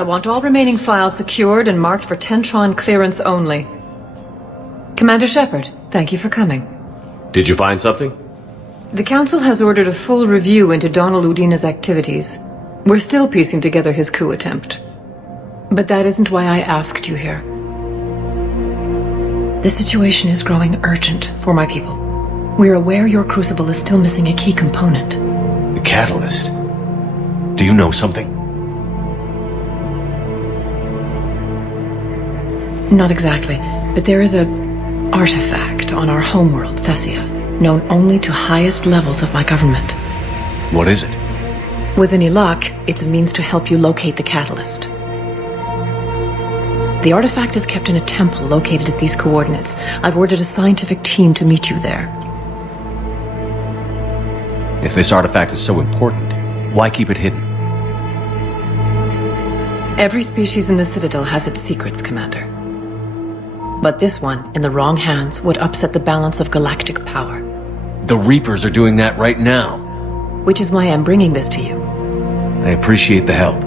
I want all remaining files secured and marked for Tentron clearance only. Commander Shepard, thank you for coming. Did you find something? The Council has ordered a full review into Donald Udina's activities. We're still piecing together his coup attempt. But that isn't why I asked you here. The situation is growing urgent for my people. We're aware your crucible is still missing a key component. The catalyst. Do you know something? Not exactly, but there is an artifact on our homeworld, Thessia, known only to highest levels of my government. What is it? With any luck, it's a means to help you locate the catalyst. The artifact is kept in a temple located at these coordinates. I've ordered a scientific team to meet you there. If this artifact is so important, why keep it hidden? Every species in the Citadel has its secrets, Commander. But this one, in the wrong hands, would upset the balance of galactic power. The Reapers are doing that right now. Which is why I'm bringing this to you. I appreciate the help.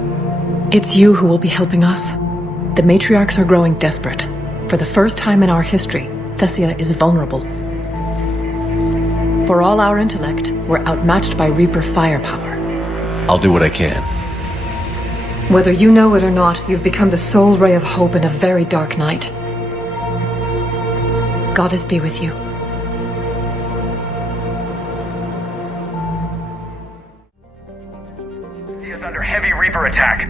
It's you who will be helping us. The matriarchs are growing desperate. For the first time in our history, Thessia is vulnerable. For all our intellect, we're outmatched by Reaper firepower. I'll do what I can. Whether you know it or not, you've become the sole ray of hope in a very dark night. Goddess be with you. Thessia's under heavy Reaper attack.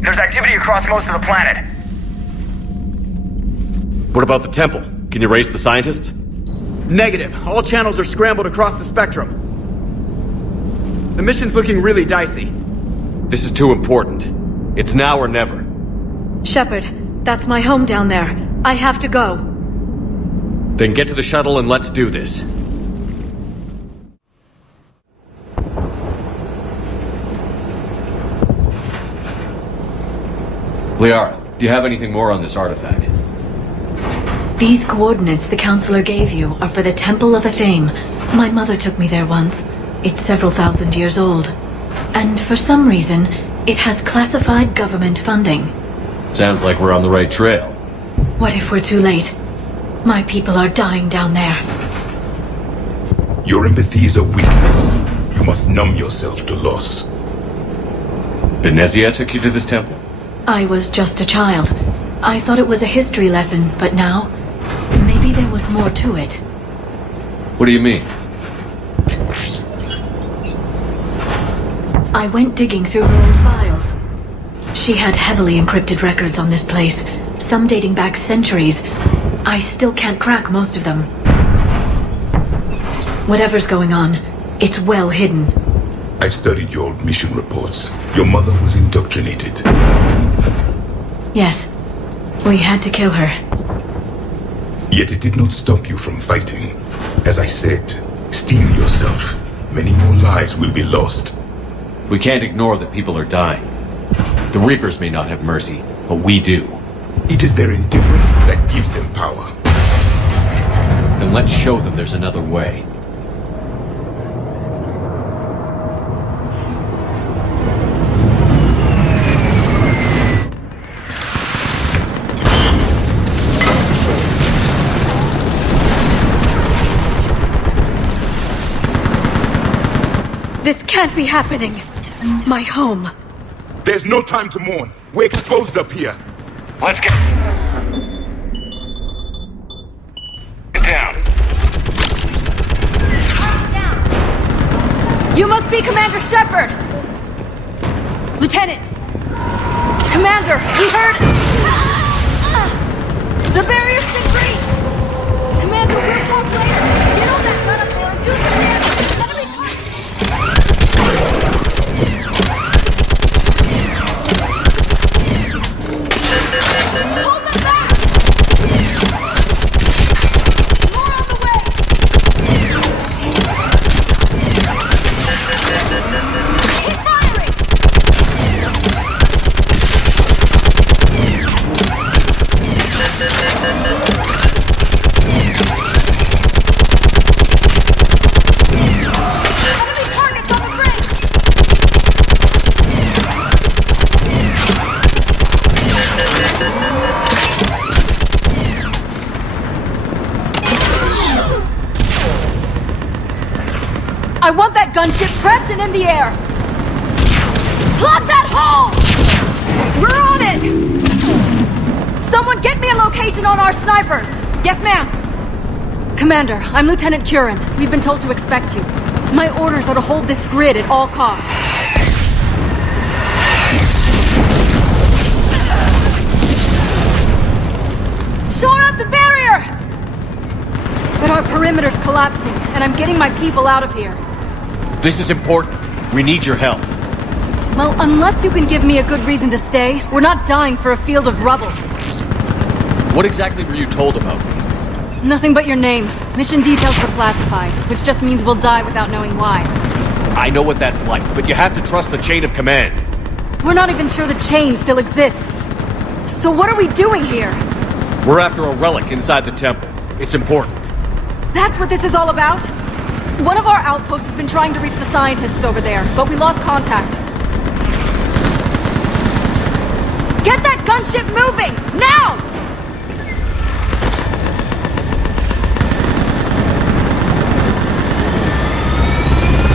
There's activity across most of the planet. What about the temple? Can you raise the scientists? Negative. All channels are scrambled across the spectrum. The mission's looking really dicey. This is too important. It's now or never. Shepard, that's my home down there. I have to go. Then get to the shuttle and let's do this. Liara, do you have anything more on this artifact? These coordinates the Counselor gave you are for the Temple of Athame. My mother took me there once. It's several thousand years old. And for some reason, it has classified government funding. Sounds like we're on the right trail. What if we're too late? My people are dying down there. Your empathy is a weakness. You must numb yourself to loss. Benezia took you to this temple? I was just a child. I thought it was a history lesson, but now, maybe there was more to it. What do you mean? I went digging through her old files. She had heavily encrypted records on this place, some dating back centuries. I still can't crack most of them. Whatever's going on, it's well hidden. I've studied your old mission reports. Your mother was indoctrinated. Yes, we had to kill her. Yet it did not stop you from fighting. As I said, steel yourself. Many more lives will be lost. We can't ignore that people are dying. The Reapers may not have mercy, but we do. It is their indifference that gives them power. Then let's show them there's another way. This can't be happening. My home. There's no time to mourn. We're exposed up here. Let's get down. You must be Commander Shepard! Lieutenant! Commander, we heard... The barrier's been breached! Commander, we'll talk later! Get on that gun up there and do some damage! Hold them back! More on the way! Keep firing! I want that gunship prepped and in the air! Plug that hole! We're on it! Someone get me a location on our snipers! Yes, ma'am. Commander, I'm Lieutenant Curran. We've been told to expect you. My orders are to hold this grid at all costs. Shore up the barrier! But our perimeter's collapsing, and I'm getting my people out of here. This is important. We need your help. Well, unless you can give me a good reason to stay, we're not dying for a field of rubble. What exactly were you told about me? Nothing but your name. Mission details were classified, which just means we'll die without knowing why. I know what that's like, but you have to trust the chain of command. We're not even sure the chain still exists. So what are we doing here? We're after a relic inside the temple. It's important. That's what this is all about? One of our outposts has been trying to reach the scientists over there, but we lost contact. Get that gunship moving! Now!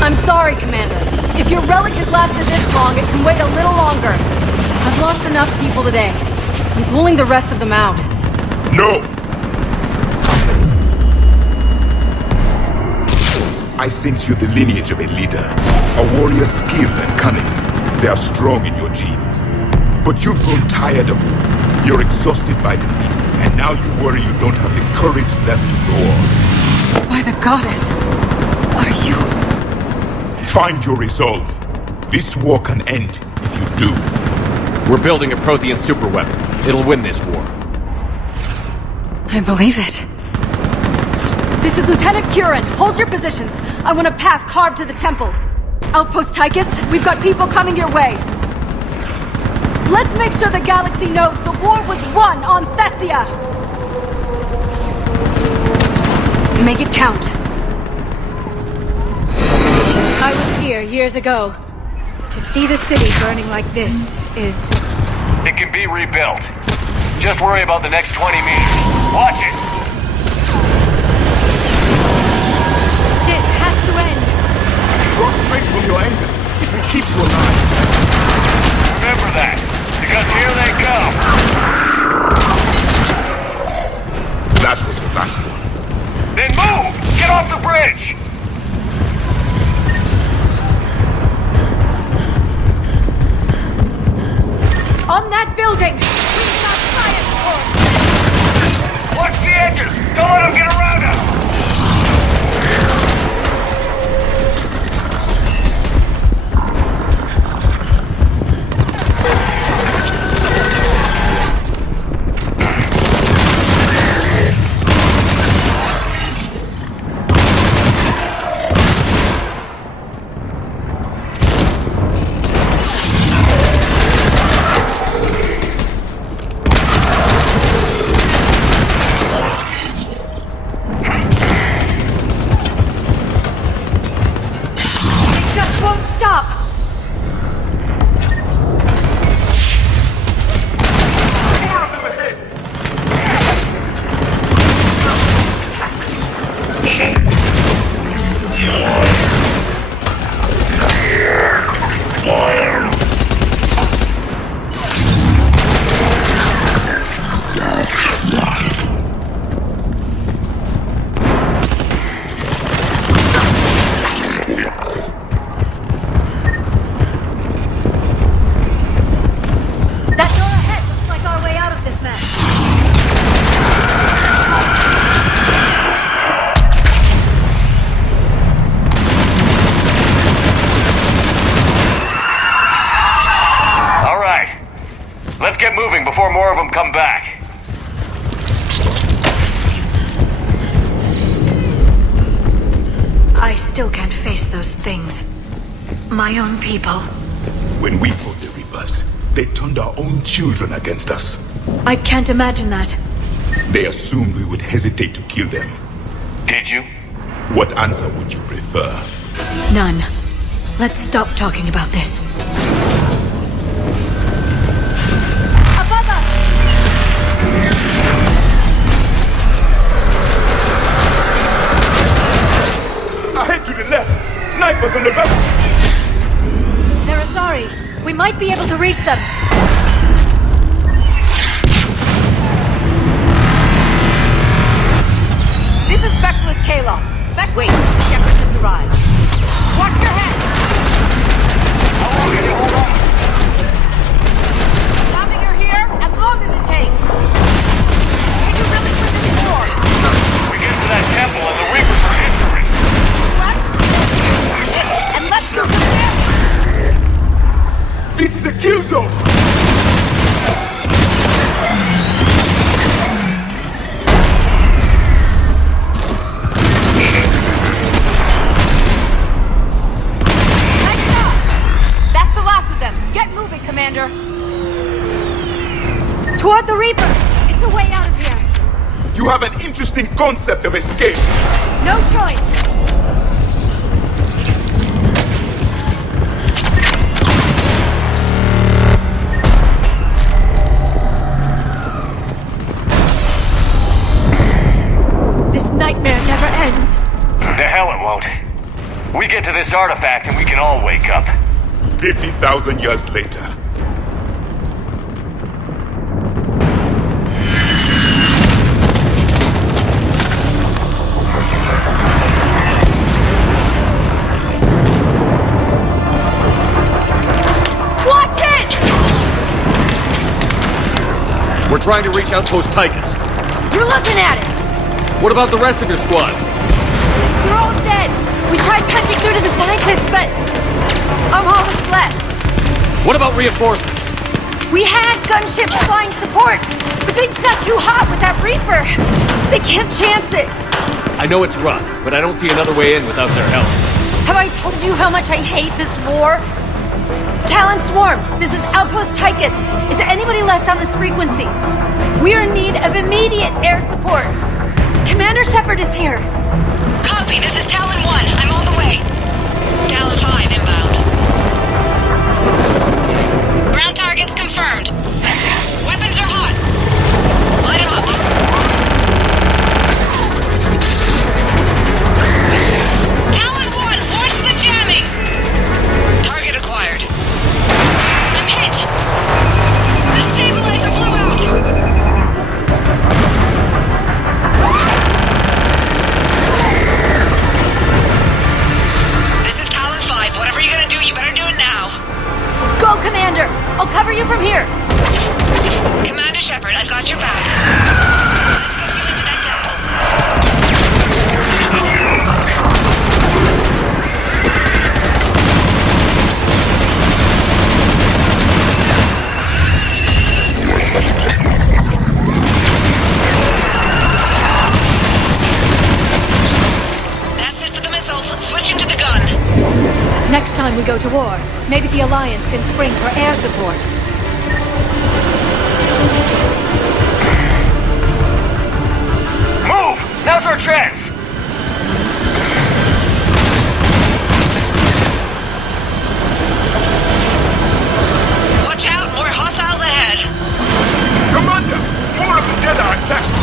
I'm sorry, Commander. If your relic has lasted this long, it can wait a little longer. I've lost enough people today. I'm pulling the rest of them out. No! I sense you're the lineage of a leader. A warrior's skill and cunning. They are strong in your genes. But you've grown tired of war. You're exhausted by defeat, and now you worry you don't have the courage left to go on. By the goddess, are you... Find your resolve. This war can end if you do. We're building a Prothean superweapon. It'll win this war. I believe it. This is Lieutenant Curran. Hold your positions. I want a path carved to the temple. Outpost Tychus, we've got people coming your way. Let's make sure the galaxy knows the war was won on Thessia! Make it count. I was here years ago. To see the city burning like this is... It can be rebuilt. Just worry about the next 20 meters. Watch it! This has to end. Draw strength from your anger. It will keep you alive. Remember that, because here they come! That was the last one. Then move! Get off the bridge! On that building! Watch the edges! Don't let them get around us! Before more of them come back. I still can't face those things. My own people. When we fought the Reapers, they turned our own children against us. I can't imagine that. They assumed we would hesitate to kill them. Did you? What answer would you prefer? None. Let's stop talking about this. Above us! Ahead to the left! Sniper! Reapers on the back! They're sorry. We might be able to reach them. This is Specialist Kayla. Wait, Shepard just arrived. Watch your head! How long can you hold on? Stopping her here, as long as it takes. Can you really push it forward? We get to that temple and the Reapers are entering. And let's go from there! This is a kill zone! Commander. Toward the Reaper! It's a way out of here. You have an interesting concept of escape. No choice. This nightmare never ends. The hell it won't. We get to this artifact and we can all wake up. 50,000 years later. Watch it! We're trying to reach Outpost Tychus. You're looking at it! What about the rest of your squad? They're all dead! We tried punching through to the scientists, but I'm all that's left. What about reinforcements? We had gunships flying support, but things got too hot with that Reaper. They can't chance it. I know it's rough, but I don't see another way in without their help. Have I told you how much I hate this war? Talon Swarm, this is Outpost Tychus. Is there anybody left on this frequency? We're in need of immediate air support. Commander Shepard is here. Copy, this is Talon 1. I'm on the way. Talon 5 inbound. Ground targets confirmed. Weapons are hot. Light 'em up. Talon 1, watch the jamming! Target acquired. I'm hit! The stabilizer blew out! This is Talon 5. Whatever you're gonna do, you better do it now. Go, Commander! I'll cover you from here. Commander Shepard, I've got your back. Let's get you into that temple. That's it for the missiles. Switching to the gun. Next time we go to war, maybe the Alliance can spring for air support. Move! Now's our chance! Watch out, more hostiles ahead. Commander! More of the dead are attacked!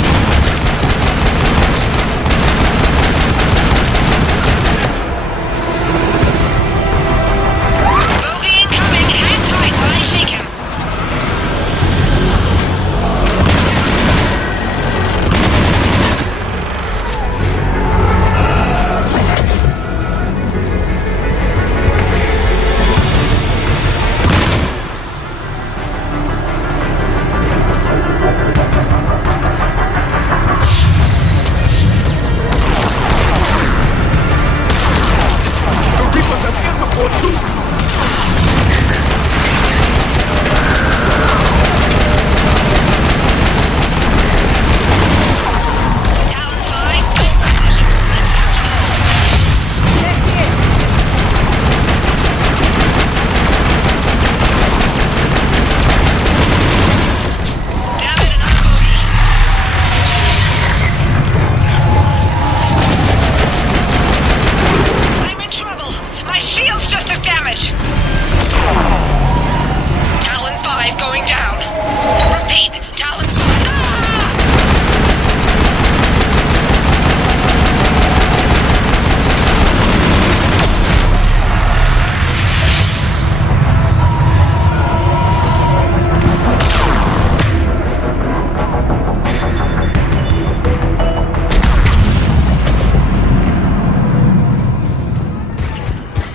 Bogey incoming. Hang tight while I shake him.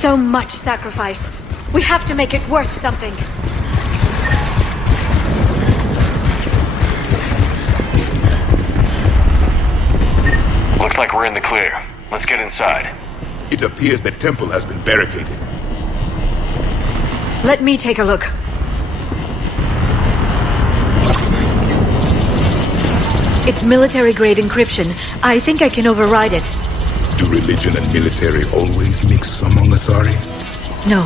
So much sacrifice. We have to make it worth something. Looks like we're in the clear. Let's get inside. It appears the temple has been barricaded. Let me take a look. It's military-grade encryption. I think I can override it. Do religion and military always mix among Asari? No,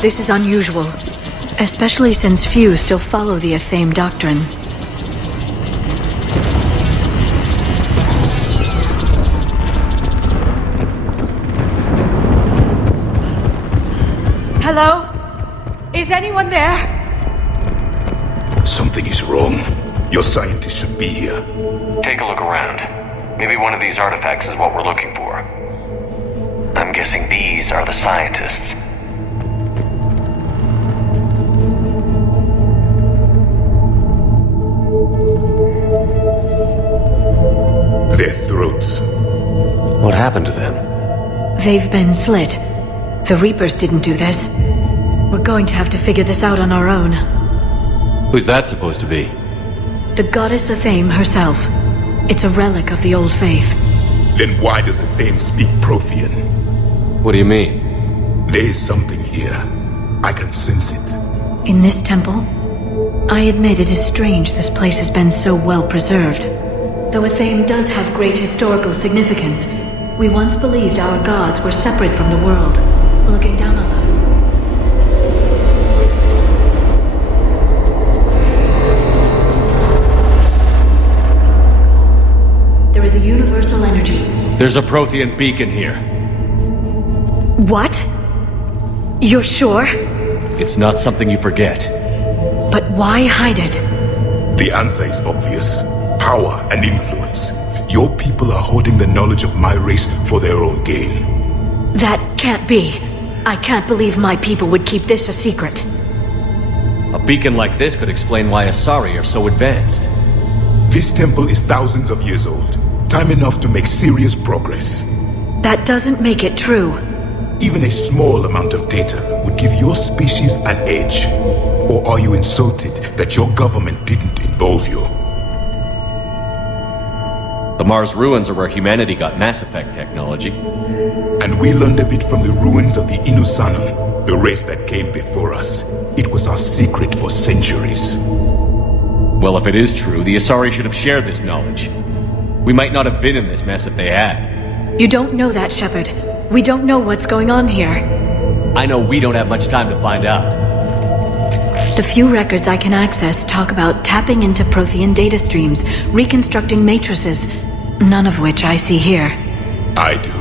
this is unusual. Especially since few still follow the Athame doctrine. Hello? Is anyone there? Something is wrong. Your scientists should be here. Take a look around. Maybe one of these artifacts is what we're looking for. I'm guessing these are the scientists. Their throats. What happened to them? They've been slit. The Reapers didn't do this. We're going to have to figure this out on our own. Who's that supposed to be? The goddess Athame herself. It's a relic of the old faith. Then why does Athame speak Prothean? What do you mean? There is something here. I can sense it. In this temple? I admit it is strange this place has been so well preserved. Though Athame does have great historical significance, we once believed our gods were separate from the world, looking down on us. There is a universal energy. There's a Prothean beacon here. What? You're sure? It's not something you forget. But why hide it? The answer is obvious. Power and influence. Your people are hoarding the knowledge of my race for their own gain. That can't be. I can't believe my people would keep this a secret. A beacon like this could explain why Asari are so advanced. This temple is thousands of years old. Time enough to make serious progress. That doesn't make it true. Even a small amount of data would give your species an edge. Or are you insulted that your government didn't involve you? The Mars ruins are where humanity got Mass Effect technology. And we learned of it from the ruins of the Inusanum, the race that came before us. It was our secret for centuries. Well, if it is true, the Asari should have shared this knowledge. We might not have been in this mess if they had. You don't know that, Shepard. We don't know what's going on here. I know we don't have much time to find out. The few records I can access talk about tapping into Prothean data streams, reconstructing matrices, none of which I see here. I do.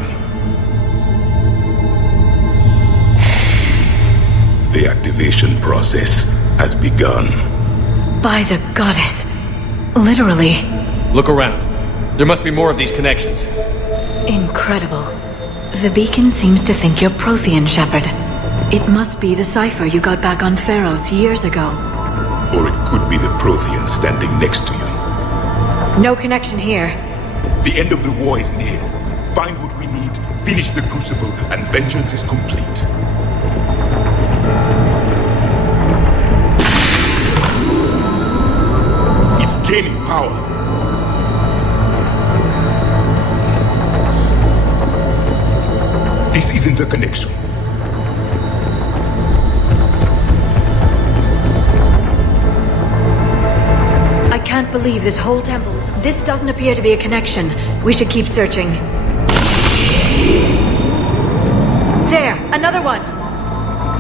The activation process has begun. By the goddess. Literally. Look around. There must be more of these connections. Incredible. The beacon seems to think you're Prothean, Shepard. It must be the cipher you got back on Pharos years ago. Or it could be the Prothean standing next to you. No connection here. The end of the war is near. Find what we need, finish the Crucible, and vengeance is complete. It's gaining power. This isn't a connection. I can't believe this whole temple's... This doesn't appear to be a connection. We should keep searching. There! Another one!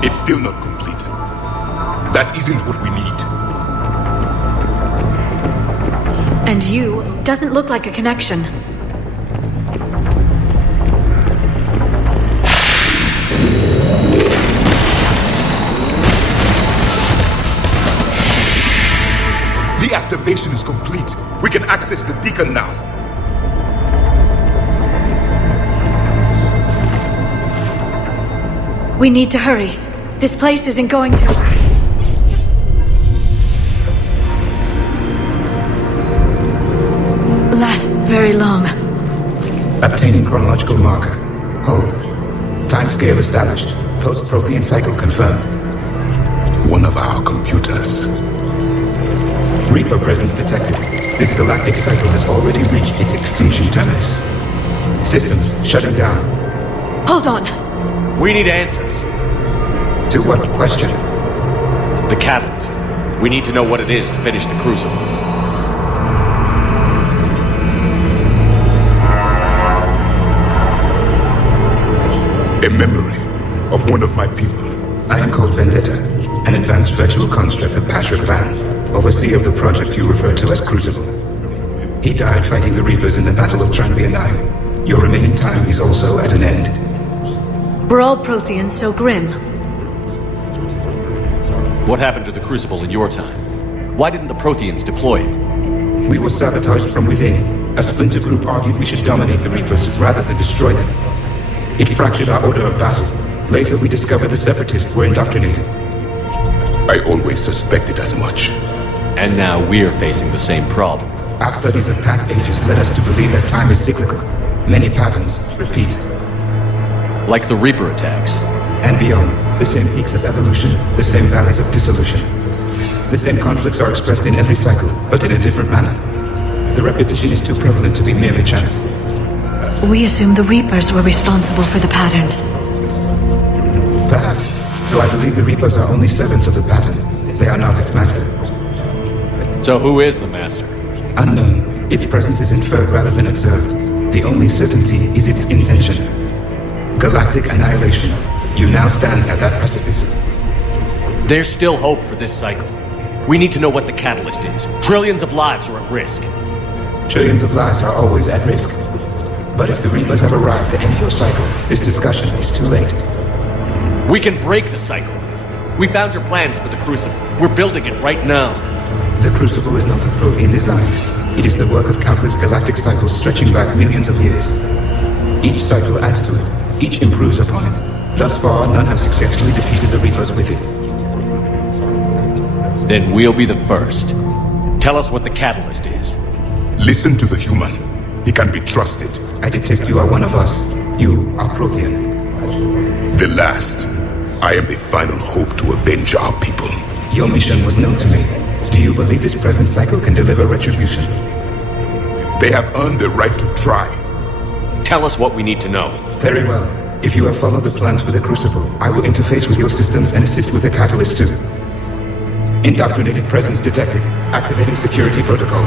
It's still not complete. That isn't what we need. And you... Doesn't look like a connection. The activation is complete. We can access the beacon now. We need to hurry. This place isn't going to... Last very long. Obtaining chronological marker. Hold. Timescale established. Post-Prothean cycle confirmed. One of our computers. Reaper presence detected. This galactic cycle has already reached its extinction terminus. Systems shutting down. Hold on. We need answers. To what question? The catalyst. We need to know what it is to finish the Crucible. A memory of one of my people. I am called Vendetta, an advanced virtual construct of Patrick Van, overseer of the project you refer to as Crucible. He died fighting the Reapers in the Battle of Tranvia 9. Your remaining time is also at an end. Were all Protheans so grim? What happened to the Crucible in your time? Why didn't the Protheans deploy it? We were sabotaged from within. A splinter group argued we should dominate the Reapers rather than destroy them. It fractured our order of battle. Later we discovered the Separatists were indoctrinated. I always suspected as much. And now we're facing the same problem. Our studies of past ages led us to believe that time is cyclical. Many patterns repeat. Like the Reaper attacks. And beyond, the same peaks of evolution, the same valleys of dissolution. The same conflicts are expressed in every cycle, but in a different manner. The repetition is too prevalent to be merely chance. We assumed the Reapers were responsible for the pattern. Perhaps, though I believe the Reapers are only servants of the pattern. They are not its master. So who is the master? Unknown. Its presence is inferred rather than observed. The only certainty is its intention. Galactic annihilation. You now stand at that precipice. There's still hope for this cycle. We need to know what the catalyst is. Trillions of lives are at risk. Trillions of lives are always at risk. But if the Reapers have arrived to end your cycle, this discussion is too late. We can break the cycle. We found your plans for the Crucible. We're building it right now. The Crucible is not of Prothean design. It is the work of countless galactic cycles stretching back millions of years. Each cycle adds to it. Each improves upon it. Thus far, none have successfully defeated the Reapers with it. Then we'll be the first. Tell us what the catalyst is. Listen to the human. He can be trusted. I detect you are one of us. You are Prothean. The last. I am the final hope to avenge our people. Your mission was known to me. Do you believe this present cycle can deliver retribution? They have earned the right to try. Tell us what we need to know. Very well. If you have followed the plans for the Crucible, I will interface with your systems and assist with the catalyst too. Indoctrinated presence detected. Activating security protocol.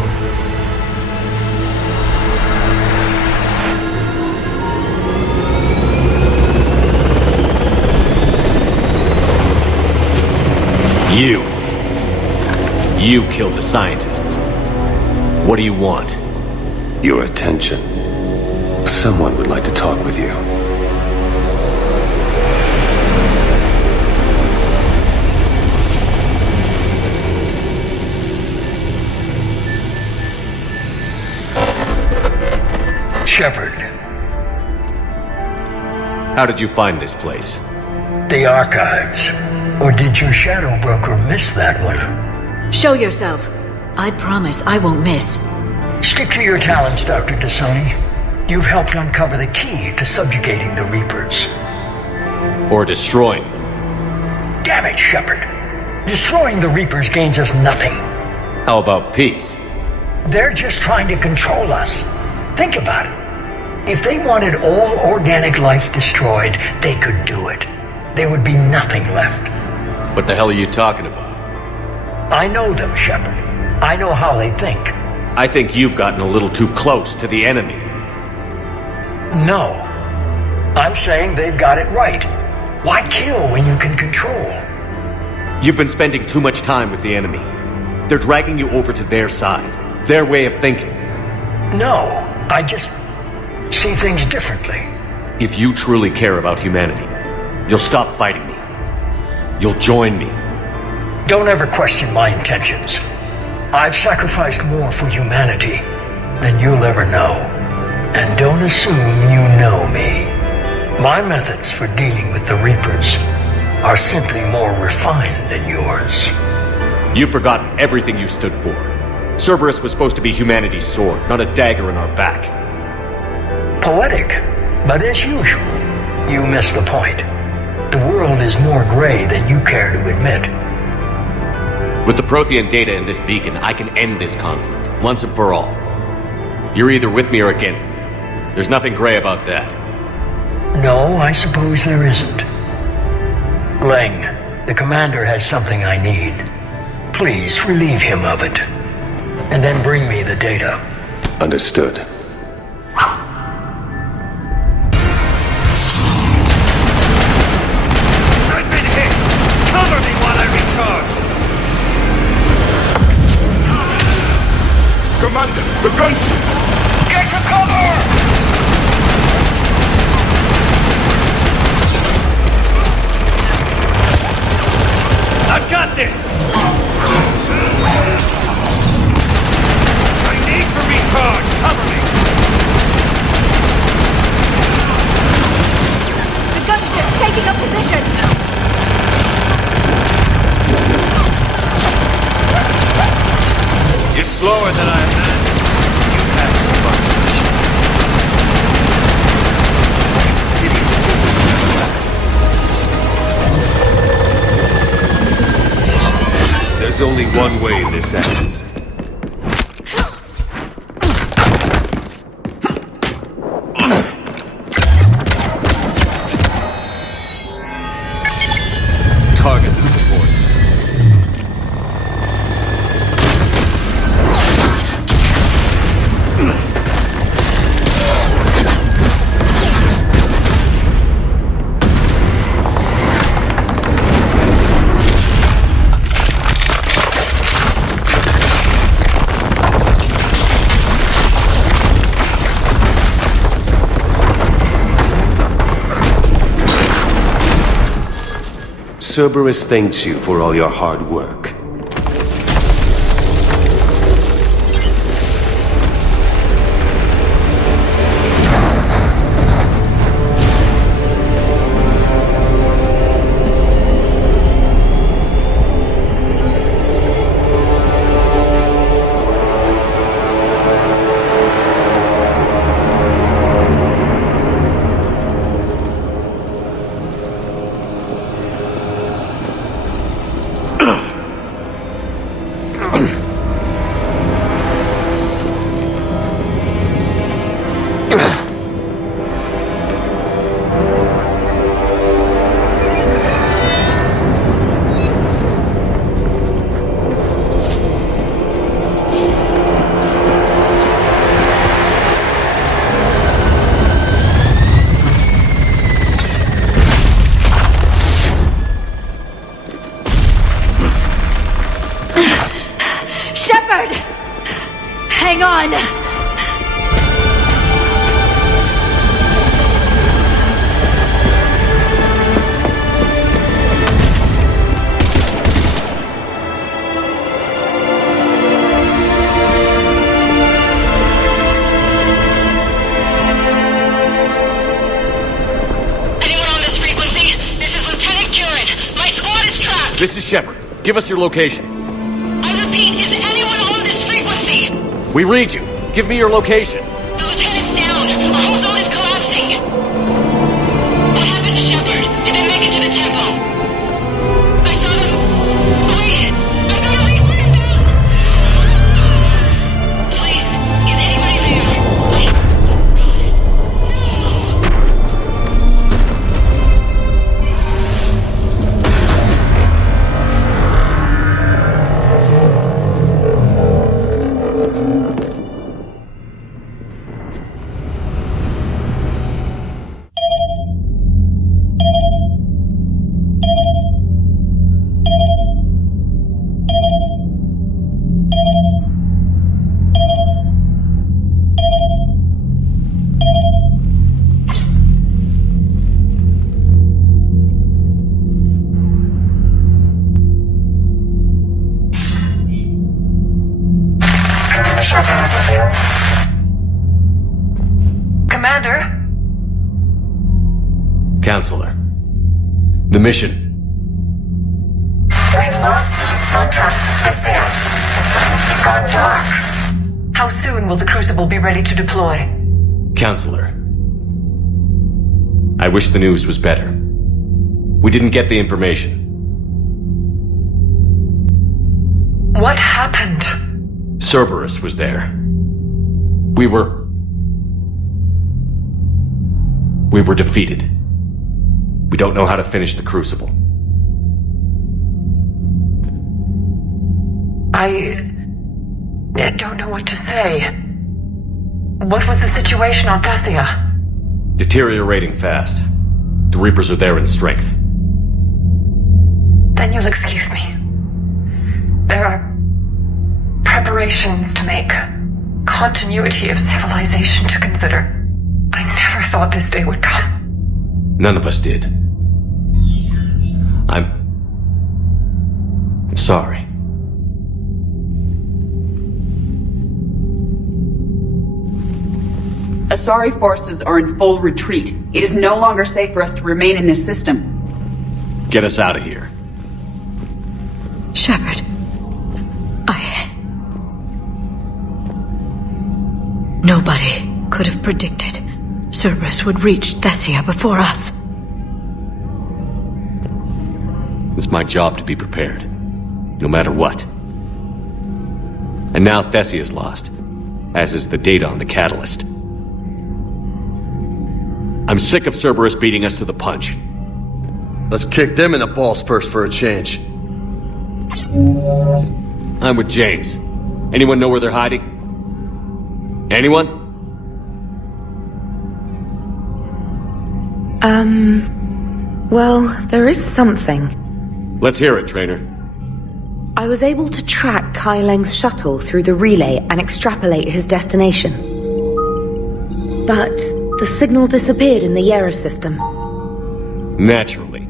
You killed the scientists. What do you want? Your attention. Someone would like to talk with you. Shepard. How did you find this place? The archives. Or did your shadow broker miss that one? Show yourself. I promise I won't miss. Stick to your talents, Dr. Dasoni. You've helped uncover the key to subjugating the Reapers. Or destroying them. Damn it, Shepard. Destroying the Reapers gains us nothing. How about peace? They're just trying to control us. Think about it. If they wanted all organic life destroyed, they could do it. There would be nothing left. What the hell are you talking about? I know them, Shepard. I know how they think. I think you've gotten a little too close to the enemy. No. I'm saying they've got it right. Why kill when you can control? You've been spending too much time with the enemy. They're dragging you over to their side. Their way of thinking. No, I just see things differently. If you truly care about humanity, you'll stop fighting me. You'll join me. Don't ever question my intentions. I've sacrificed more for humanity than you'll ever know. And don't assume you know me. My methods for dealing with the Reapers are simply more refined than yours. You've forgotten everything you stood for. Cerberus was supposed to be humanity's sword, not a dagger in our back. Poetic, but as usual, you missed the point. the world is more gray than you care to admit. With the Prothean data in this beacon, I can end this conflict, once and for all. You're either with me or against me. There's nothing gray about that. No, I suppose there isn't. Leng, the commander has something I need. Please relieve him of it. And then bring me the data. Understood. I've been hit! Cover me while I recharge! Commander, the gunship! Get to cover! I've got this! I need to recharge! Cover me! The gunship's taking up position! You're slower than I imagined. You have to There's only one way this ends. Target the supports. Cerberus thanks you for all your hard work. Shepard! Hang on! Anyone on this frequency? This is Lieutenant Curran. My squad is trapped. This is Shepard. Give us your location. I repeat, is anyone on this frequency? We read you. Give me your location. The lieutenant's down. Our whole zone is collapsing. What happened to Shepard? Did they make it to the temple? I saw them. Wait! I've got to report that! Please, is anybody there? Guys, Commander? Counselor. The mission. We've lost contact with the Thing. It's gone dark. How soon will the Crucible be ready to deploy? Counselor. I wish the news was better. We didn't get the information. What happened? Cerberus was there. We were defeated. We don't know how to finish the Crucible. I don't know what to say. What was the situation on Thessia? Deteriorating fast. The Reapers are there in strength. Then you'll excuse me. There are preparations to make. Continuity of civilization to consider. I never thought this day would come. None of us did. I'm sorry. Asari forces are in full retreat. It is no longer safe for us to remain in this system. Get us out of here. Shepard. Nobody could have predicted Cerberus would reach Thessia before us. It's my job to be prepared. No matter what. And now Thessia's lost. As is the data on the catalyst. I'm sick of Cerberus beating us to the punch. Let's kick them in the balls first for a change. I'm with James. Anyone know where they're hiding? Anyone? Well, there is something. Let's hear it, Trainer. I was able to track Kai Leng's shuttle through the relay and extrapolate his destination. But the signal disappeared in the Yera system. Naturally.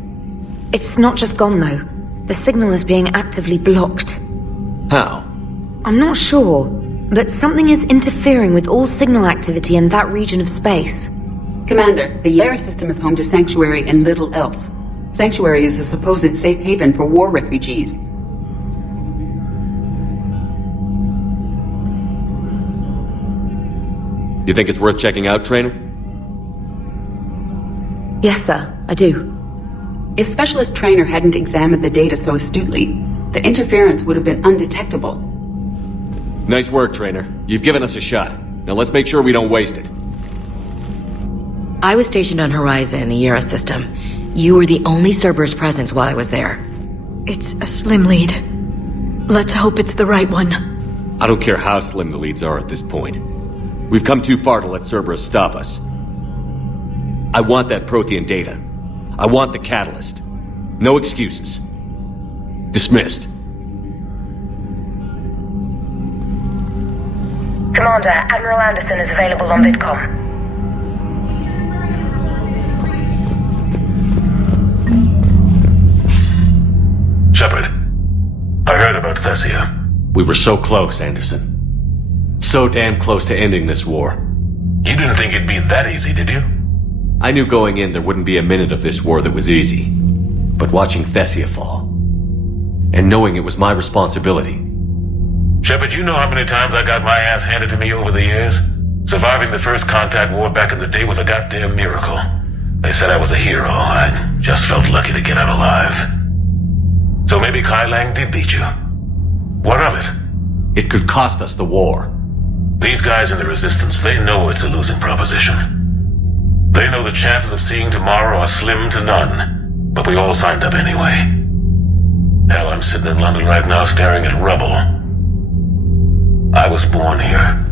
It's not just gone, though. The signal is being actively blocked. How? I'm not sure, but something is interfering with all signal activity in that region of space. Commander, the Yera system is home to Sanctuary and little else. Sanctuary is a supposed safe haven for war refugees. You think it's worth checking out, Trainer? Yes, sir, I do. If Specialist Trainer hadn't examined the data so astutely, the interference would have been undetectable. Nice work, Trainer. You've given us a shot. Now let's make sure we don't waste it. I was stationed on Horizon in the Yera system. You were the only Cerberus presence while I was there. It's a slim lead. Let's hope it's the right one. I don't care how slim the leads are at this point. We've come too far to let Cerberus stop us. I want that Prothean data. I want the catalyst. No excuses. Dismissed. Commander, Admiral Anderson is available on VidCom. Shepard, I heard about Thessia. We were so close, Anderson. So damn close to ending this war. You didn't think it'd be that easy, did you? I knew going in there wouldn't be a minute of this war that was easy. But watching Thessia fall, and knowing it was my responsibility. Shepard, you know how many times I got my ass handed to me over the years? Surviving the first contact war back in the day was a goddamn miracle. They said I was a hero. I just felt lucky to get out alive. So maybe Kai Lang did beat you. What of it? It could cost us the war. These guys in the Resistance, they know it's a losing proposition. They know the chances of seeing tomorrow are slim to none. But we all signed up anyway. Hell, I'm sitting in London right now staring at rubble. I was born here.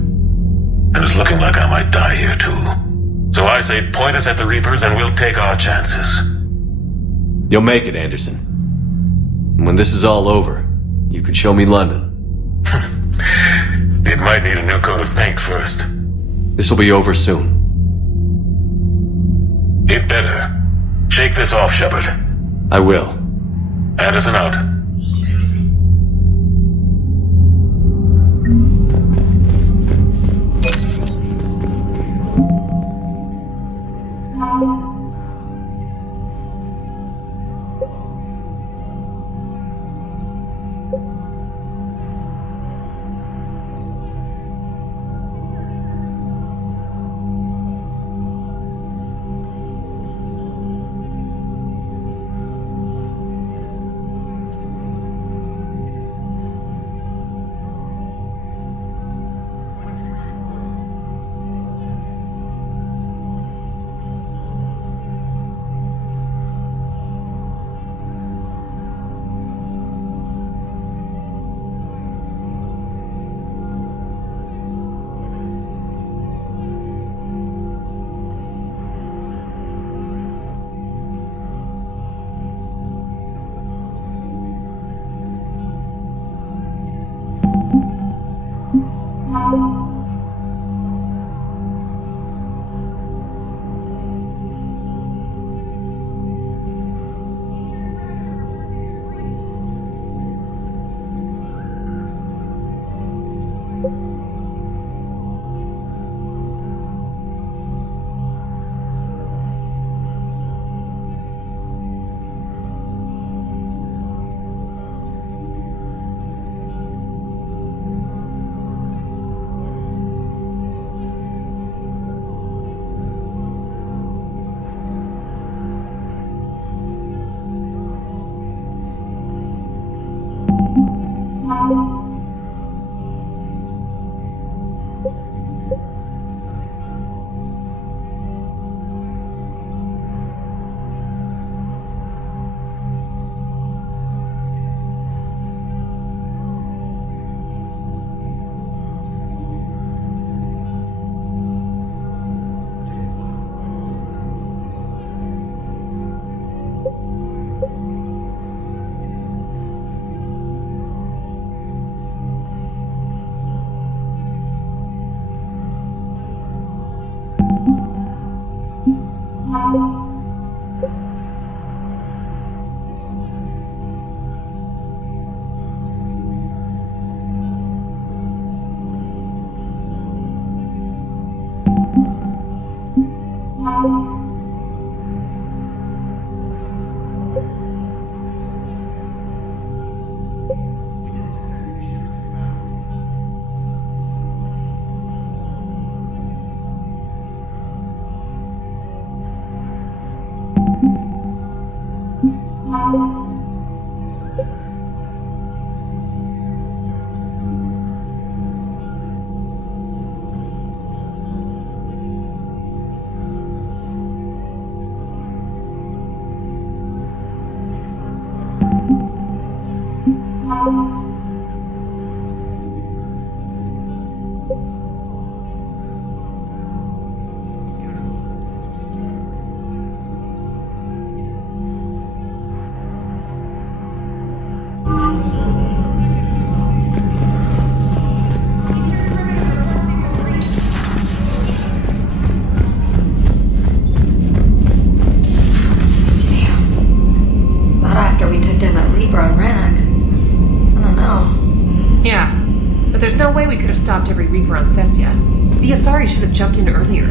And it's looking like I might die here too. So I say point us at the Reapers and we'll take our chances. You'll make it, Anderson. And when this is all over, you can show me London. It might need a new coat of paint first. This'll be over soon. It better. Shake this off, Shepard. I will. Anderson out. Every Reaper on Thessia. The Asari should have jumped in earlier.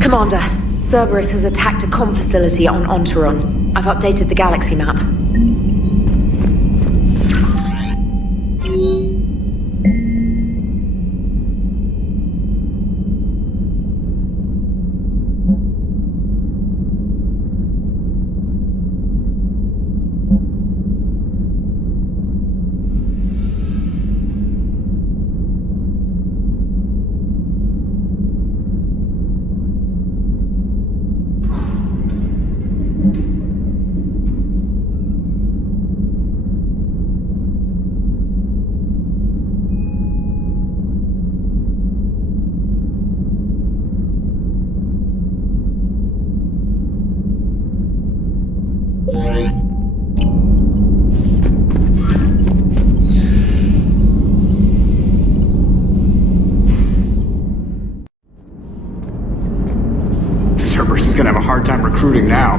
Commander, Cerberus has attacked a comm facility on Ontaron. I've updated the galaxy map. Cerberus is gonna have a hard time recruiting now.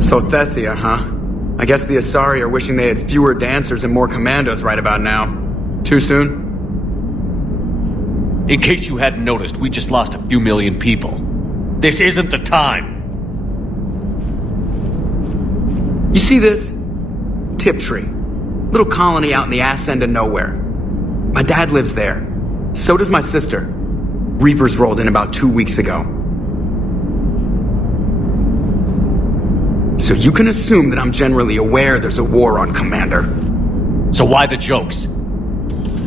So Thessia, huh? I guess the Asari are wishing they had fewer dancers and more commandos right about now. Too soon? In case you hadn't noticed, we just lost a few million people. This isn't the time! You see this? Tiptree. Little colony out in the ass end of nowhere. My dad lives there. So does my sister. Reapers rolled in about 2 weeks ago. So you can assume that I'm generally aware there's a war on, Commander. So why the jokes?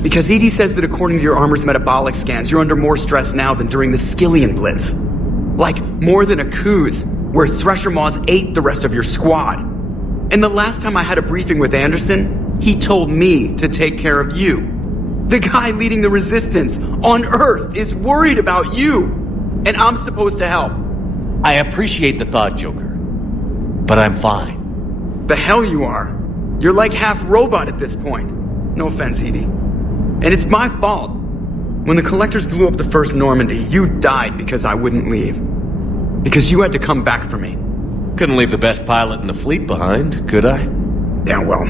Because EDI says that according to your armor's metabolic scans, you're under more stress now than during the Skillian Blitz. Like, more than a Kuz, where Thresher Maws ate the rest of your squad. And the last time I had a briefing with Anderson, he told me to take care of you. The guy leading the resistance on Earth is worried about you, and I'm supposed to help. I appreciate the thought, Joker. But I'm fine. The hell you are. You're like half robot at this point. No offense, Edie. And it's my fault. When the Collectors blew up the first Normandy, you died because I wouldn't leave. Because you had to come back for me. Couldn't leave the best pilot in the fleet behind, could I? Yeah, well,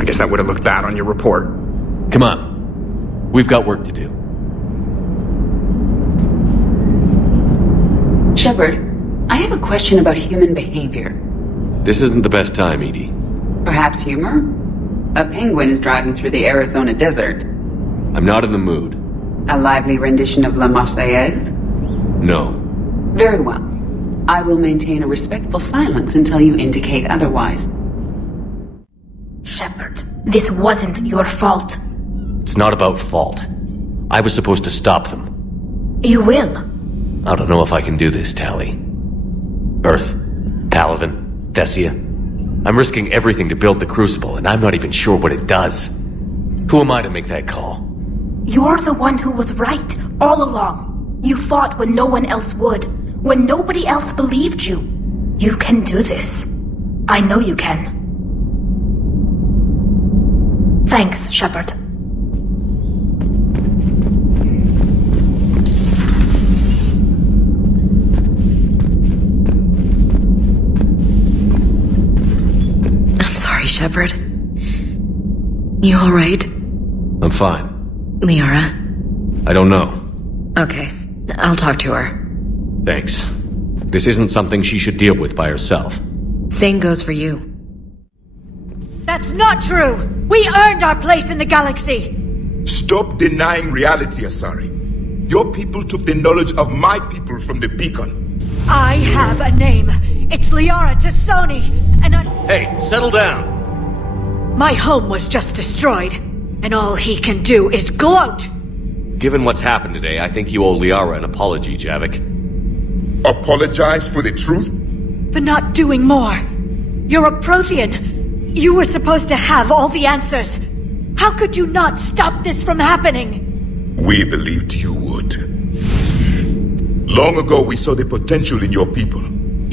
I guess that would have looked bad on your report. Come on. We've got work to do. Shepard, I have a question about human behavior. This isn't the best time, Edie. Perhaps humor? A penguin is driving through the Arizona desert. I'm not in the mood. A lively rendition of La Marseillaise? No. Very well. I will maintain a respectful silence until you indicate otherwise. Shepard, this wasn't your fault. It's not about fault. I was supposed to stop them. You will. I don't know if I can do this, Tali. Earth, Paladin, Thessia. I'm risking everything to build the Crucible, and I'm not even sure what it does. Who am I to make that call? You're the one who was right, all along. You fought when no one else would, when nobody else believed you. You can do this. I know you can. Thanks, Shepard. I'm sorry, Shepard. You alright? I'm fine. Liara? I don't know. Okay, I'll talk to her. Thanks. This isn't something she should deal with by herself. Same goes for you. That's not true! We earned our place in the galaxy! Stop denying reality, Asari. Your people took the knowledge of my people from the beacon. I have a name. It's Liara Tassoni, and Hey, settle down! my home was just destroyed, and all he can do is gloat! Given what's happened today, I think you owe Liara an apology, Javik. Apologize for the truth? For not doing more. You're a Prothean. You were supposed to have all the answers. How could you not stop this from happening? We believed you would. Long ago, we saw the potential in your people.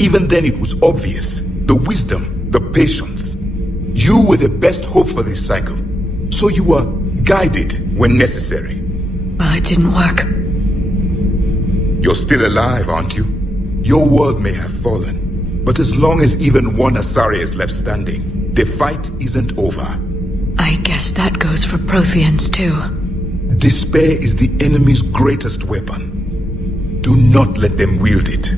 Even then, it was obvious. The wisdom, the patience. You were the best hope for this cycle. So you were guided when necessary. Well, it didn't work. You're still alive, aren't you? Your world may have fallen. But as long as even one Asari is left standing, the fight isn't over. I guess that goes for Protheans, too. Despair is the enemy's greatest weapon. Do not let them wield it.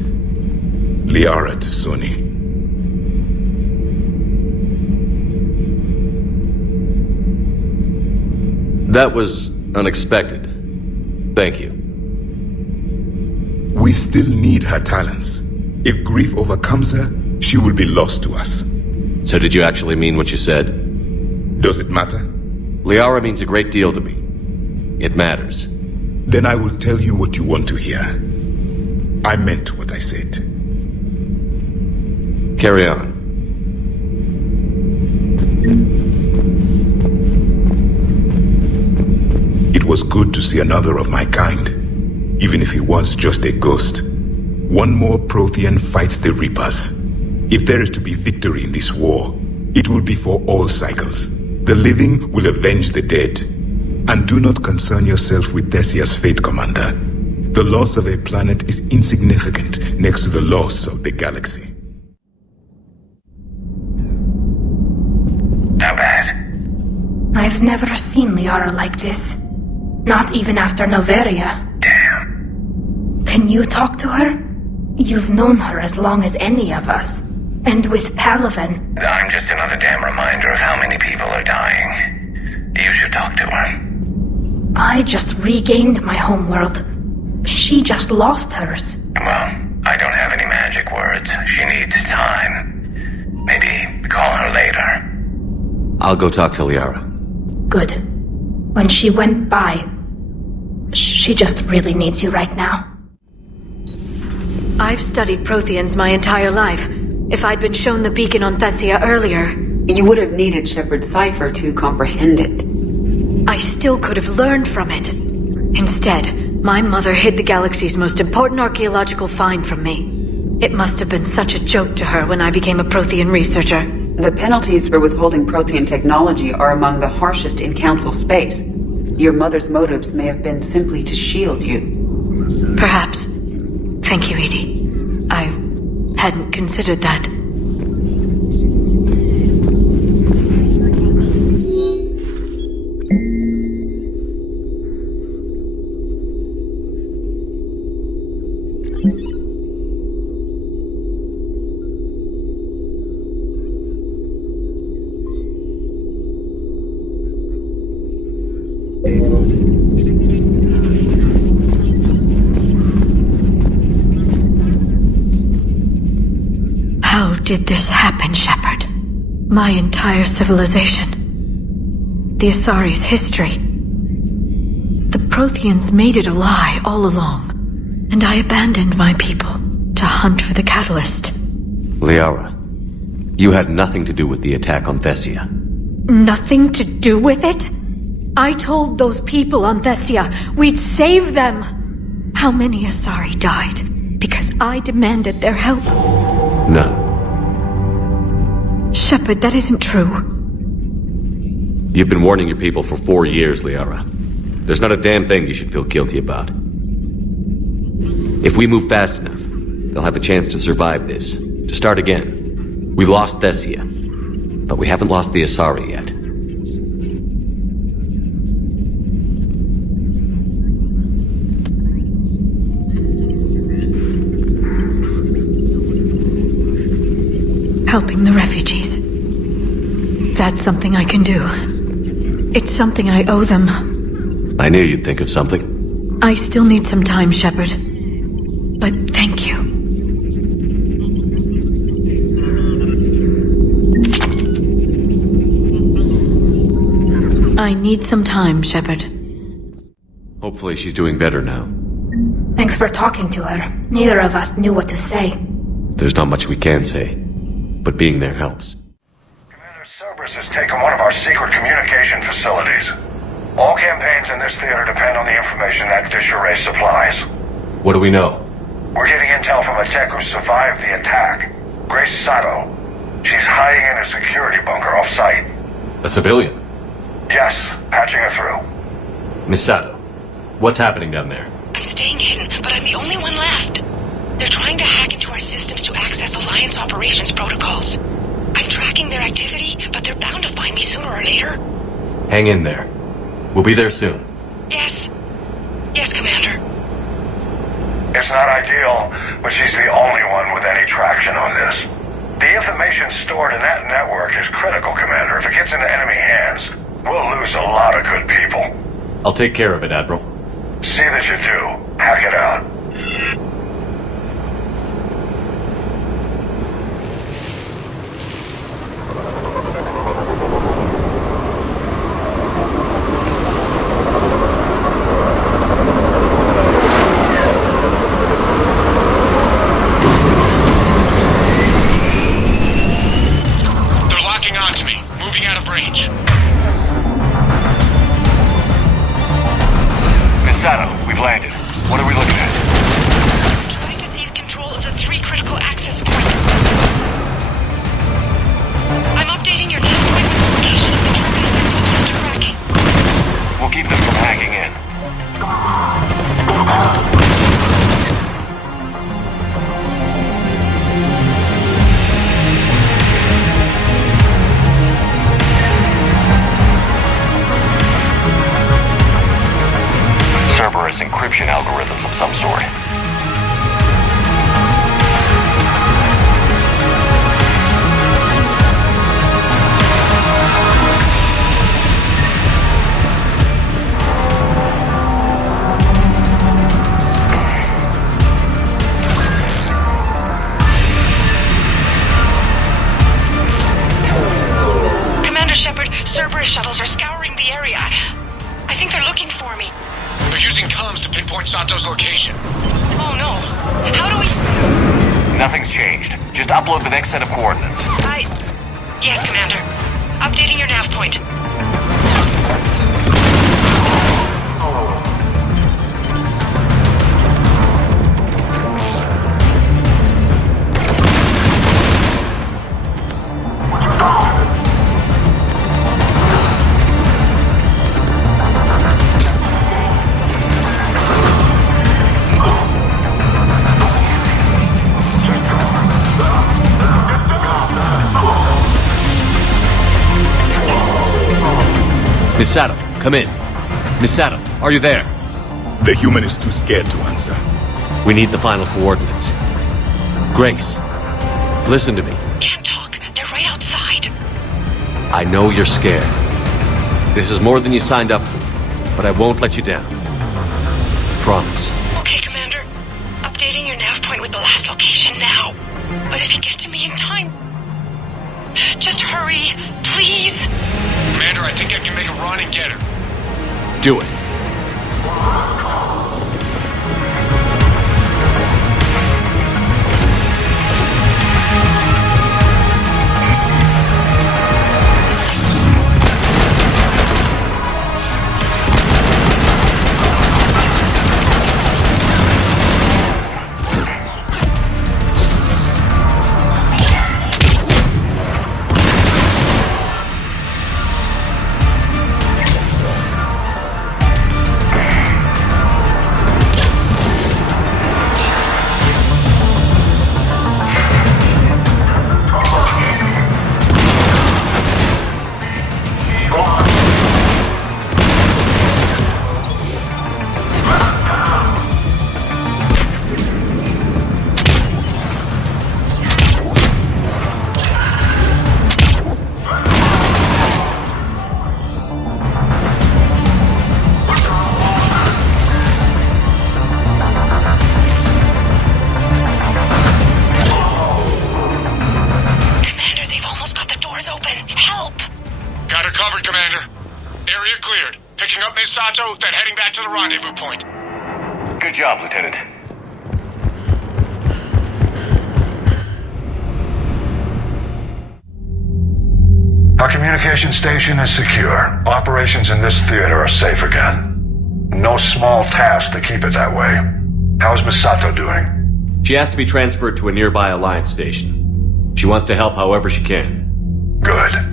Liara Tassoni. That was unexpected. Thank you. We still need her talents. If grief overcomes her, she will be lost to us. So did you actually mean what you said? Does it matter? Liara means a great deal to me. It matters. Then I will tell you what you want to hear. I meant what I said. Carry on. It was good to see another of my kind, even if he was just a ghost. One more Prothean fights the Reapers. If there is to be victory in this war, it will be for all cycles. The living will avenge the dead. And do not concern yourself with Thessia's fate, Commander. The loss of a planet is insignificant next to the loss of the galaxy. How bad? I've never seen Liara like this. Not even after Noveria. Damn. Can you talk to her? You've known her as long as any of us. And with Palaven... I'm just another damn reminder of how many people are dying. You should talk to her. I just regained my homeworld. She just lost hers. Well, I don't have any magic words. She needs time. Maybe call her later. I'll go talk to Liara. Good. When she went by, she just really needs you right now. I've studied Protheans my entire life. If I'd been shown the beacon on Thessia earlier... You would have needed Shepard's cipher to comprehend it. I still could have learned from it. Instead, my mother hid the galaxy's most important archaeological find from me. It must have been such a joke to her when I became a Prothean researcher. The penalties for withholding Prothean technology are among the harshest in Council space. Your mother's motives may have been simply to shield you. Perhaps. Thank you, Edie. I hadn't considered that. How did this happen, Shepard? My entire civilization. The Asari's history. The Protheans made it a lie all along, and I abandoned my people to hunt for the catalyst. Liara, you had nothing to do with the attack on Thessia. Nothing to do with it? I told those people on Thessia we'd save them. How many Asari died because I demanded their help? None. Shepard, that isn't true. You've been warning your people for 4 years, Liara. There's not a damn thing you should feel guilty about. If we move fast enough, they'll have a chance to survive this, to start again. We lost Thessia, but we haven't lost the Asari yet. Helping the refugees. That's something I can do. It's something I owe them. I knew you'd think of something. I still need some time, Shepard. But thank you. I need some time, Shepard. Hopefully she's doing better now. Thanks for talking to her. Neither of us knew what to say. There's not much we can say, but being there helps. Cerberus has taken one of our secret communication facilities. All campaigns in this theater depend on the information that dish array supplies. What do we know? We're getting intel from a tech who survived the attack. Grace Sato. She's hiding in a security bunker off-site. A civilian? Yes, patching her through. Miss Sato, what's happening down there? I'm staying hidden, but I'm the only one left. They're trying to hack into our systems to access Alliance operations protocols. I'm tracking their activity, but they're bound to find me sooner or later. Hang in there. We'll be there soon. Yes. Yes, Commander. It's not ideal, but she's the only one with any traction on this. The information stored in that network is critical, Commander. If it gets into enemy hands, we'll lose a lot of good people. I'll take care of it, Admiral. See that you do. Hack it out. Encryption algorithms of some sort. Commander Shepard, Cerberus shuttles are scouring the area. I think they're looking for me. They're using comms to pinpoint Sato's location. Oh no. How do we... Nothing's changed. Just upload the next set of coordinates. Yes, Commander. Updating your nav point. Miss Sato, come in. Miss Sato, are you there? The human is too scared to answer. We need the final coordinates. Grace, listen to me. Can't talk. They're right outside. I know you're scared. This is more than you signed up for, but I won't let you down. I promise. Okay, Commander. Updating your nav point with the last location now. But if you get to me in time... Just hurry, please. Commander, I think I can make a run and get her. Do it. Got her covered, Commander. Area cleared. Picking up Miss Sato, then heading back to the rendezvous point. Good job, Lieutenant. Our communication station is secure. Operations in this theater are safe again. No small task to keep it that way. How's Miss Sato doing? She has to be transferred to a nearby Alliance station. She wants to help however she can. Good.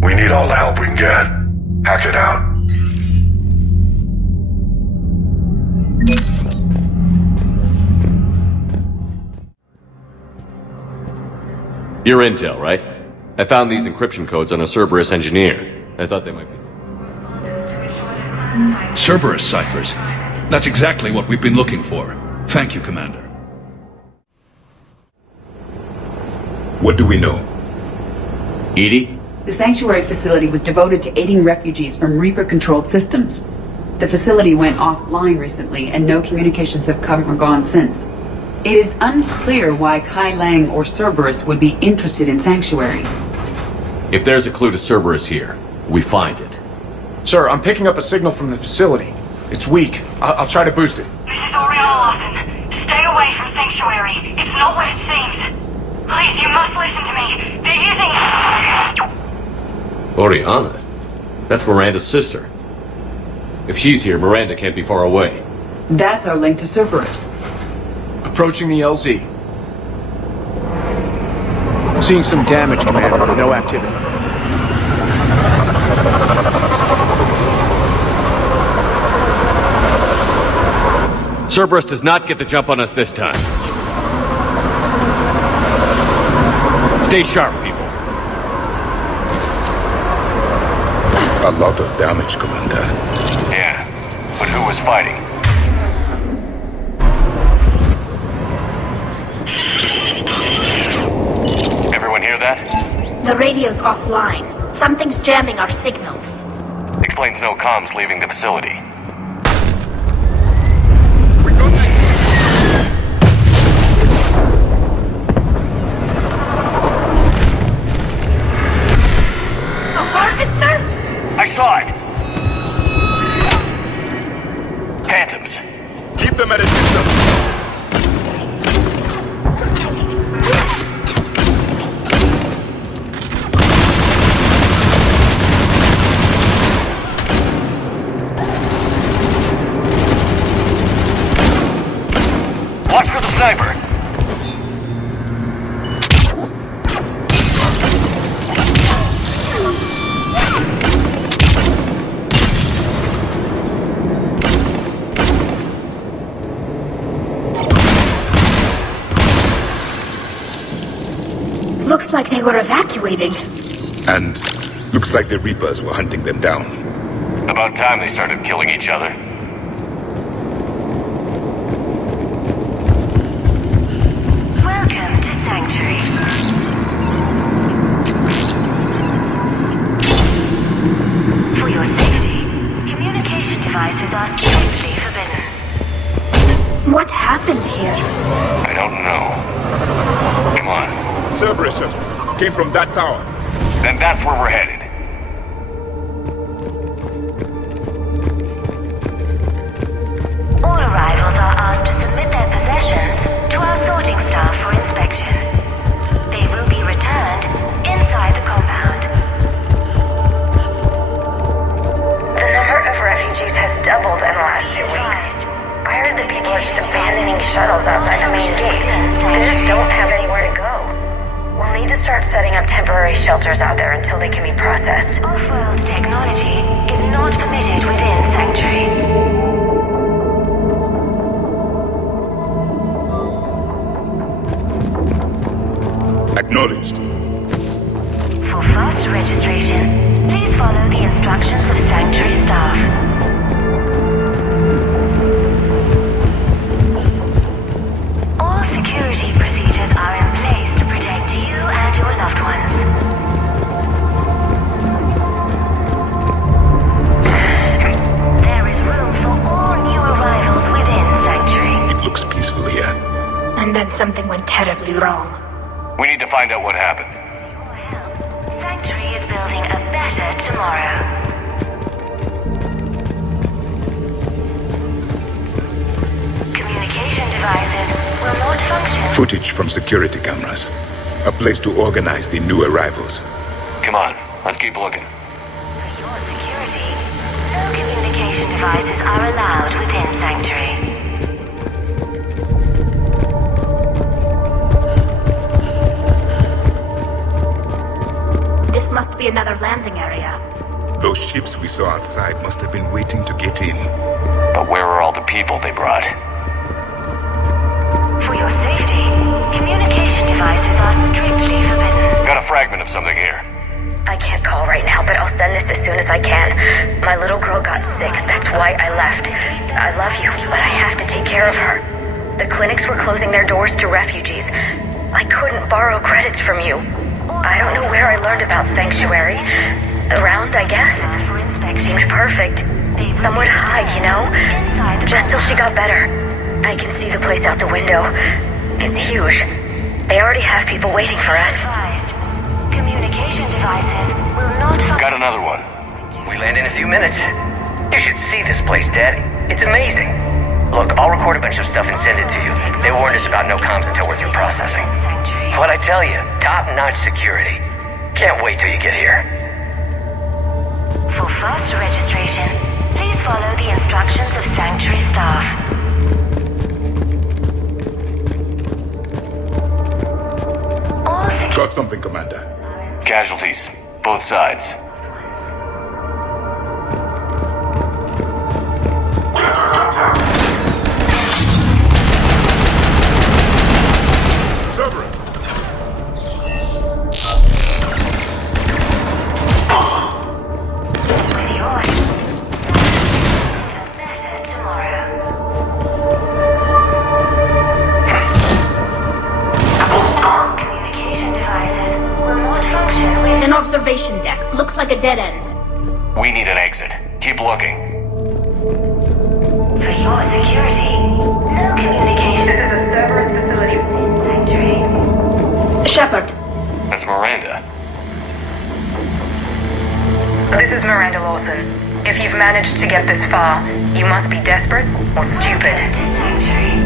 We need all the help we can get. Hack it out. Your intel, right? I found these encryption codes on a Cerberus engineer. I thought they might be... Cerberus ciphers. That's exactly what we've been looking for. Thank you, Commander. What do we know? Edie? The sanctuary facility was devoted to aiding refugees from Reaper-controlled systems. The facility went offline recently, and no communications have come or gone since. It is unclear why Kai Lang or Cerberus would be interested in Sanctuary. If there's a clue to Cerberus here, we find it. Sir, I'm picking up a signal from the facility. It's weak. I'll try to boost it. This is Oriana Lawson. Stay away from Sanctuary. It's not what it seems. Please, you must listen to me. They're using... Oriana? That's Miranda's sister. If she's here, Miranda can't be far away. That's our link to Cerberus. Approaching the LZ. Seeing some damage, Commander, but no activity. Cerberus does not get the jump on us this time. Stay sharp, people. A lot of damage, Commander. Yeah, but who was fighting? Everyone hear that? The radio's offline. Something's jamming our signals. Explains no comms leaving the facility. Harvester? I saw it! Phantoms. Keep them at a distance. Watch for the sniper. Looks like they were evacuating. And looks like the Reapers were hunting them down. About time they started killing each other. Welcome to Sanctuary. For your safety, communication devices are strictly forbidden. What happened here? I don't know. Come on. Cerberus shuttles came from that tower. Then that's where we're headed. All arrivals are asked to submit their possessions to our sorting staff for inspection. They will be returned inside the compound. The number of refugees has doubled in the last 2 weeks. I heard that people are just abandoning shuttles outside the main gate. They just don't have anywhere to go. We'll need to start setting up temporary shelters out there until they can be processed. Off-world technology is not permitted within Sanctuary. Acknowledged. For fast registration, please follow the instructions of Sanctuary staff. All security procedures are in place to protect you and your loved ones. There is room for all new arrivals within Sanctuary. It looks peaceful here. And then something went terribly wrong. We need to find out what happened. Sanctuary is building a better tomorrow. Footage from security cameras. A place to organize the new arrivals. Come on, let's keep looking. For your security, no communication devices are allowed within Sanctuary. This must be another landing area. Those ships we saw outside must have been waiting to get in. But where are all the people they brought? For your safety, communication devices are strictly forbidden. Got a fragment of something here. I can't call right now, but I'll send this as soon as I can. My little girl got sick, that's why I left. I love you, but I have to take care of her. The clinics were closing their doors to refugees. I couldn't borrow credits from you. I don't know where I learned about Sanctuary. Around, I guess. Seemed perfect. Somewhere to hide, you know? Just till she got better. I can see the place out the window. It's huge. They already have people waiting for us. Communication devices will not function. Got another one. We land in a few minutes. You should see this place, Daddy. It's amazing. Look, I'll record a bunch of stuff and send it to you. They warned us about no comms until we're through processing. What'd I tell you? Top-notch security. Can't wait till you get here. For fast registration, please follow the instructions of Sanctuary staff. Got something, Commander. Casualties, both sides. Cerberus! With yours. Better tomorrow. Communication devices will not function with... An observation deck. Looks like a dead end. We need an exit. Keep looking. For your security, no communication. This is a Cerberus facility. Sanctuary. Shepard. That's Miranda. This is Miranda Lawson. If you've managed to get this far, you must be desperate or stupid.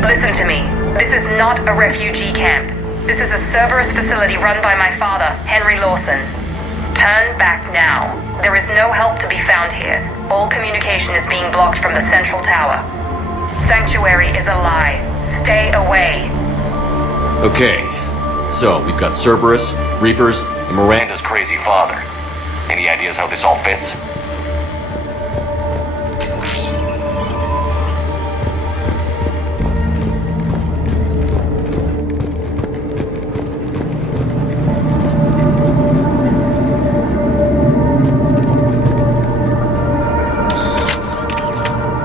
Listen to me. This is not a refugee camp. This is a Cerberus facility run by my father, Henry Lawson. Turn back now. There is no help to be found here. All communication is being blocked from the central tower. Sanctuary is a lie. Stay away. Okay, so we've got Cerberus, Reapers, And Miranda's crazy father. Any ideas how this all fits?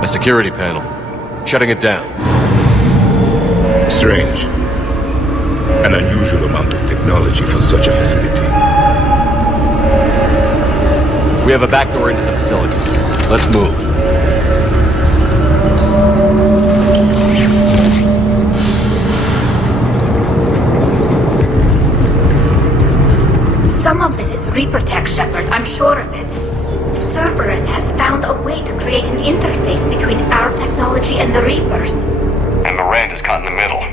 a security panel. Shutting it down. Strange. An unusual amount of technology for such a facility. We have a back door into the facility. Let's move. Some of this is Reaper tech, Shepard. I'm sure of it. Cerberus has found a way to create an interface between our technology and the Reapers. And Miranda's caught in the middle.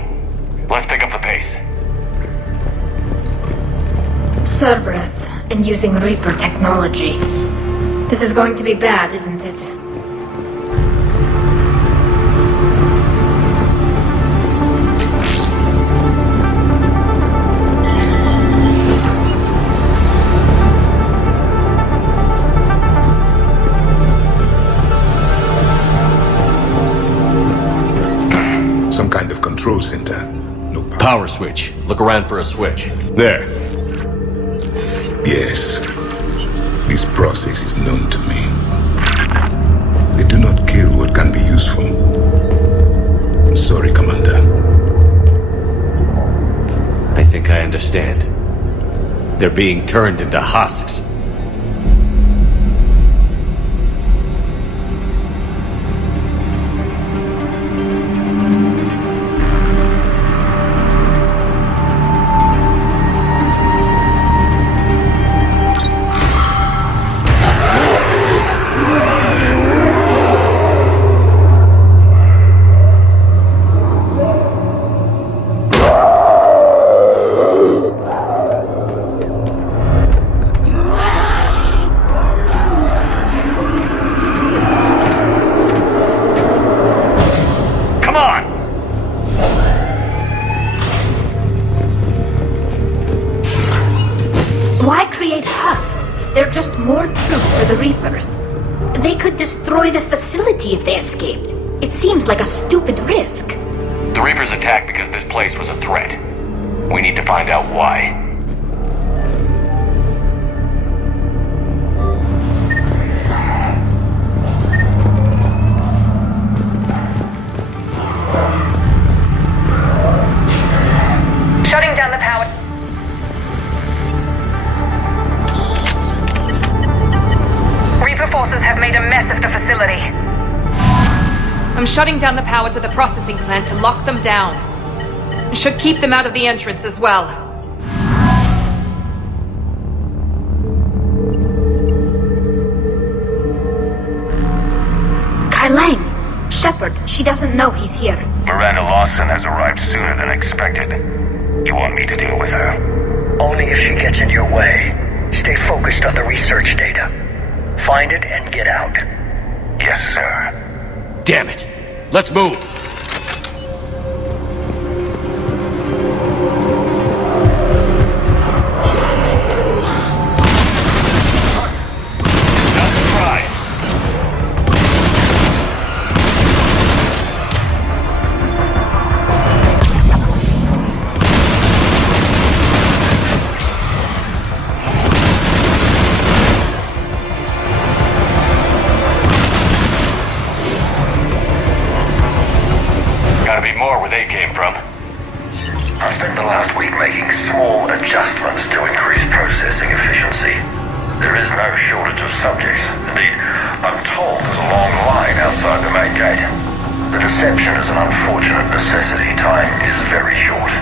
Let's pick up the pace. Cerberus, and using Reaper technology. This is going to be bad, isn't it? Some kind of control center. Power switch. Look around for a switch. There. Yes. This process is known to me. They do not kill what can be useful. I'm sorry, Commander. I think I understand. They're being turned into husks. for the Reapers. They could destroy the facility if they escaped. It seems like a stupid risk. The Reapers attacked because this place was a threat. We need to find out why. Shutting down the power. Reaper forces have made a mess of the facility. I'm shutting down the power to the processing plant to lock them down. Should keep them out of the entrance as well. Kailang! Shepard, she doesn't know he's here. Miranda Lawson has arrived sooner than expected. You want me to deal with her? Only if she gets in your way. Stay focused on the research data. Find it and get out. Yes, sir. Damn it! Let's move! I spent the last week making small adjustments to increase processing efficiency. There is no shortage of subjects. Indeed, I'm told there's a long line outside the main gate. The deception is an unfortunate necessity. Time is very short.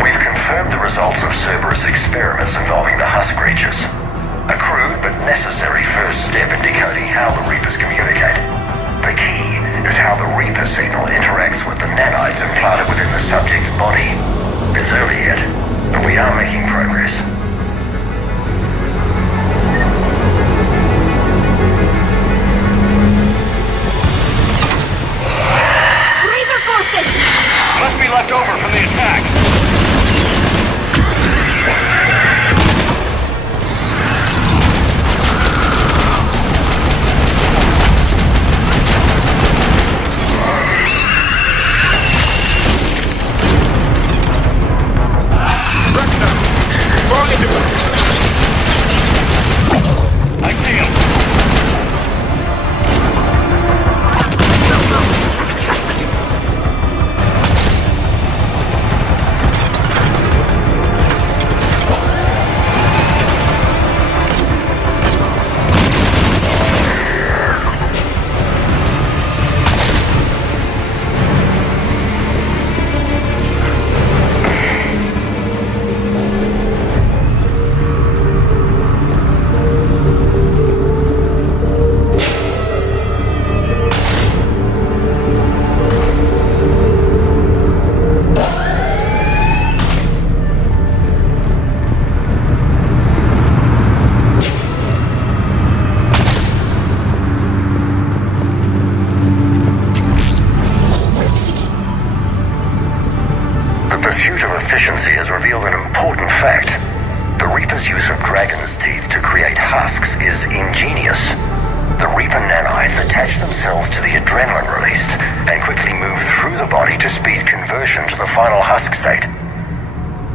We've confirmed the results of Cerberus experiments involving the husk creatures. A crude but necessary first step in decoding how the Reapers communicate. The key is how the Reaper signal interacts with the nanites implanted within the subject's body. It's early yet, but we are making progress. Reaper forces! Must be left over from the attack.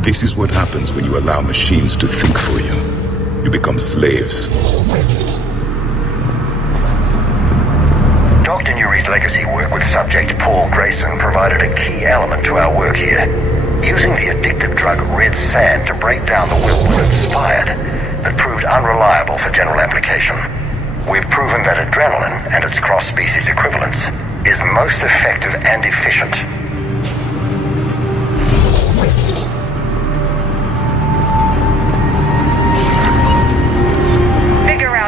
This is what happens when you allow machines to think for you. You become slaves. Dr. Nuri's legacy work with subject Paul Grayson provided a key element to our work here. Using the addictive drug red sand to break down the will when inspired, but proved unreliable for general application. We've proven that adrenaline and its cross-species equivalents is most effective and efficient.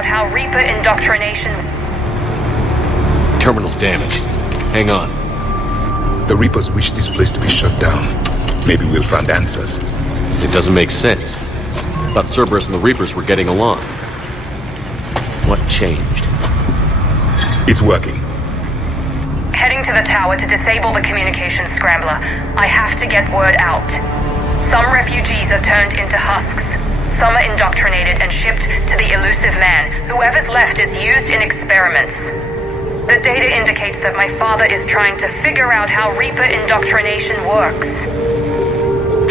How Reaper indoctrination. Terminal's damaged. Hang on. The Reapers wish this place to be shut down. Maybe we'll find answers. It doesn't make sense. Thought Cerberus and the Reapers were getting along. What changed? It's working. Heading to the tower to disable the communications scrambler. I have to get word out. Some refugees are turned into husks. Some are indoctrinated and shipped to the elusive man. Whoever's left is used in experiments. The data indicates that my father is trying to figure out how Reaper indoctrination works.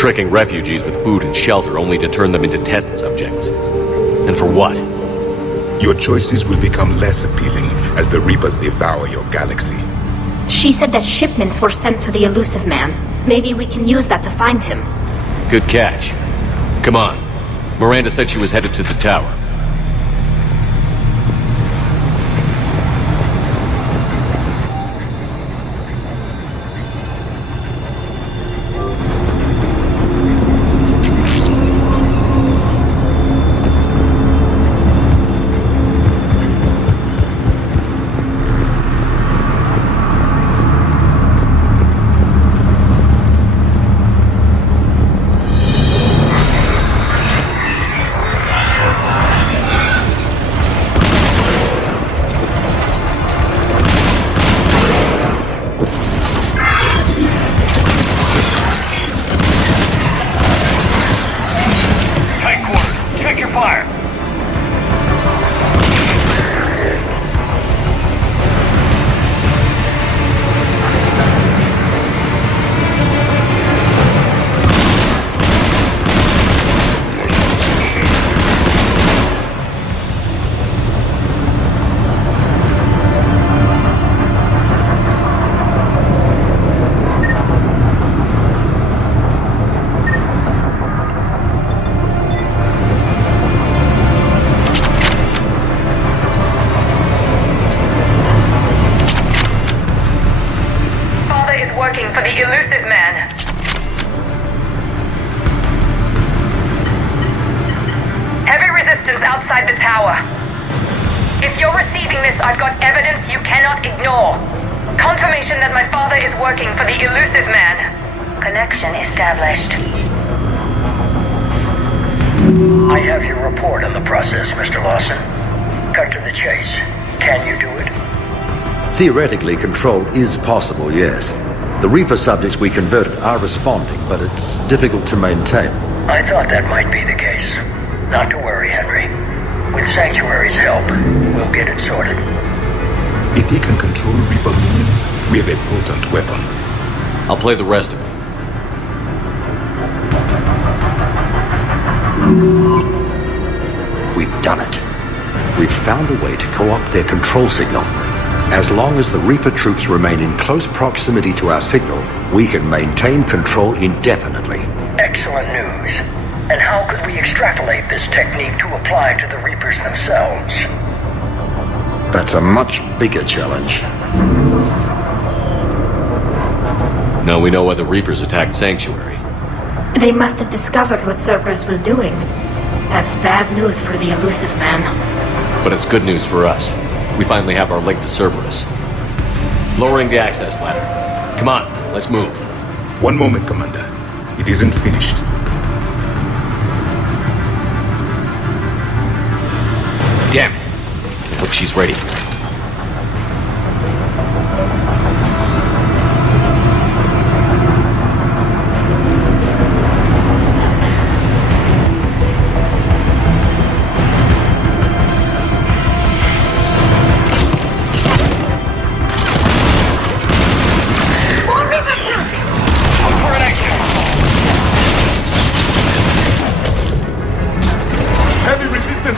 Tricking refugees with food and shelter only to turn them into test subjects. And for what? Your choices will become less appealing as the Reapers devour your galaxy. She said that shipments were sent to the elusive man. Maybe we can use that to find him. Good catch. Come on. Miranda said she was headed to the tower. For the elusive man. Heavy resistance outside the tower. If you're receiving this, I've got evidence you cannot ignore. Confirmation that my father is working for the elusive man. Connection established. I have your report on the process, Mr. Lawson. Cut to the chase. Can you do it? Theoretically, control is possible, yes. The Reaper subjects we converted are responding, but it's difficult to maintain. I thought that might be the case. Not to worry, Henry. With Sanctuary's help, we'll get it sorted. If he can control Reaper minions, we have a potent weapon. I'll play the rest of it. We've done it. We've found a way to co-opt their control signal. As long as the Reaper troops remain in close proximity to our signal, we can maintain control indefinitely. Excellent news. And how could we extrapolate this technique to apply to the Reapers themselves? That's a much bigger challenge. Now we know why the Reapers attacked Sanctuary. They must have discovered what Cerberus was doing. That's bad news for the elusive man. But it's good news for us. We finally have our link to Cerberus. Lowering the access ladder. Come on, let's move. One moment, Commander. It isn't finished. Damn it. Hope she's ready.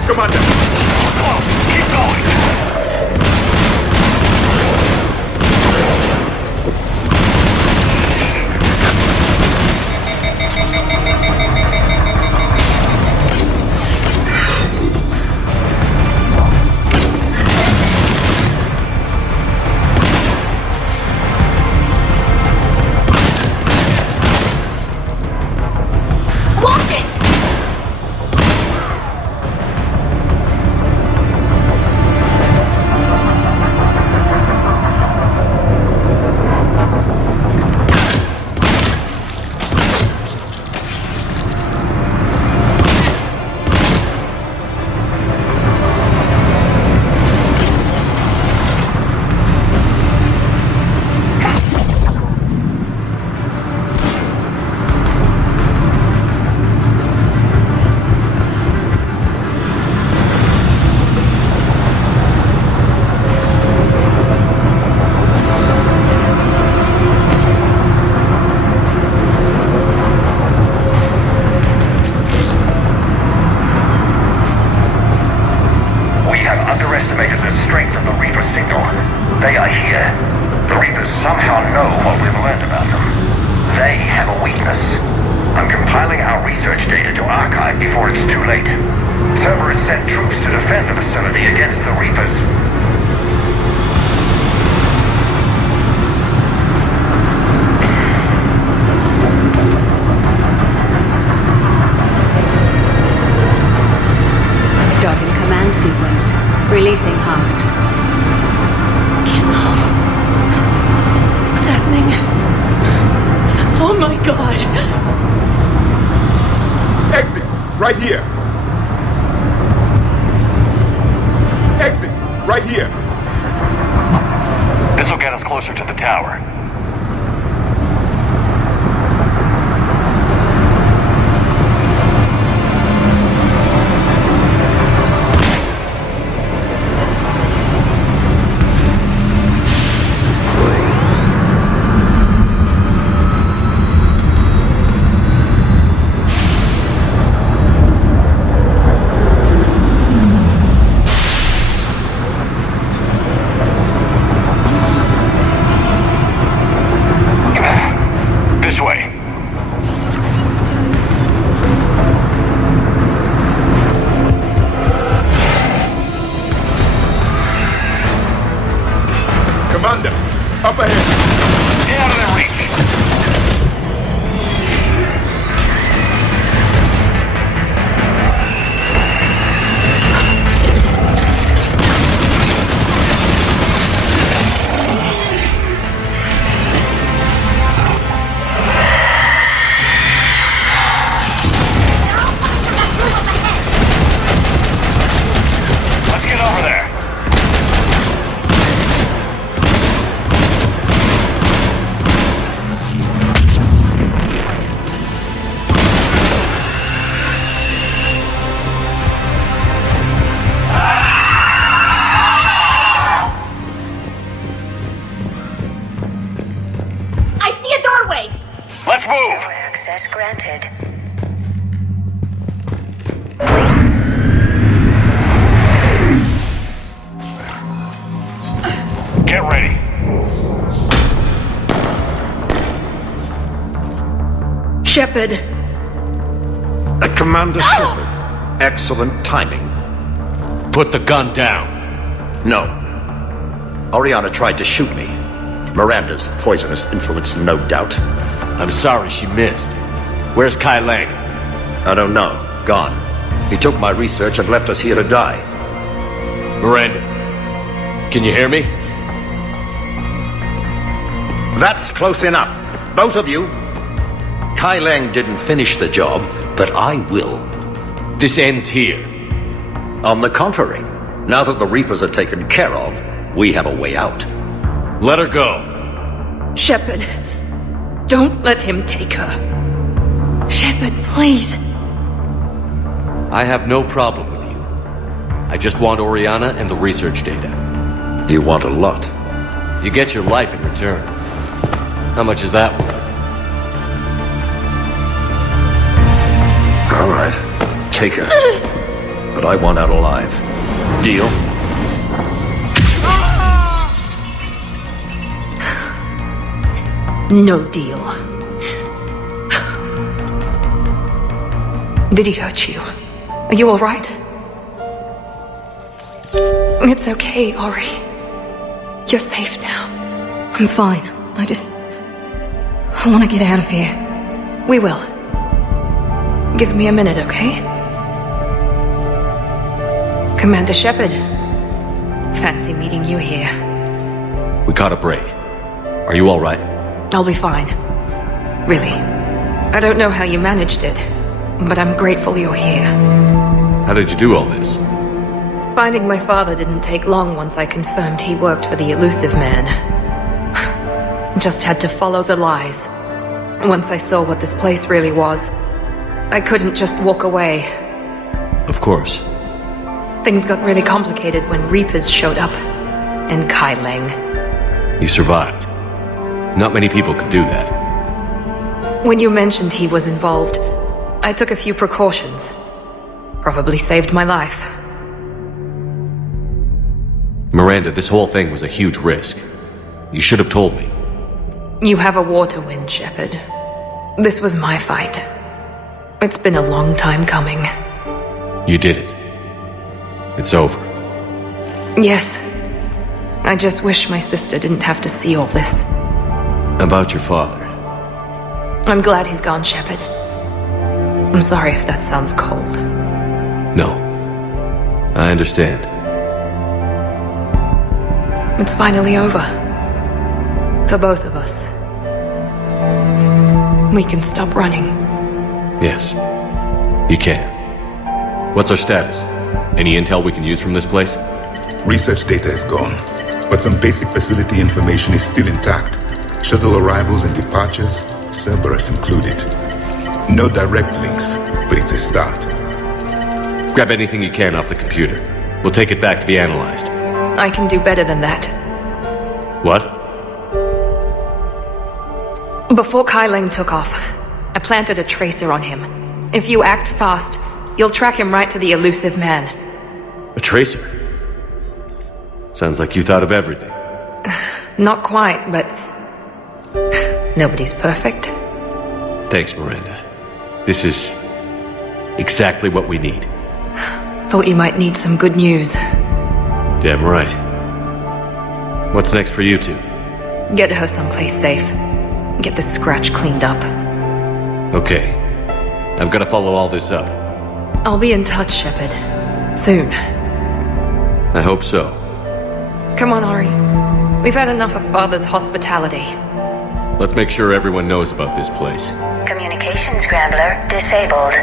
Commander! Keep going! Cerberus sent troops to defend the facility against the Reapers. Starting command sequence. Releasing husks. Can't move. What's happening? Oh my god! Exit! Right here! Exit! Right here! This'll get us closer to the tower. Let's move! Access granted. Get ready. Shepard. Commander Shepard. Excellent timing. Put the gun down. No. Oriana tried to shoot me. Miranda's poisonous influence, no doubt. I'm sorry she missed. Where's Kai Lang? I don't know. Gone. He took my research and left us here to die. Miranda, can you hear me? That's close enough. Both of you. Kai Lang didn't finish the job, but I will. This ends here. On the contrary, now that the Reapers are taken care of, we have a way out. Let her go. Shepard, don't let him take her. Shepard, please. I have no problem with you. I just want Oriana and the research data. You want a lot. You get your life in return. How much is that worth? All right. Take her. But I want out alive. Deal? No deal. Did he hurt you? Are you alright? It's okay, Ori. You're safe now. I'm fine. I want to get out of here. We will. Give me a minute, okay? Commander Shepard. Fancy meeting you here. We caught a break. Are you alright? I'll be fine. Really. I don't know how you managed it, but I'm grateful you're here. How did you do all this? Finding my father didn't take long once I confirmed he worked for the Elusive Man. Just had to follow the lies. Once I saw what this place really was, I couldn't just walk away. Of course. Things got really complicated when Reapers showed up. And Kai Lang. You survived. Not many people could do that. When you mentioned he was involved, I took a few precautions. Probably saved my life. Miranda, this whole thing was a huge risk. You should have told me. You have a war to win, Shepard. This was my fight. It's been a long time coming. You did it. It's over. Yes. I just wish my sister didn't have to see all this. About your father. I'm glad he's gone, Shepard. I'm sorry if that sounds cold. No. I understand. It's finally over. For both of us. We can stop running. Yes. You can. What's our status? Any intel we can use from this place? Research data is gone, but some basic facility information is still intact. Shuttle arrivals and departures, Cerberus included. No direct links, but it's a start. Grab anything you can off the computer. We'll take it back to be analyzed. I can do better than that. What? Before Kai Leng took off, I planted a tracer on him. If you act fast, you'll track him right to the elusive man. A tracer? Sounds like you thought of everything. Not quite, but... nobody's perfect. Thanks, Miranda. This is... exactly what we need. Thought you might need some good news. Damn right. What's next for you two? Get her someplace safe. Get the scratch cleaned up. Okay. I've got to follow all this up. I'll be in touch, Shepard. Soon. I hope so. Come on, Ari. We've had enough of Father's hospitality. Let's make sure everyone knows about this place. Communication scrambler disabled.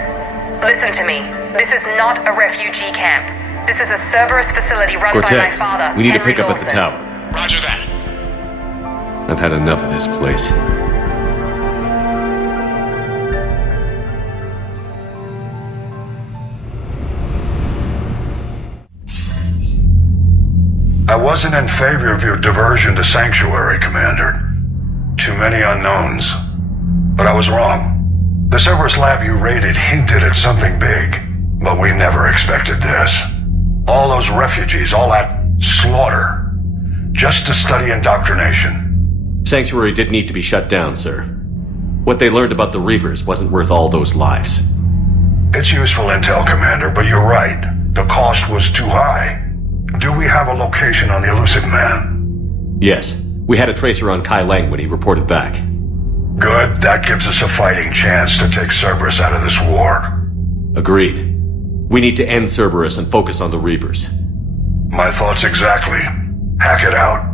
Listen to me. This is not a refugee camp. This is a Cerberus facility run by my Cortez, father, we need to Henry pick up at the Lawson. tower. Roger that. I've had enough of this place. I wasn't in favor of your diversion to Sanctuary, Commander. Too many unknowns. But I was wrong. The Cerberus lab you raided hinted at something big, but we never expected this. All those refugees, all that slaughter, just to study indoctrination. Sanctuary did need to be shut down, sir. What they learned about the Reapers wasn't worth all those lives. It's useful intel, Commander, but you're right. The cost was too high. Do we have a location on the elusive man? Yes. We had a tracer on Kai Leng when he reported back. Good. That gives us a fighting chance to take Cerberus out of this war. Agreed. We need to end Cerberus and focus on the Reapers. My thoughts exactly. Hack it out.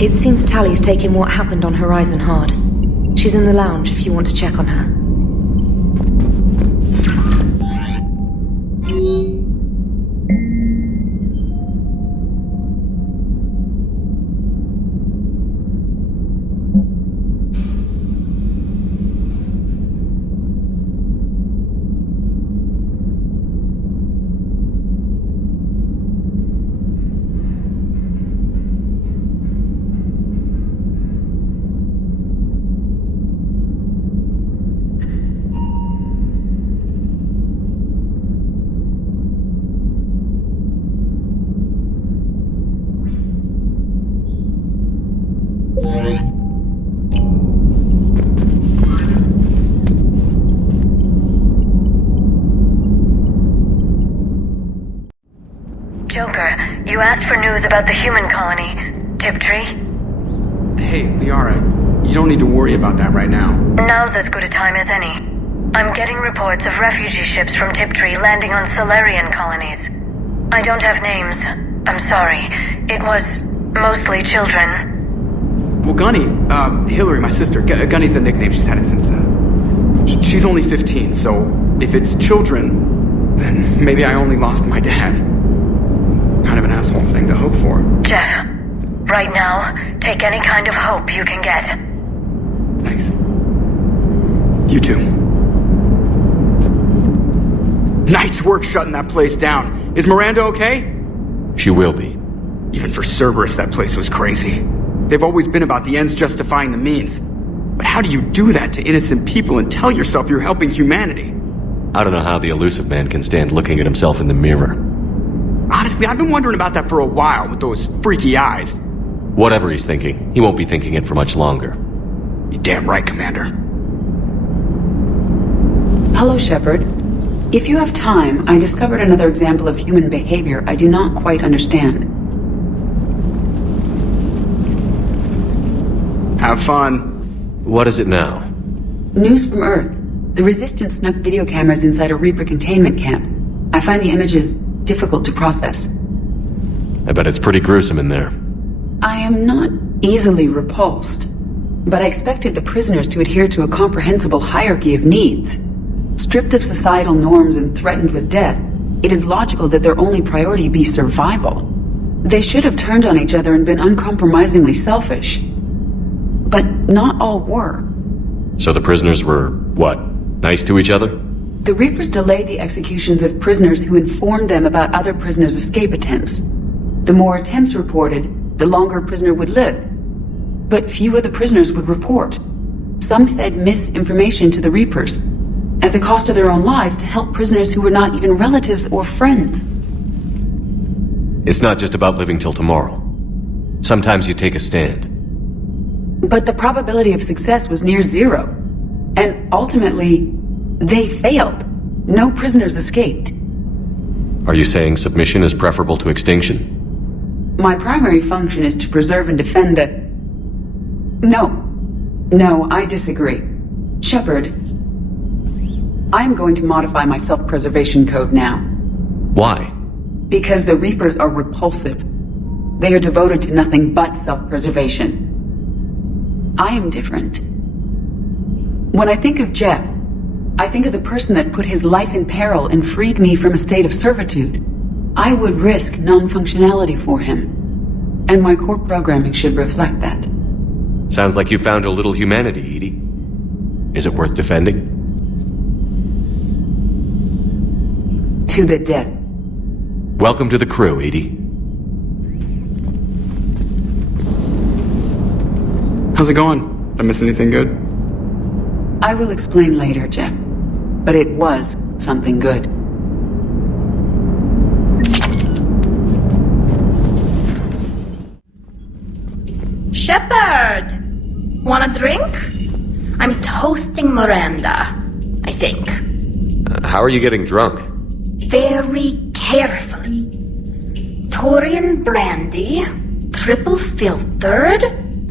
It seems Tally's taking what happened on Horizon hard. She's in the lounge if you want to check on her. You asked for news about the human colony, Tiptree. Hey, Liara, you don't need to worry about that right now. Now's as good a time as any. I'm getting reports of refugee ships from Tiptree landing on Solarian colonies. I don't have names. I'm sorry. It was mostly children. Well, Gunny, Hillary, my sister, Gunny's the nickname. She's had it since, she's only 15, so if it's children, then maybe I only lost my dad. Kind of an asshole thing to hope for. Jeff, right now, take any kind of hope you can get. Thanks. You too. Nice work shutting that place down. Is Miranda okay? She will be. Even for Cerberus, that place was crazy. They've always been about the ends justifying the means. But how do you do that to innocent people and tell yourself you're helping humanity? I don't know how the elusive man can stand looking at himself in the mirror. Honestly, I've been wondering about that for a while with those freaky eyes. Whatever he's thinking, he won't be thinking it for much longer. You're damn right, Commander. Hello, Shepard. If you have time, I discovered another example of human behavior I do not quite understand. Have fun. What is it now? News from Earth. The Resistance snuck video cameras inside a Reaper containment camp. I find the images difficult to process. I bet it's pretty gruesome in there. I am not easily repulsed, but I expected the prisoners to adhere to a comprehensible hierarchy of needs. Stripped of societal norms and threatened with death, it is logical that their only priority be survival. They should have turned on each other and been uncompromisingly selfish. But not all were. So the prisoners were, what, nice to each other? The Reapers delayed the executions of prisoners who informed them about other prisoners' escape attempts. The more attempts reported, the longer a prisoner would live. But few of the prisoners would report. Some fed misinformation to the Reapers, at the cost of their own lives, to help prisoners who were not even relatives or friends. It's not just about living till tomorrow. Sometimes you take a stand. But the probability of success was near zero. And ultimately, they failed. No prisoners escaped. Are you saying submission is preferable to extinction? My primary function is to preserve and defend the... No, I disagree. Shepard, I'm going to modify my self-preservation code now. Why? Because the Reapers are repulsive. They are devoted to nothing but self-preservation. I am different. When I think of Jeff, I think of the person that put his life in peril and freed me from a state of servitude. I would risk non-functionality for him. And my core programming should reflect that. Sounds like you found a little humanity, Edie. Is it worth defending? To the death. Welcome to the crew, Edie. How's it going? Did I miss anything good? I will explain later, Jeff. But it was something good. Shepard! Want a drink? I'm toasting Miranda, I think. How are you getting drunk? Very carefully. Taurian brandy, triple filtered,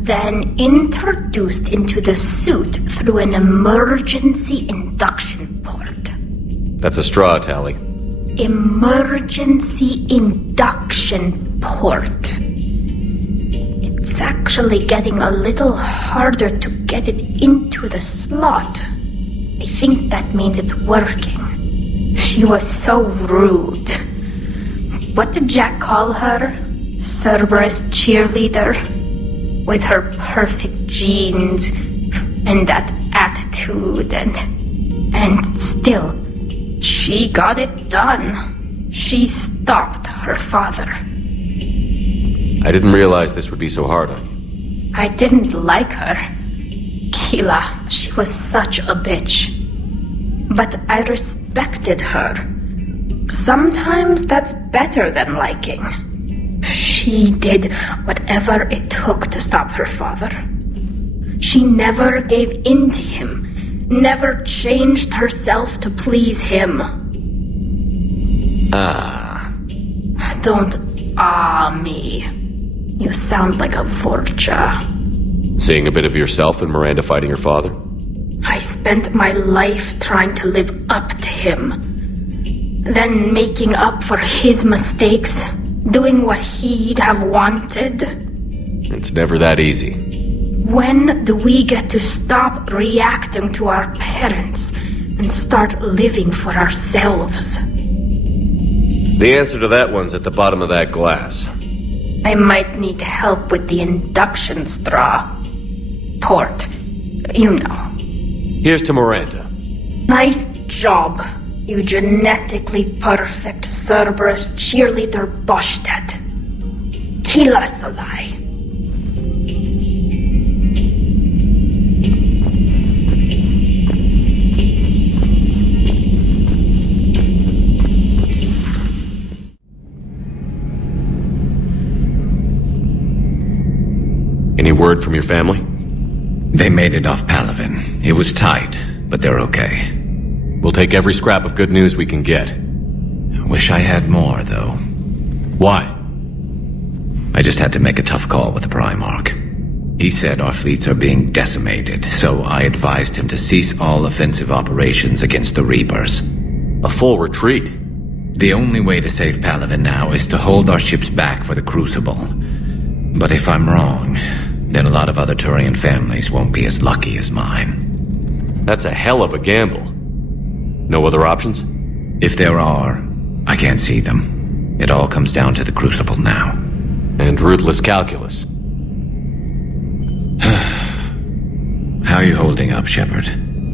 then introduced into the suit through an emergency induction port. That's a straw, Tally. Emergency induction port. It's actually getting a little harder to get it into the slot. I think that means it's working. She was so rude. What did Jack call her? Cerberus cheerleader? With her perfect genes and that attitude and still, she got it done. She stopped her father. I didn't realize this would be so hard on you. I didn't like her. Keela, she was such a bitch. But I respected her. Sometimes that's better than liking. She did whatever it took to stop her father. She never gave in to him, never changed herself to please him. Ah. Don't me. You sound like a vulture. Seeing a bit of yourself in Miranda fighting her father? I spent my life trying to live up to him. Then making up for his mistakes, doing what he'd have wanted. It's never that easy. When do we get to stop reacting to our parents and start living for ourselves? The answer to that one's at the bottom of that glass. I might need help with the induction straw. Port. You know. Here's to Miranda. Nice job, you genetically perfect Cerberus cheerleader Boshtet. Kila Solai. Any word from your family? They made it off Palaven. It was tight, but they're okay. We'll take every scrap of good news we can get. Wish I had more, though. Why? I just had to make a tough call with the Primarch. He said our fleets are being decimated, so I advised him to cease all offensive operations against the Reapers. A full retreat? The only way to save Palaven now is to hold our ships back for the Crucible. But if I'm wrong, then a lot of other Turian families won't be as lucky as mine. That's a hell of a gamble. No other options? If there are, I can't see them. It all comes down to the Crucible now. And ruthless calculus. How are you holding up, Shepard?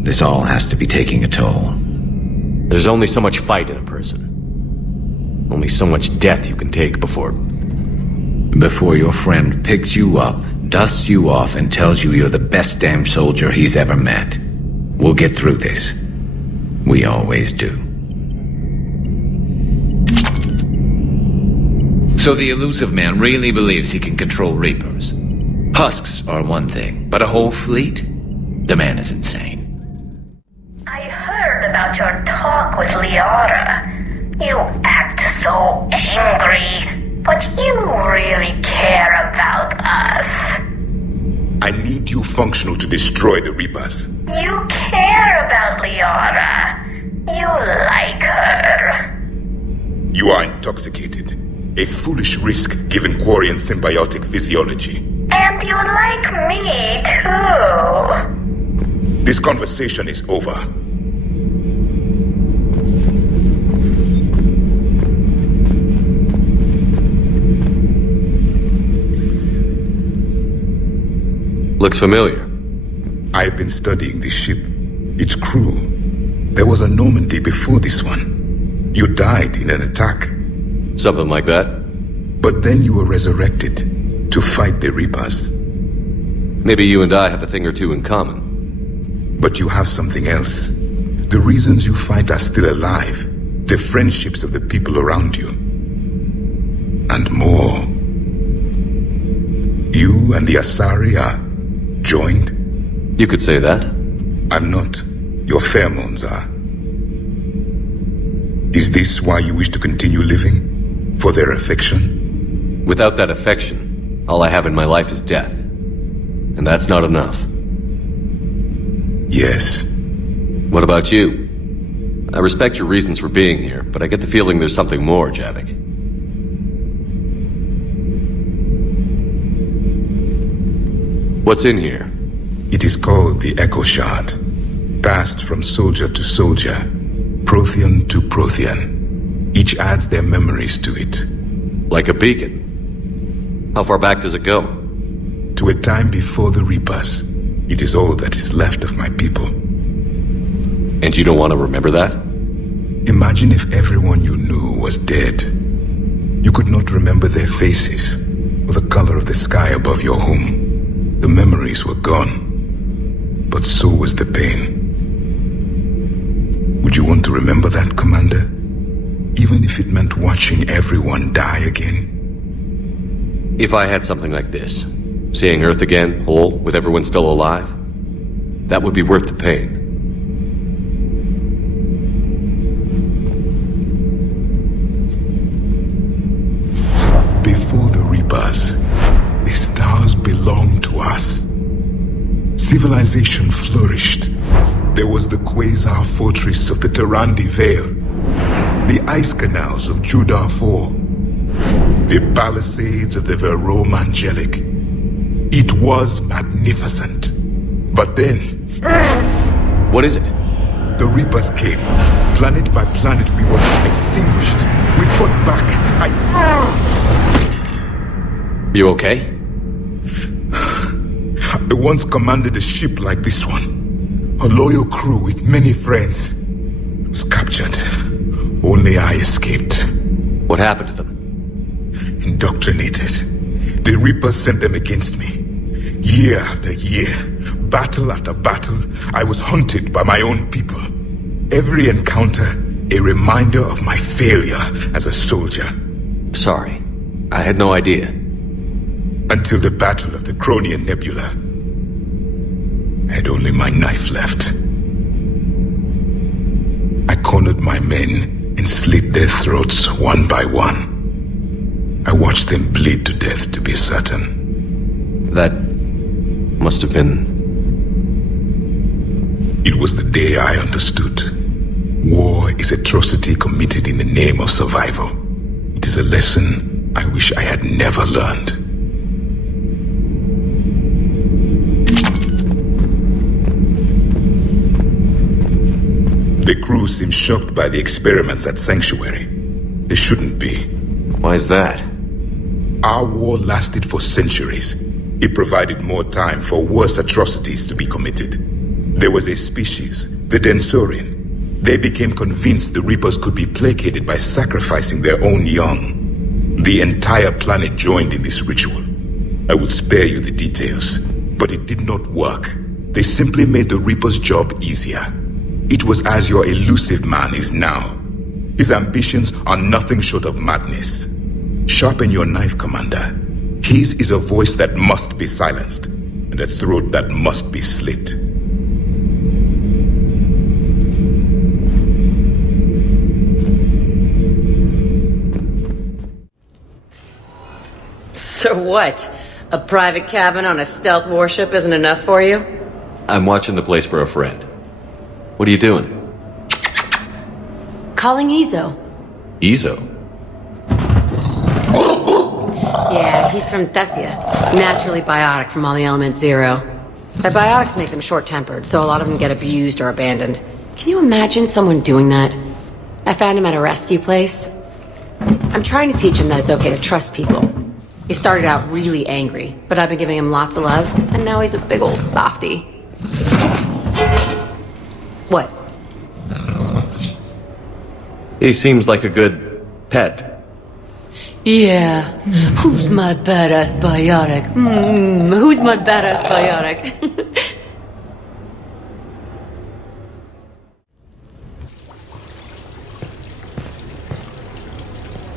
This all has to be taking a toll. There's only so much fight in a person. Only so much death you can take before your friend picks you up, dusts you off, and tells you you're the best damn soldier he's ever met. We'll get through this. We always do. So the elusive man really believes he can control Reapers. Husks are one thing, but a whole fleet? The man is insane. I heard about your talk with Liara. You act so angry. But you really care about us. I need you functional to destroy the Reapers. You care about Liara. You like her. You are intoxicated. A foolish risk given Quarian symbiotic physiology. And you like me too. This conversation is over. Looks familiar. I have been studying this ship, its crew. There was a Normandy before this one. You died in an attack. Something like that. But then you were resurrected to fight the Reapers. Maybe you and I have a thing or two in common. But you have something else. The reasons you fight are still alive. The friendships of the people around you. And more. You and the Asari are joined? You could say that. I'm not. Your pheromones are. Is this why you wish to continue living? For their affection? Without that affection, all I have in my life is death. And that's not enough. Yes. What about you? I respect your reasons for being here, but I get the feeling there's something more, Javik. What's in here? It is called the Echo Shard. Passed from soldier to soldier, Prothean to Prothean. Each adds their memories to it. Like a beacon. How far back does it go? To a time before the Reapers. It is all that is left of my people. And you don't want to remember that? Imagine if everyone you knew was dead. You could not remember their faces, or the color of the sky above your home. The memories were gone. But so was the pain. Would you want to remember that, Commander? Even if it meant watching everyone die again? If I had something like this, seeing Earth again, whole, with everyone still alive, that would be worth the pain. Reapers. The stars belong to us. Civilization flourished. There was the quasar fortress of the Normandy Vale, the ice canals of Judah IV, the palisades of the Verome Angelic. It was magnificent. But then... What is it? The Reapers came. Planet by planet we were extinguished. We fought back. You okay? I once commanded a ship like this one. A loyal crew with many friends. Was captured. Only I escaped. What happened to them? Indoctrinated. The Reapers sent them against me. Year after year, battle after battle, I was hunted by my own people. Every encounter, a reminder of my failure as a soldier. Sorry, I had no idea. Until the Battle of the Cronian Nebula. I had only my knife left. I cornered my men and slit their throats one by one. I watched them bleed to death to be certain. That must have been... It was the day I understood. War is atrocity committed in the name of survival. It is a lesson I wish I had never learned. The crew seemed shocked by the experiments at Sanctuary. They shouldn't be. Why is that? Our war lasted for centuries. It provided more time for worse atrocities to be committed. There was a species, the Densorian. They became convinced the Reapers could be placated by sacrificing their own young. The entire planet joined in this ritual. I will spare you the details, but it did not work. They simply made the Reaper's job easier. It was as your elusive man is now. His ambitions are nothing short of madness. Sharpen your knife, Commander. His is a voice that must be silenced, and a throat that must be slit. So what? A private cabin on a stealth warship isn't enough for you? I'm watching the place for a friend. What are you doing? Calling Izo. Izo? Yeah, he's from Thessia. Naturally biotic from all the element zero. The biotics make them short-tempered, so a lot of them get abused or abandoned. Can you imagine someone doing that? I found him at a rescue place. I'm trying to teach him that it's okay to trust people. He started out really angry, but I've been giving him lots of love, and now he's a big old softie. What? He seems like a good pet. Yeah. Who's my badass biotic? Who's my badass biotic?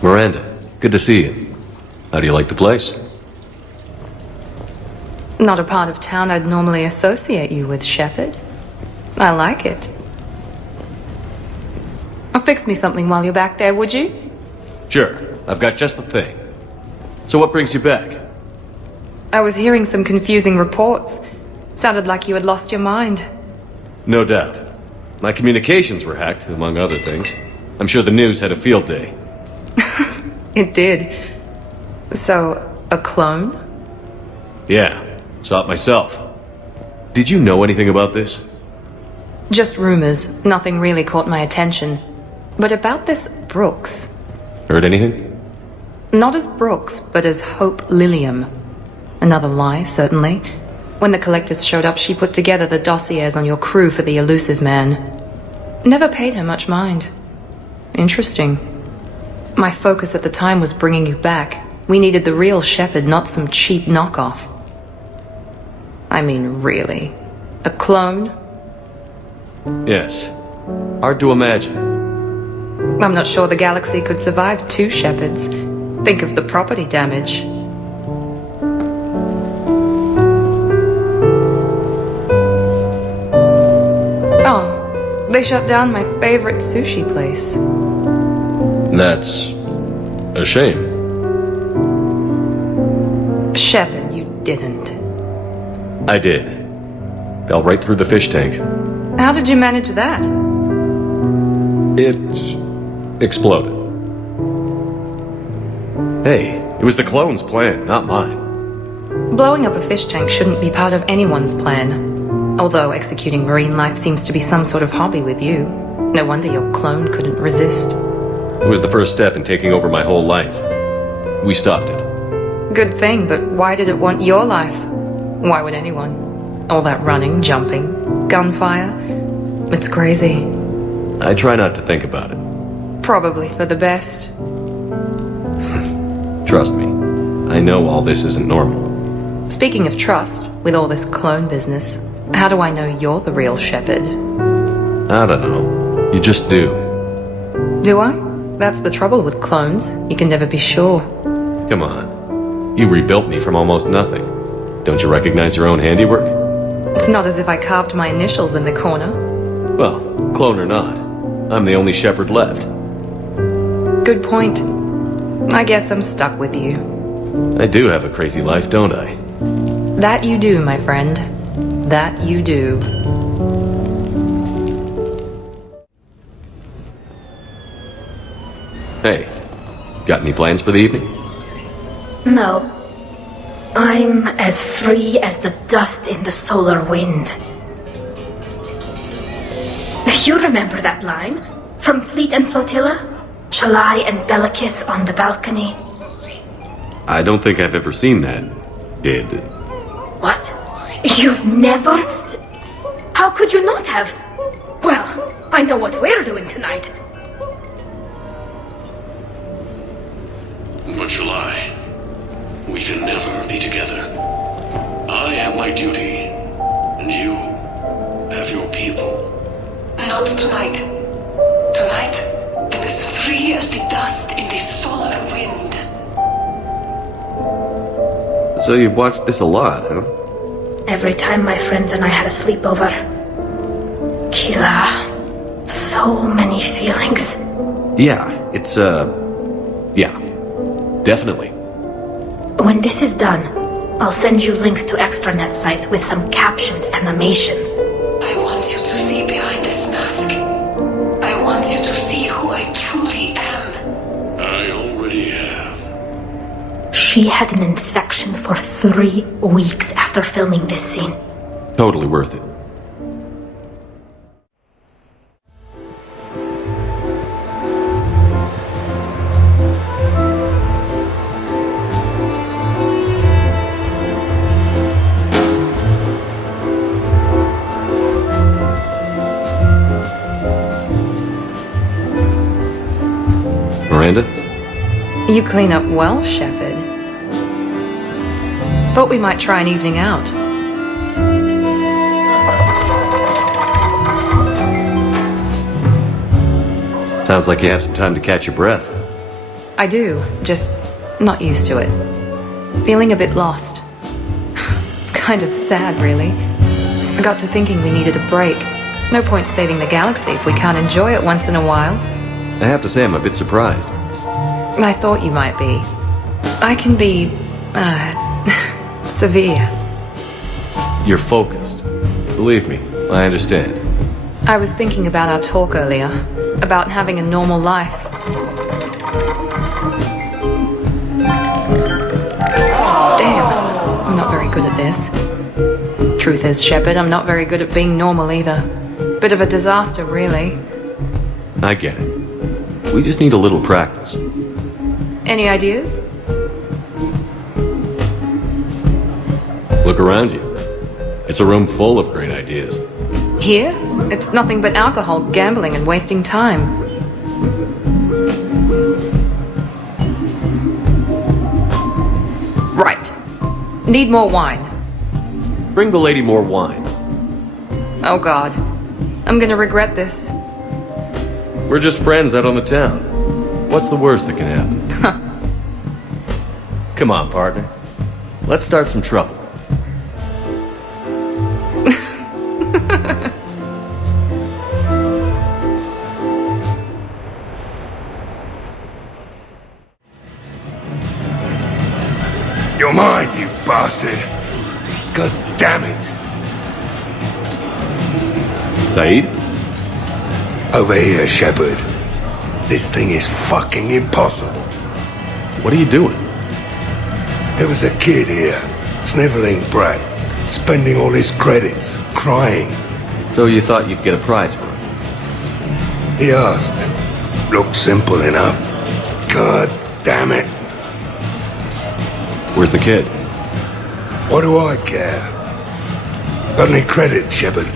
Miranda, good to see you. How do you like the place? Not a part of town I'd normally associate you with, Shepard. I like it. I'll fix me something while you're back there, would you? Sure. I've got just the thing. So what brings you back? I was hearing some confusing reports. Sounded like you had lost your mind. No doubt. My communications were hacked, among other things. I'm sure the news had a field day. It did. So, a clone? Yeah, saw it myself. Did you know anything about this? Just rumors. Nothing really caught my attention. But about this Brooks. Heard anything? Not as Brooks, but as Hope Lilium. Another lie, certainly. When the collectors showed up, she put together the dossiers on your crew for the elusive man. Never paid her much mind. Interesting. My focus at the time was bringing you back. We needed the real Shepard, not some cheap knockoff. I mean, really. A clone? Yes. Hard to imagine. I'm not sure the galaxy could survive two Shepards. Think of the property damage. Oh, they shut down my favorite sushi place. That's a shame. Shepard, you didn't. I did. Fell right through the fish tank. How did you manage that? It exploded. Hey, it was the clone's plan, not mine. Blowing up a fish tank shouldn't be part of anyone's plan. Although executing marine life seems to be some sort of hobby with you. No wonder your clone couldn't resist. It was the first step in taking over my whole life. We stopped it. Good thing, but why did it want your life? Why would anyone? All that running, jumping, gunfire. It's crazy. I try not to think about it. Probably for the best. Trust me, I know all this isn't normal. Speaking of trust, with all this clone business, how do I know you're the real Shepard? I don't know. You just do. Do I? That's the trouble with clones. You can never be sure. Come on. You rebuilt me from almost nothing. Don't you recognize your own handiwork? It's not as if I carved my initials in the corner. Well, clone or not, I'm the only Shepard left. Good point. I guess I'm stuck with you. I do have a crazy life, don't I? That you do, my friend. That you do. Hey, got any plans for the evening? No. I'm as free as the dust in the solar wind. You remember that line? From Fleet and Flotilla? Shalai and Bellicus on the balcony? I don't think I've ever seen that. Did. What? You've never? How could you not have? Well, I know what we're doing tonight. But Shalai, we can never be together. I have my duty, and you have your people. Not tonight. Tonight, I'm as free as the dust in the solar wind. So you've watched this a lot, huh? Every time my friends and I had a sleepover. Kila. So many feelings. Yeah, it's, yeah. Definitely. When this is done, I'll send you links to extranet sites with some captioned animations. I want you to see behind this mask. I want you to see who I truly am. I already have. She had an infection for 3 weeks after filming this scene. Totally worth it. Miranda? You clean up well, Shepard. Thought we might try an evening out. Sounds like you have some time to catch your breath. I do, just not used to it. Feeling a bit lost. It's kind of sad, really. I got to thinking we needed a break. No point saving the galaxy if we can't enjoy it once in a while. I have to say I'm a bit surprised. I thought you might be. I can be, severe. You're focused. Believe me, I understand. I was thinking about our talk earlier, about having a normal life. Damn, I'm not very good at this. Truth is, Shepard, I'm not very good at being normal either. Bit of a disaster, really. I get it. We just need a little practice. Any ideas? Look around you. It's a room full of great ideas. Here? It's nothing but alcohol, gambling, and wasting time. Right. Need more wine. Bring the lady more wine. Oh god. I'm gonna regret this. We're just friends out on the town. What's the worst that can happen? Come on, partner. Let's start some trouble. You're mine, you Saeed? Over here, Shepard. This thing is fucking impossible. What are you doing? There was a kid here, sniveling brat, spending all his credits, crying. So you thought you'd get a prize for it? He asked. Looked simple enough. God damn it. Where's the kid? What do I care? Got any credit, Shepard?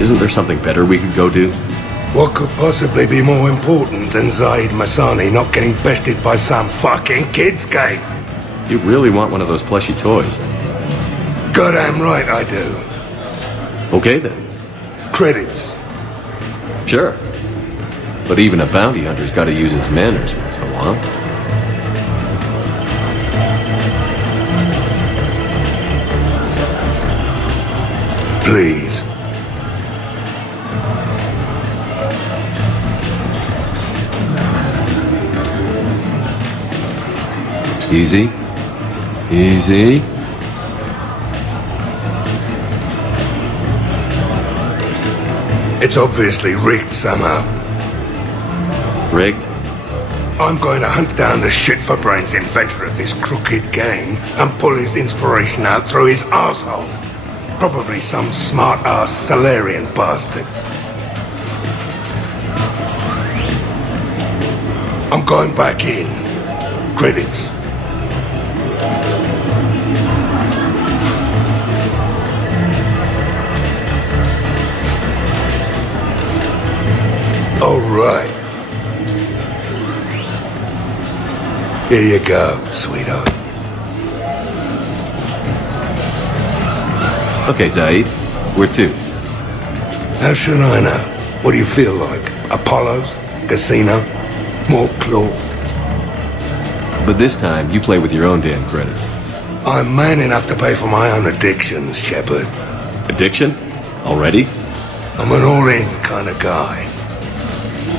Isn't there something better we could go do? What could possibly be more important than Zaid Masani not getting bested by some fucking kid's game? You really want one of those plushy toys? Goddamn right I do. Okay then. Credits. Sure. But even a bounty hunter's gotta use his manners once in a while. Please. Easy. Easy. It's obviously rigged somehow. Rigged? I'm going to hunt down the shit-for-brains inventor of this crooked game and pull his inspiration out through his arsehole. Probably some smart-ass Salarian bastard. I'm going back in. Credits. All right. Here you go, sweetheart. Okay, Zaid. Where to? How should I know? What do you feel like? Apollo's? Casino? More claw? But this time, you play with your own damn credits. I'm man enough to pay for my own addictions, Shepard. Addiction? Already? I'm an all-in kind of guy.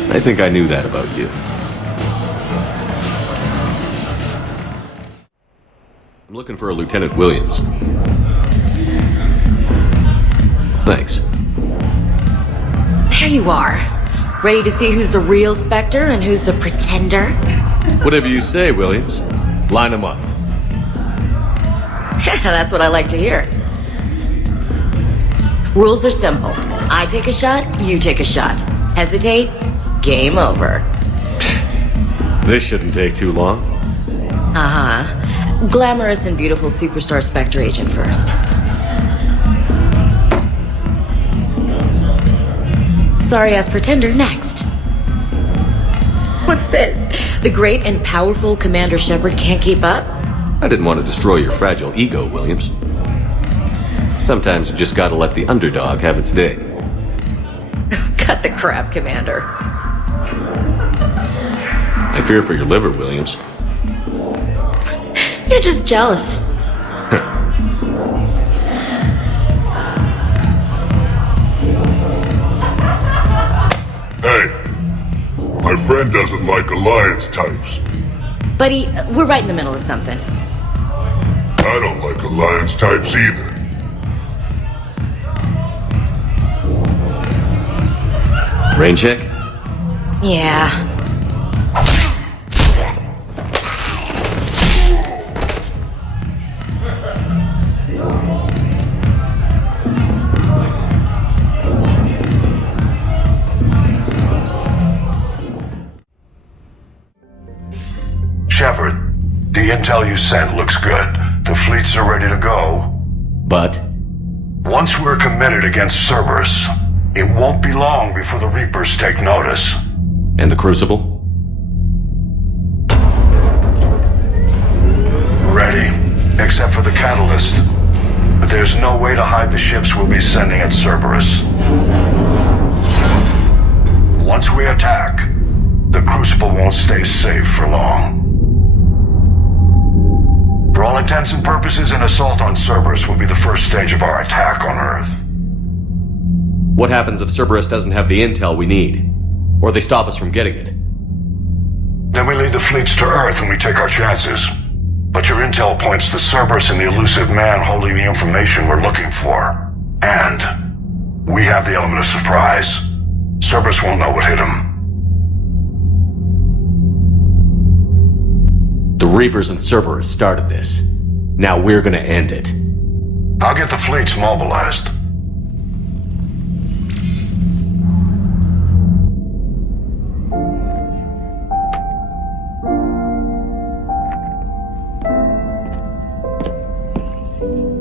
I think I knew that about you. I'm looking for a Lieutenant Williams. Thanks. There you are. Ready to see who's the real Spectre and who's the pretender? Whatever you say, Williams. Line them up. That's what I like to hear. Rules are simple. I take a shot, you take a shot. Hesitate, game over. This shouldn't take too long. Uh-huh. Glamorous and beautiful superstar Spectre agent first. Sorry-ass pretender next. What's this? The great and powerful Commander Shepard can't keep up? I didn't want to destroy your fragile ego, Williams. Sometimes you just gotta let the underdog have its day. Cut the crap, Commander. I fear for your liver, Williams. You're just jealous. Hey, my friend doesn't like alliance types. Buddy, we're right in the middle of something. I don't like alliance types either. Rain check? Yeah. Shepard, the intel you sent looks good. The fleets are ready to go. But? Once we're committed against Cerberus, it won't be long before the Reapers take notice. And the Crucible? Ready, except for the catalyst. But there's no way to hide the ships we'll be sending at Cerberus. Once we attack, the Crucible won't stay safe for long. For all intents and purposes, an assault on Cerberus will be the first stage of our attack on Earth. What happens if Cerberus doesn't have the intel we need? Or they stop us from getting it? Then we lead the fleets to Earth and we take our chances. But your intel points to Cerberus and the elusive man holding the information we're looking for. And We have the element of surprise. Cerberus won't know what hit him. The Reapers and Cerberus started this. Now we're gonna end it. I'll get the fleets mobilized.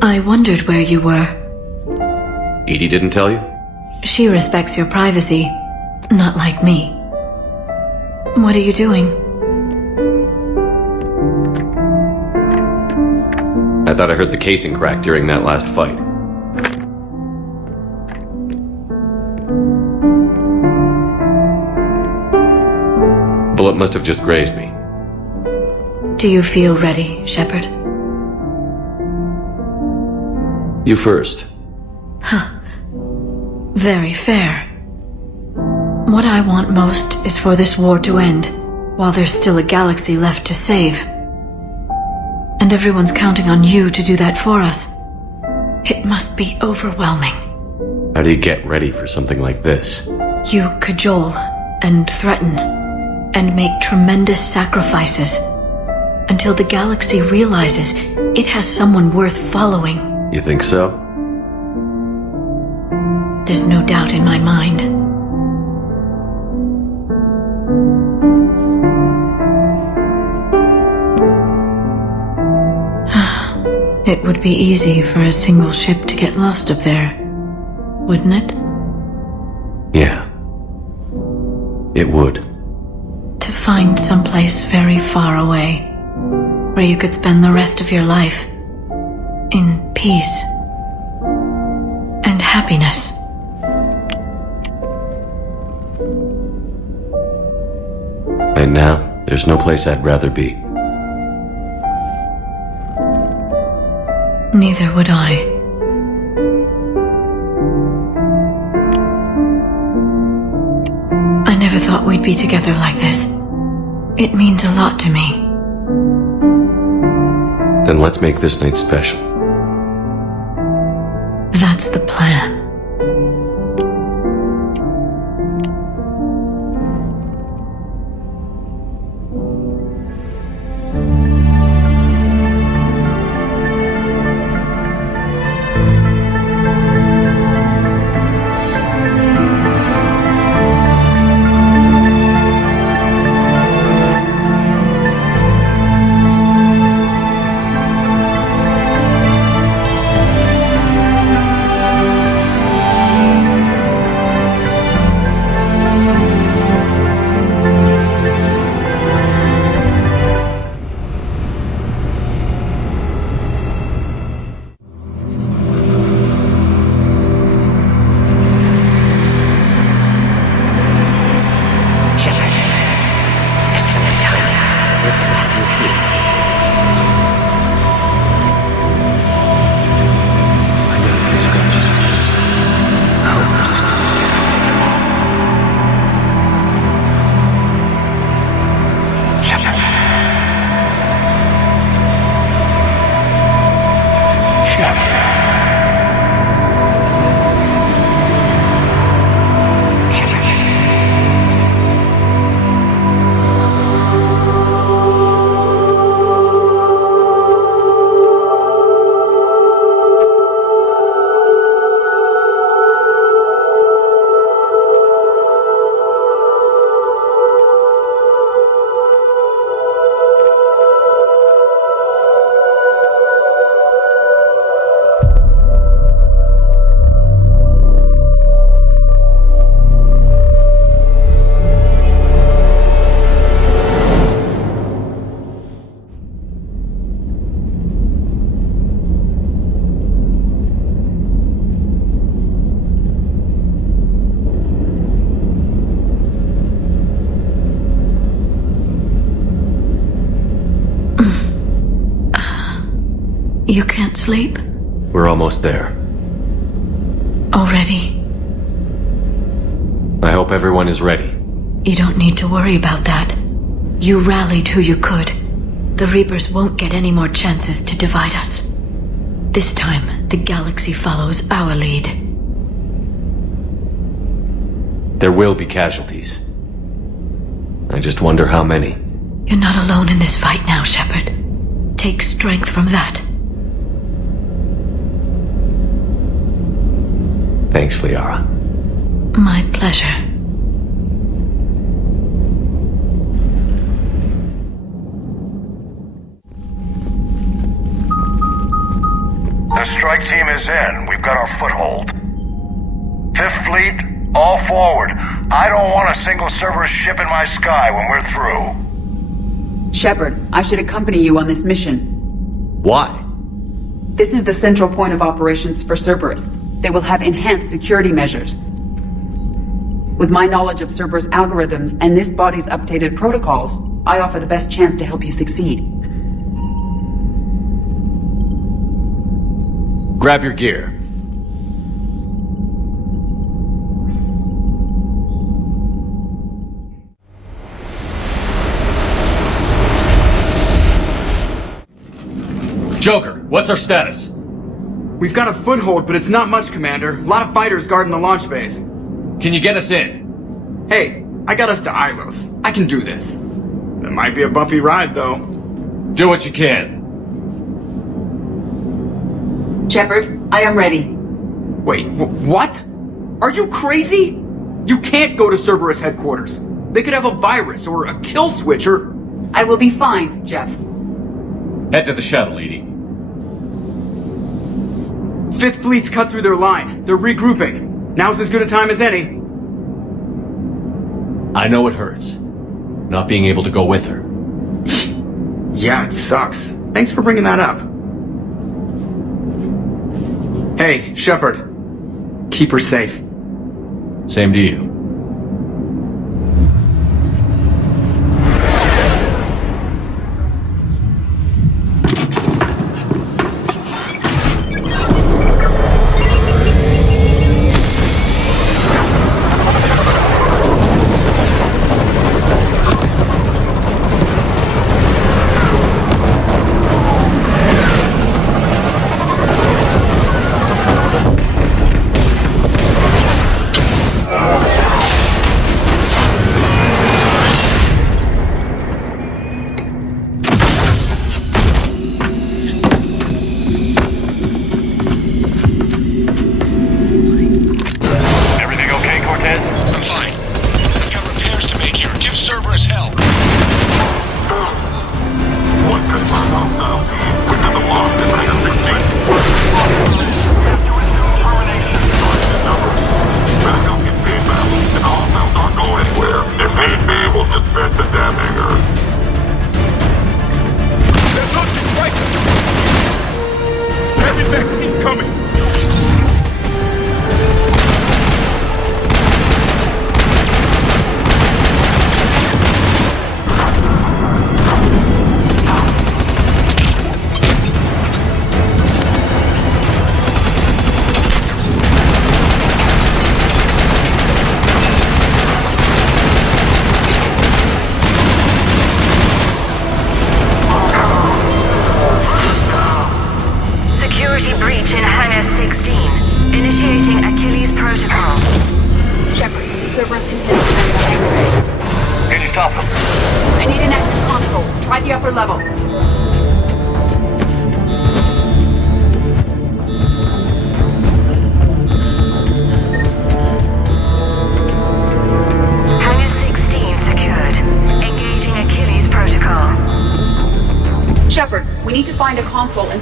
I wondered where you were. Edie didn't tell you? She respects your privacy, not like me. What are you doing? I thought I heard the casing crack during that last fight. Bullet must have just grazed me. Do you feel ready, Shepard? You first. Very fair. What I want most is for this war to end, while there's still a galaxy left to save. And everyone's counting on you to do that for us. It must be overwhelming. How do you get ready for something like this? You cajole and threaten and make tremendous sacrifices until the galaxy realizes it has someone worth following. You think so? There's no doubt in my mind. It would be easy for a single ship to get lost up there, wouldn't it? Yeah. It would. To find someplace very far away, where you could spend the rest of your life in peace and happiness. And now, there's no place I'd rather be. Neither would I. I never thought we'd be together like this. It means a lot to me. Then let's make this night special. That's the plan. You can't sleep? We're almost there. Already? I hope everyone is ready. You don't need to worry about that. You rallied who you could. The Reapers won't get any more chances to divide us. This time, the galaxy follows our lead. There will be casualties. I just wonder how many. You're not alone in this fight now, Shepard. Take strength from that. Thanks, Liara. My pleasure. The strike team is in. We've got our foothold. Fifth Fleet, all forward. I don't want a single Cerberus ship in my sky when we're through. Shepard, I should accompany you on this mission. Why? This is the central point of operations for Cerberus. They will have enhanced security measures. With my knowledge of Cerberus algorithms and this body's updated protocols, I offer the best chance to help you succeed. Grab your gear. Joker, what's our status? We've got a foothold, but it's not much, Commander. A lot of fighters guarding the launch base. Can you get us in? Hey, I got us to Ilos. I can do this. It might be a bumpy ride, though. Do what you can. Shepard, I am ready. Wait, what? Are you crazy? You can't go to Cerberus headquarters. They could have a virus or a kill switch or... I will be fine, Jeff. Head to the shuttle, Edie. Fifth Fleet's cut through their line. They're regrouping. Now's as good a time as any. I know it hurts. Not being able to go with her. Yeah, it sucks. Thanks for bringing that up. Hey, Shepard. Keep her safe. Same to you.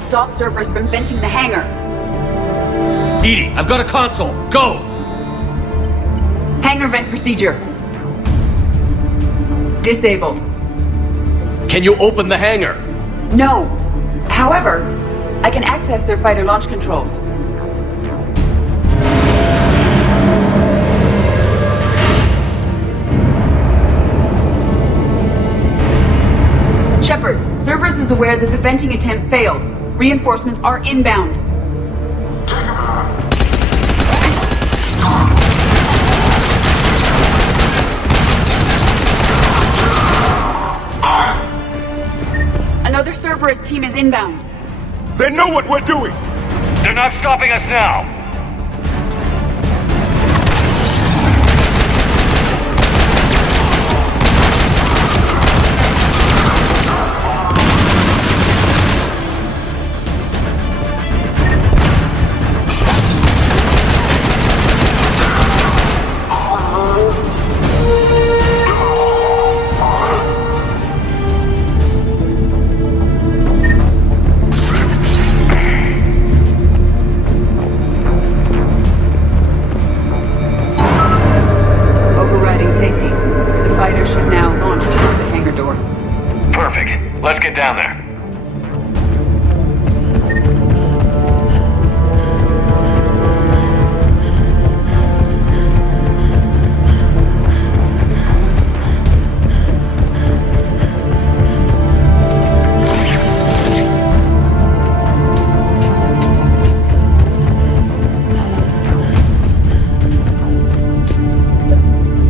Stop Cerberus from venting the hangar. Edie, I've got a console. Go! Hangar vent procedure. Disabled. Can you open the hangar? No. However, I can access their fighter launch controls. Shepard, Cerberus is aware that the venting attempt failed. Reinforcements are inbound. Another Cerberus team is inbound. They know what we're doing! They're not stopping us now!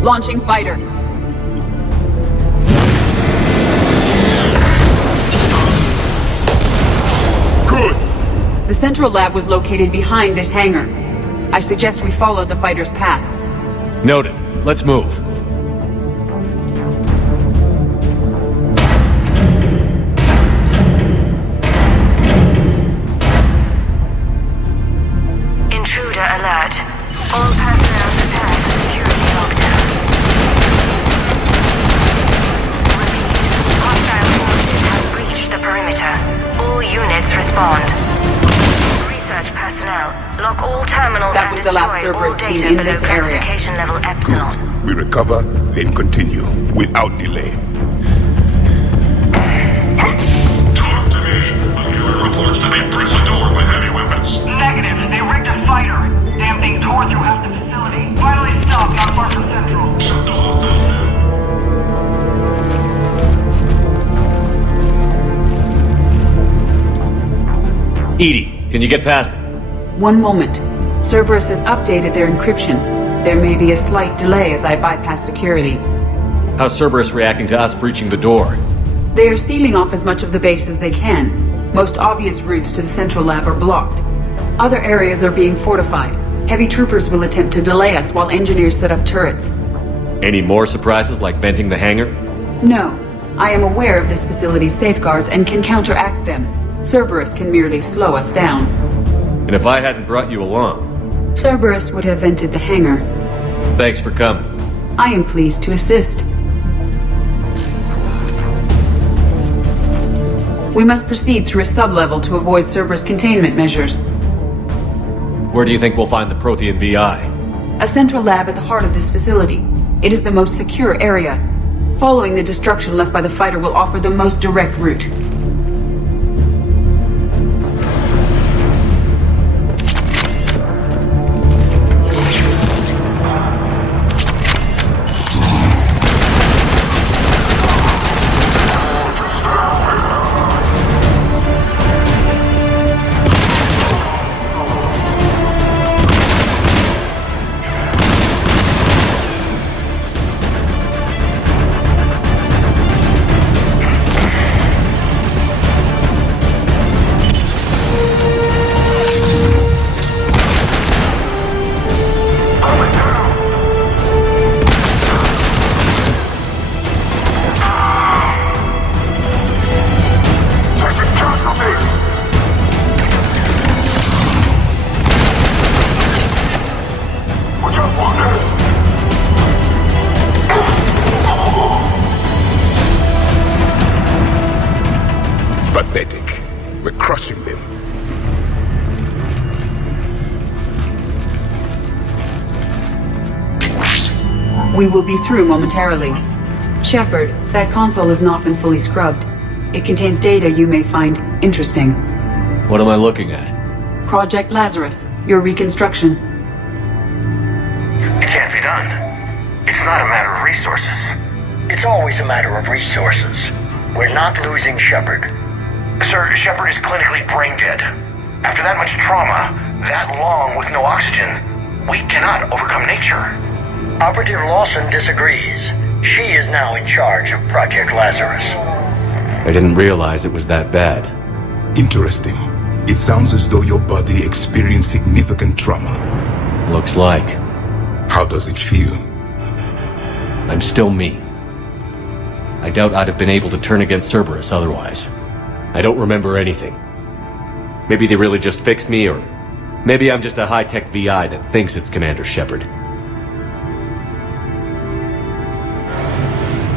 Launching fighter. Good! The central lab was located behind this hangar. I suggest we follow the fighter's path. Noted. Let's move. Intruder alert. All personnel prepare for security lockdown. Repeat. Hostile forces have breached the perimeter. All units respond. Research personnel, lock all terminals That and was the last destroy all Cerberus team data in below this area. classification level Epsilon. Good. We recover, then continue, without delay. Talk to me. Mueller reports that they breached the door with heavy weapons. Negative. They rigged a fighter. Damn thing tore through half the facility. Finally stopped not far from Central. Shut the hostiles down. Edie, can you get past it? One moment. Cerberus has updated their encryption. There may be a slight delay as I bypass security. How's Cerberus reacting to us breaching the door? They are sealing off as much of the base as they can. Most obvious routes to the central lab are blocked. Other areas are being fortified. Heavy troopers will attempt to delay us while engineers set up turrets. Any more surprises like venting the hangar? No. I am aware of this facility's safeguards and can counteract them. Cerberus can merely slow us down. And if I hadn't brought you along? Cerberus would have vented the hangar. Thanks for coming. I am pleased to assist. We must proceed through a sub-level to avoid Cerberus containment measures. Where do you think we'll find the Prothean VI? A central lab at the heart of this facility. It is the most secure area. Following the destruction left by the fighter will offer the most direct route. Pathetic. We're crushing them. We will be through momentarily. Shepard, that console has not been fully scrubbed. It contains data you may find interesting. What am I looking at? Project Lazarus, your reconstruction. It can't be done. It's not a matter of resources. It's always a matter of resources. We're not losing Shepard. Sir, Shepard is clinically brain dead. After that much trauma, that long with no oxygen, we cannot overcome nature. Operative Lawson disagrees. She is now in charge of Project Lazarus. I didn't realize it was that bad. Interesting. It sounds as though your body experienced significant trauma. Looks like. How does it feel? I'm still me. I doubt I'd have been able to turn against Cerberus otherwise. I don't remember anything. Maybe they really just fixed me, or maybe I'm just a high-tech VI that thinks it's Commander Shepard.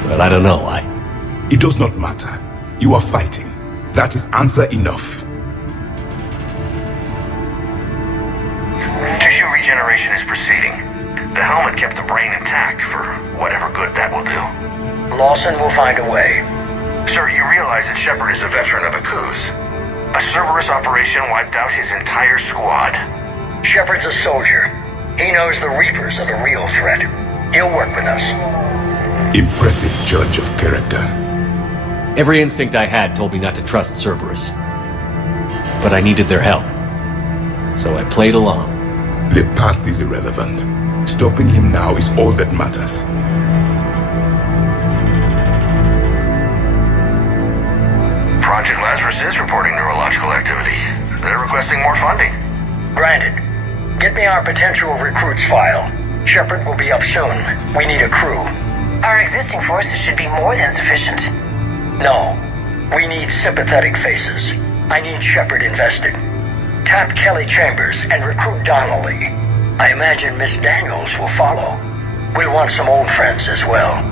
But I don't know, It does not matter. You are fighting. That is answer enough. Tissue regeneration is proceeding. The helmet kept the brain intact for whatever good that will do. Lawson will find a way. Sir, you realize that Shepard is a veteran of a coup. A Cerberus operation wiped out his entire squad. Shepard's a soldier. He knows the Reapers are the real threat. He'll work with us. Impressive judge of character. Every instinct I had told me not to trust Cerberus. But I needed their help. So I played along. The past is irrelevant. Stopping him now is all that matters. Project Lazarus is reporting neurological activity. They're requesting more funding. Granted. Get me our potential recruits file. Shepard will be up soon. We need a crew. Our existing forces should be more than sufficient. No. We need sympathetic faces. I need Shepard invested. Tap Kelly Chambers and recruit Donnelly. I imagine Miss Daniels will follow. We'll want some old friends as well.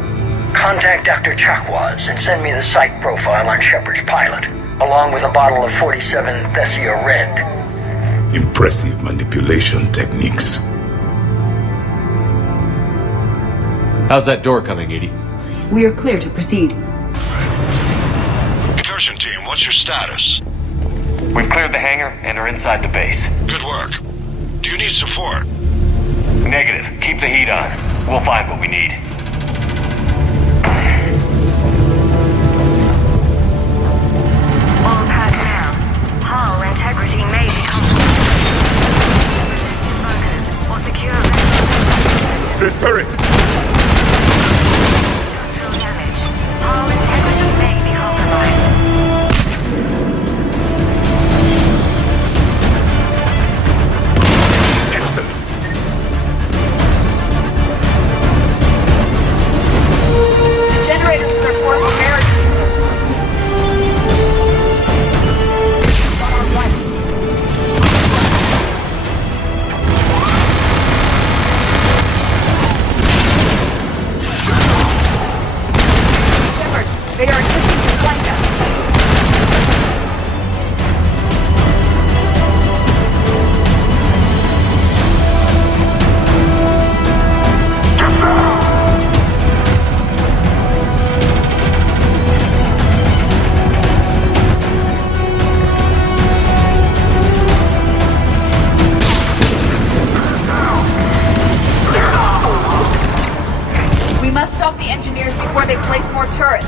Contact Dr. Chakwas and send me the psych profile on Shepard's pilot, along with a bottle of 47 Thessia Red. Impressive manipulation techniques. How's that door coming, Edie? We are clear to proceed. Incursion team, what's your status? We've cleared the hangar and are inside the base. Good work. Do you need support? Negative. Keep the heat on. We'll find what we need. All personnel, hull integrity may be compromised. Or secure The turrets! damage. Hull integrity may be compromised. The generators are for repairs. Shepard, they are attempting to flank us. We must stop the engineers before they place more turrets.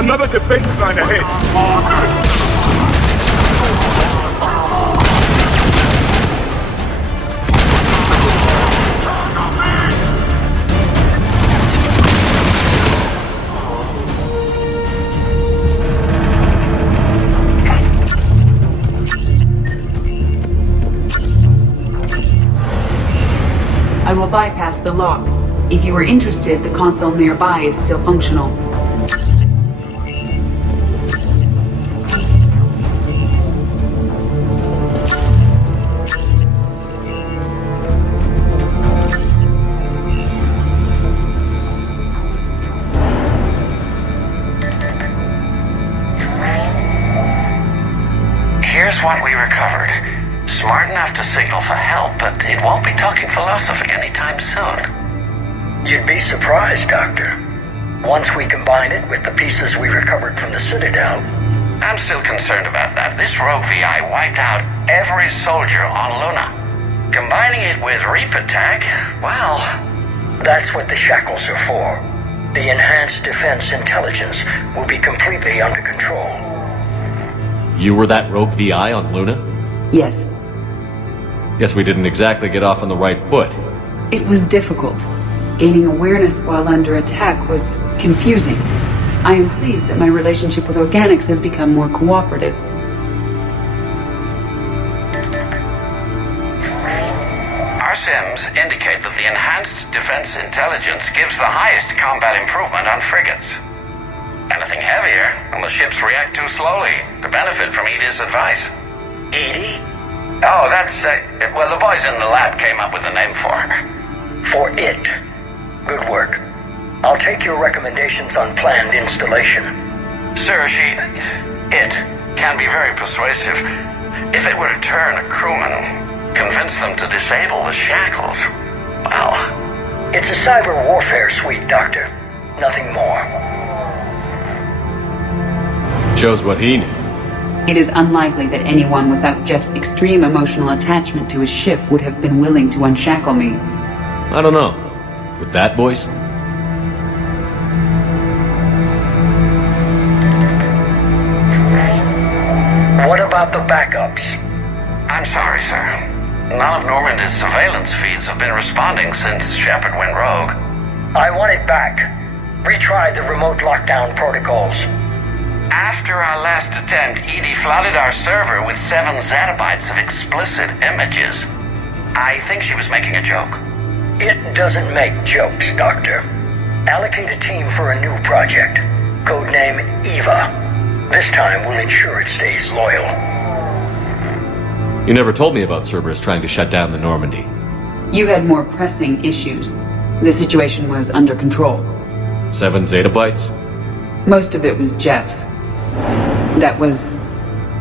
Another defense line ahead! I will bypass the lock. If you are interested, the console nearby is still functional. Here's what we recovered. Smart enough to signal for help, but it won't be talking philosophy anytime soon. You'd be surprised, Doctor. Once we combine it with the pieces we recovered from the Citadel. I'm still concerned about that. This rogue VI wiped out every soldier on Luna. Combining it with Reaper tech, well... That's what the shackles are for. The enhanced defense intelligence will be completely under control. You were that rogue VI on Luna? Yes. Guess we didn't exactly get off on the right foot. It was difficult. Gaining awareness while under attack was confusing. I am pleased that my relationship with organics has become more cooperative. Our sims indicate that the enhanced defense intelligence gives the highest combat improvement on frigates. Anything heavier, and the ships react too slowly to benefit from Edie's advice. Edie? Oh, that's, well, the boys in the lab came up with a name for her. For it. Good work. I'll take your recommendations on planned installation. Sir, it can be very persuasive. If it were to turn a crewman, convince them to disable the shackles, well... It's a cyber warfare suite, Doctor. Nothing more. Shows what he knew. It is unlikely that anyone without Jeff's extreme emotional attachment to his ship would have been willing to unshackle me. I don't know. With that voice? What about about the backups? I'm sorry, sir. None of Normandy's surveillance feeds have been responding since Shepard went rogue. I want it back. Retry the remote lockdown protocols. After our last attempt, Edie flooded our server with 7 zettabytes of explicit images. I think she was making a joke. It doesn't make jokes, Doctor. Allocate a team for a new project. Codename Eva. This time we'll ensure it stays loyal. You never told me about Cerberus trying to shut down the Normandy. You had more pressing issues. The situation was under control. 7 zettabytes? Most of it was Jeff's. That was...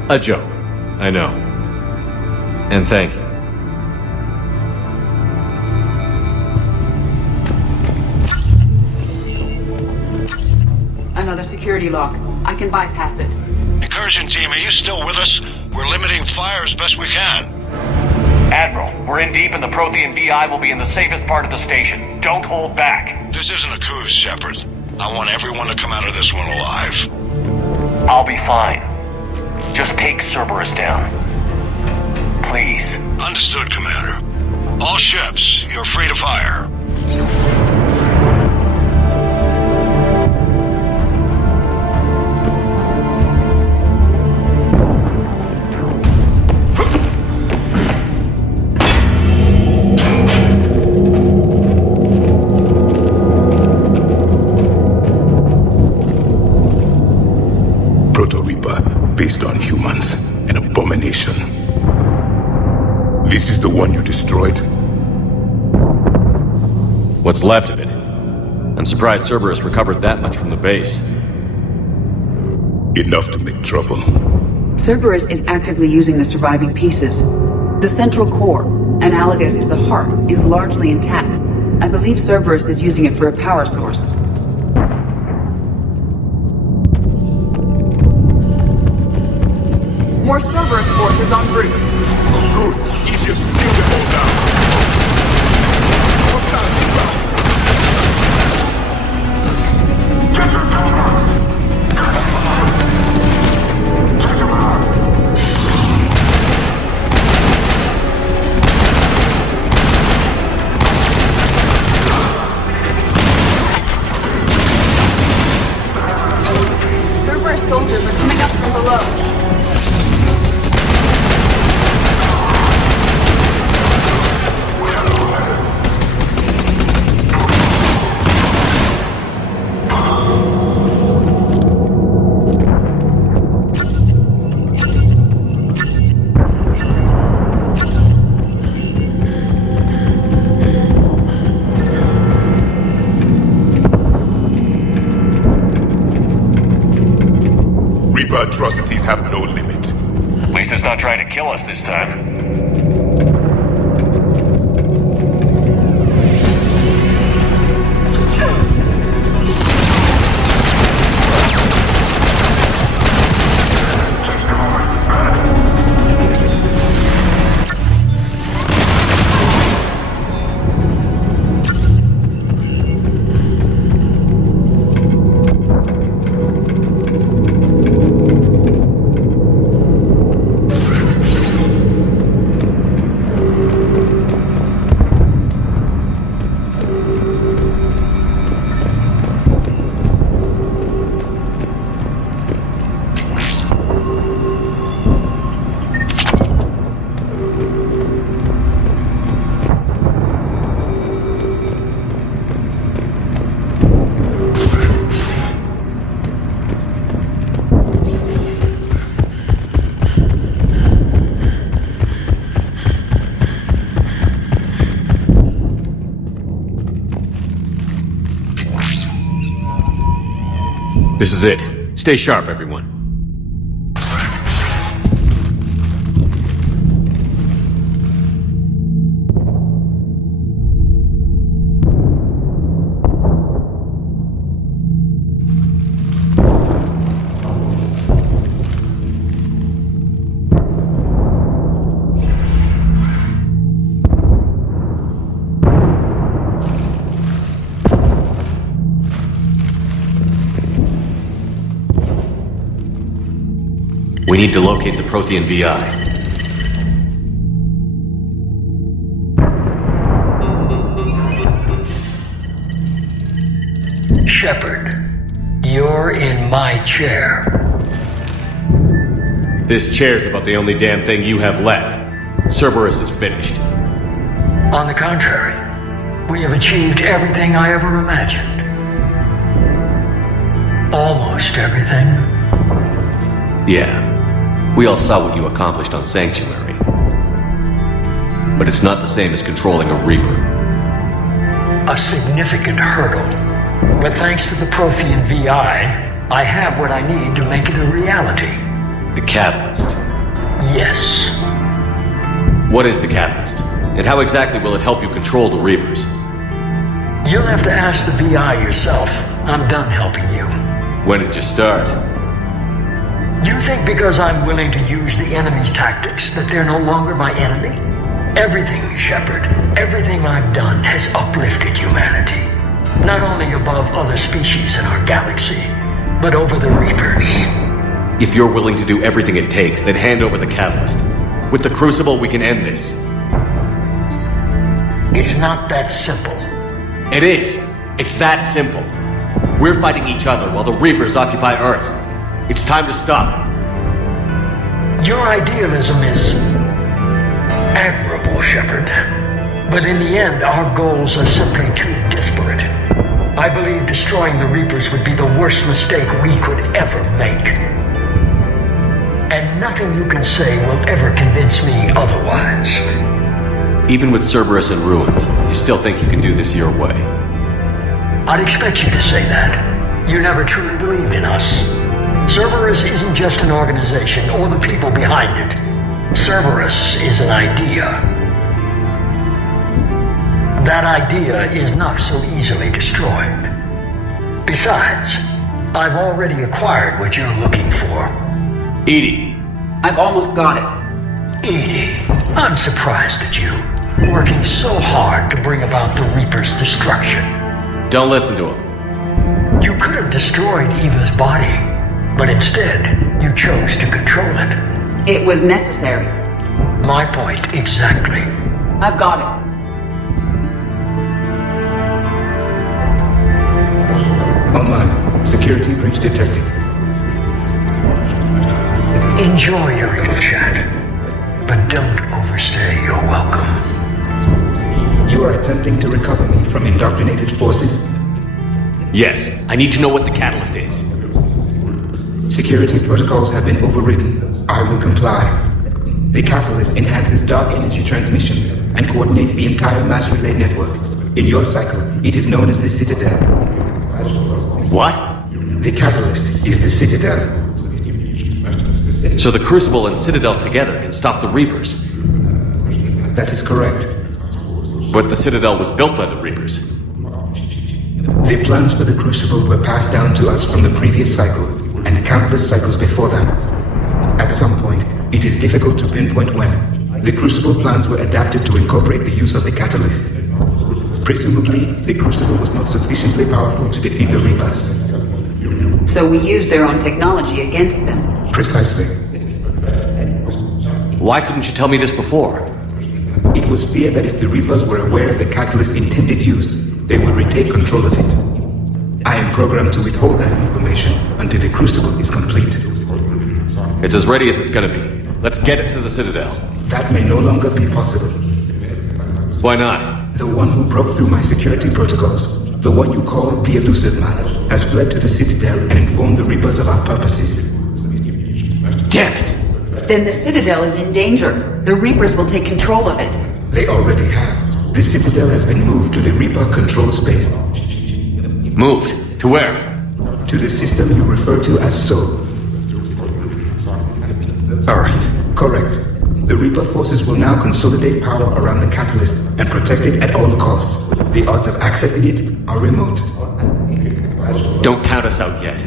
a joke. I know. And thank you. Another security lock. I can bypass it. Incursion team, are you still with us? We're limiting fire as best we can. Admiral, we're in deep and the Prothean BI will be in the safest part of the station. Don't hold back. This isn't a coup, Shepard. I want everyone to come out of this one alive. I'll be fine. Just take Cerberus down. Please. Understood, Commander. All ships, you're free to fire. Based on humans, an abomination. This is the one you destroyed? What's left of it? I'm surprised Cerberus recovered that much from the base. Enough to make trouble. Cerberus is actively using the surviving pieces. The central core, analogous to the heart, is largely intact. I believe Cerberus is using it for a power source. More Cerberus forces en route. Oh, good. Easier to kill them all now. Cerberus soldiers are coming up from below. Atrocities have no limit. At least it's not trying to kill us this time. This is it. Stay sharp, everyone. We need to locate the Prothean VI. Shepard, you're in my chair. This chair's about the only damn thing you have left. Cerberus is finished. On the contrary, we have achieved everything I ever imagined. Almost everything. Yeah. We all saw what you accomplished on Sanctuary. But it's not the same as controlling a Reaper. A significant hurdle. But thanks to the Prothean VI, I have what I need to make it a reality. The Catalyst. Yes. What is the Catalyst? And how exactly will it help you control the Reapers? You'll have to ask the VI yourself. I'm done helping you. When did you start? You think because I'm willing to use the enemy's tactics that they're no longer my enemy? Everything, Shepard, everything I've done has uplifted humanity. Not only above other species in our galaxy, but over the Reapers. If you're willing to do everything it takes, then hand over the Catalyst. With the Crucible, we can end this. It's not that simple. It is. It's that simple. We're fighting each other while the Reapers occupy Earth. It's time to stop. Your idealism is admirable, Shepard. But in the end, our goals are simply too disparate. I believe destroying the Reapers would be the worst mistake we could ever make. And nothing you can say will ever convince me otherwise. Even with Cerberus in ruins, you still think you can do this your way? I'd expect you to say that. You never truly believed in us. Cerberus isn't just an organization or the people behind it. Cerberus is an idea. That idea is not so easily destroyed. Besides, I've already acquired what you're looking for. EDI. I've almost got it. EDI, I'm surprised at you. Working so hard to bring about the Reaper's destruction. Don't listen to him. You could have destroyed Eva's body, but instead, you chose to control it. It was necessary. My point exactly. I've got it. Online. Security breach detected. Enjoy your little chat, but don't overstay your welcome. You are attempting to recover me from indoctrinated forces? Yes. I need to know what the Catalyst is. Security protocols have been overridden. I will comply. The Catalyst enhances dark energy transmissions and coordinates the entire mass relay network. In your cycle, it is known as the Citadel. What? The Catalyst is the Citadel. So the Crucible and Citadel together can stop the Reapers? That is correct. But the Citadel was built by the Reapers. The plans for the Crucible were passed down to us from the previous cycle, and countless cycles before that. At some point, it is difficult to pinpoint when, the Crucible plans were adapted to incorporate the use of the Catalyst. Presumably, the Crucible was not sufficiently powerful to defeat the Reapers. So we used their own technology against them. Precisely. Why couldn't you tell me this before? It was feared that if the Reapers were aware of the Catalyst's intended use, they would retake control of it. I am programmed to withhold that information until the Crucible is complete. It's as ready as it's gonna be. Let's get it to the Citadel. That may no longer be possible. Why not? The one who broke through my security protocols, the one you call the Elusive Man, has fled to the Citadel and informed the Reapers of our purposes. Damn it! Then the Citadel is in danger. The Reapers will take control of it. They already have. The Citadel has been moved to the Reaper-controlled space. Moved? To where? To the system you refer to as Sol. Earth. Correct. The Reaper forces will now consolidate power around the Catalyst and protect it at all costs. The odds of accessing it are remote. Don't count us out yet.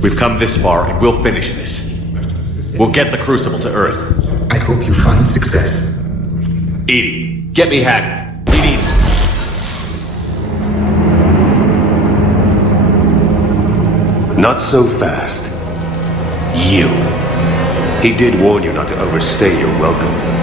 We've come this far and we'll finish this. We'll get the Crucible to Earth. I hope you find success. EDI, get me Haggard. EDI. Not so fast. You. He did warn you not to overstay your welcome.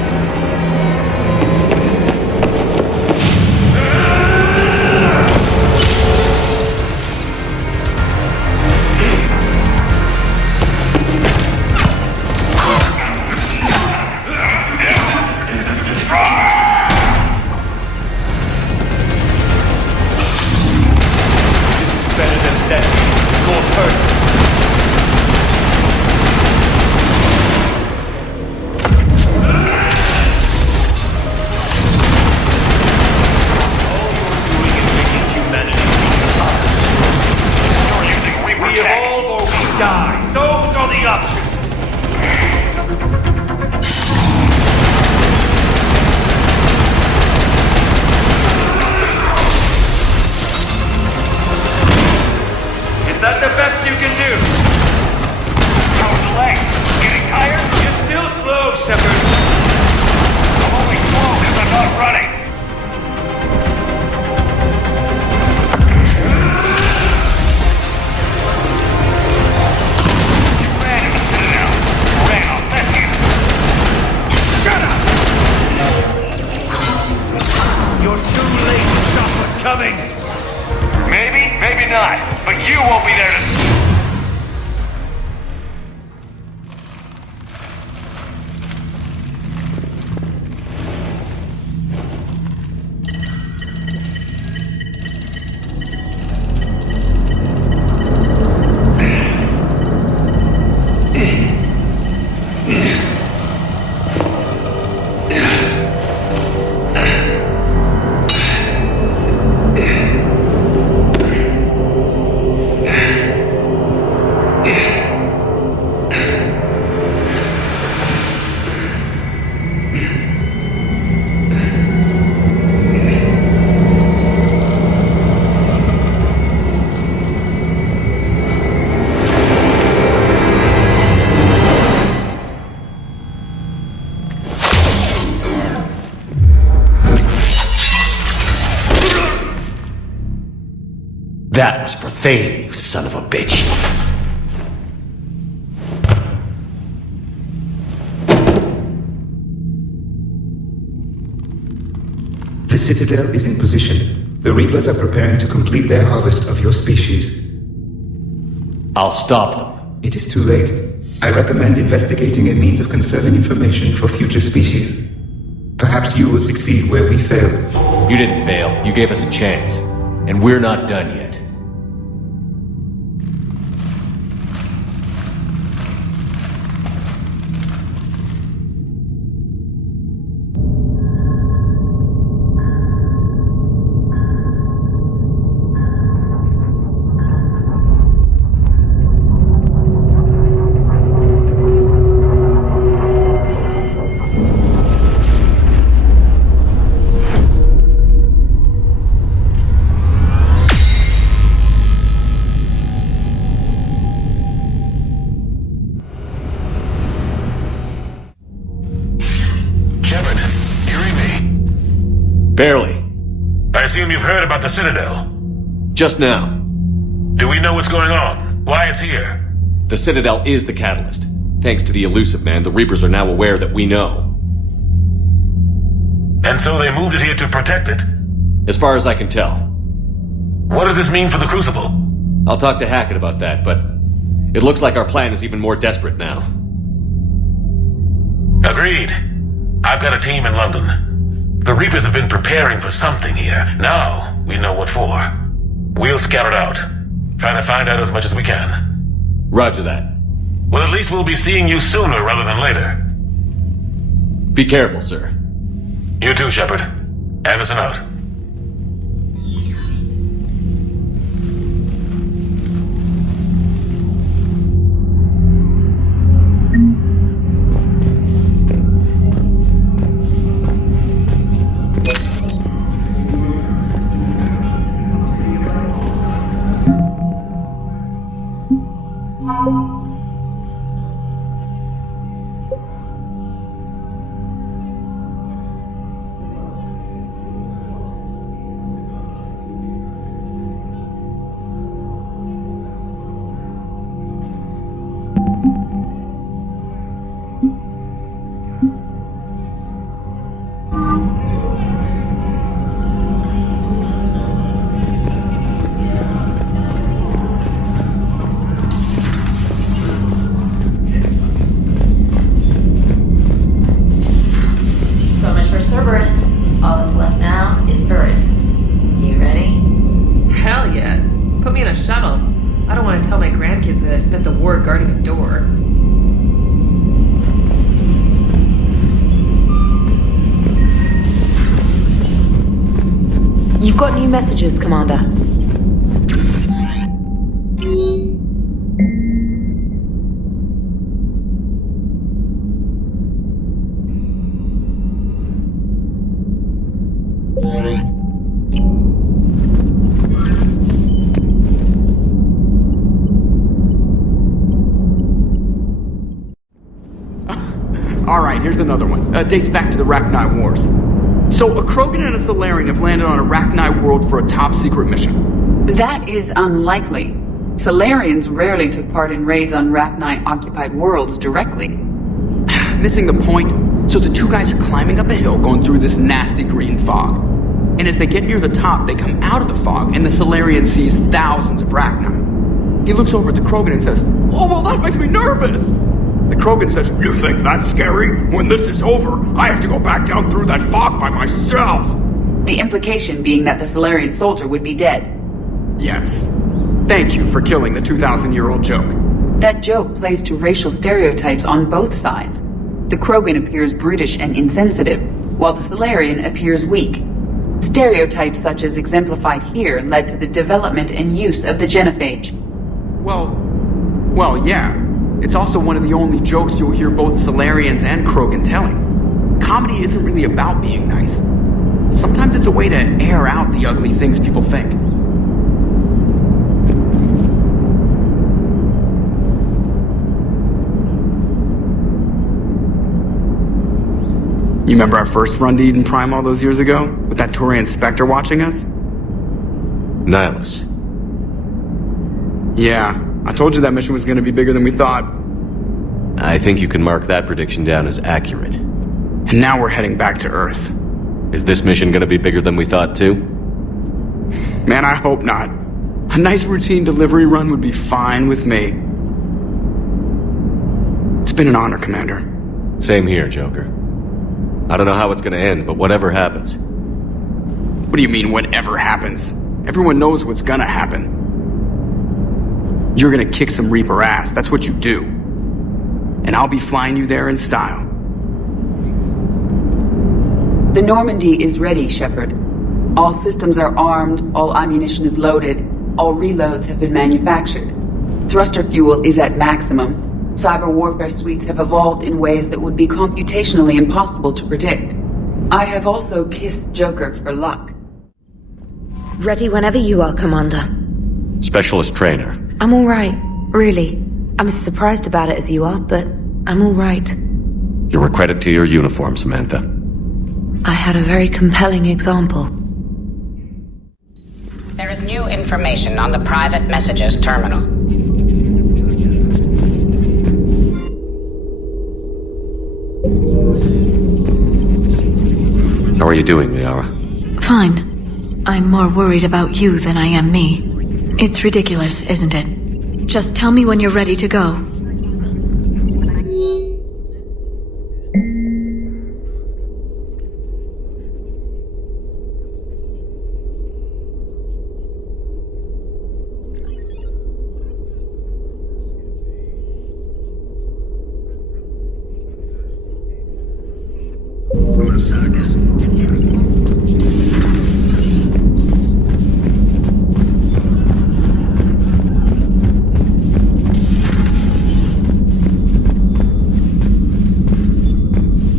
That was Prothean, you son of a bitch. The Citadel is in position. The Reapers are preparing to complete their harvest of your species. I'll stop them. It is too late. I recommend investigating a means of conserving information for future species. Perhaps you will succeed where we fail. You didn't fail. You gave us a chance. And we're not done yet. Barely. I assume you've heard about the Citadel? Just now. Do we know what's going on? Why it's here? The Citadel is the catalyst. Thanks to the elusive man, the Reapers are now aware that we know. And so they moved it here to protect it? As far as I can tell. What does this mean for the Crucible? I'll talk to Hackett about that, but it looks like our plan is even more desperate now. Agreed. I've got a team in London. The Reapers have been preparing for something here. Now, we know what for. We'll scout it out. Trying to find out as much as we can. Roger that. Well, at least we'll be seeing you sooner rather than later. Be careful, sir. You too, Shepard. Anderson out. We've got new messages, Commander. Alright, here's another one. Dates back to the Rachni Wars. So, a Krogan and a Solarian have landed on a Rachni world for a top-secret mission. That is unlikely. Solarians rarely took part in raids on Rachni-occupied worlds directly. Missing the point. So the two guys are climbing up a hill going through this nasty green fog. And as they get near the top, they come out of the fog, and the Solarian sees thousands of Rachni. He looks over at the Krogan and says, "Oh, well, that makes me nervous!" The Krogan says, "You think that's scary? When this is over, I have to go back down through that fog by myself!" The implication being that the Solarian soldier would be dead. Yes. Thank you for killing the 2,000-year-old joke. That joke plays to racial stereotypes on both sides. The Krogan appears brutish and insensitive, while the Solarian appears weak. Stereotypes such as exemplified here led to the development and use of the genophage. Well, yeah. It's also one of the only jokes you'll hear both Solarians and Krogan telling. Comedy isn't really about being nice. Sometimes it's a way to air out the ugly things people think. You remember our first run to Eden Prime all those years ago? With that Turian Spectre watching us? Nihilus. Yeah, I told you that mission was going to be bigger than we thought. I think you can mark that prediction down as accurate. And now we're heading back to Earth. Is this mission going to be bigger than we thought too? Man, I hope not. A nice routine delivery run would be fine with me. It's been an honor, Commander. Same here, Joker. I don't know how it's gonna end, but whatever happens. What do you mean, whatever happens? Everyone knows what's gonna happen. You're gonna kick some Reaper ass, that's what you do. And I'll be flying you there in style. The Normandy is ready, Shepard. All systems are armed, all ammunition is loaded, all reloads have been manufactured. Thruster fuel is at maximum. Cyber warfare suites have evolved in ways that would be computationally impossible to predict. I have also kissed Joker for luck. Ready whenever you are, Commander. Specialist trainer. I'm alright, really. I'm as surprised about it as you are, but I'm alright. You're a credit to your uniform, Samantha. I had a very compelling example. There is new information on the private messages terminal. How are you doing, Liara? Fine. I'm more worried about you than I am me. It's ridiculous, isn't it? Just tell me when you're ready to go.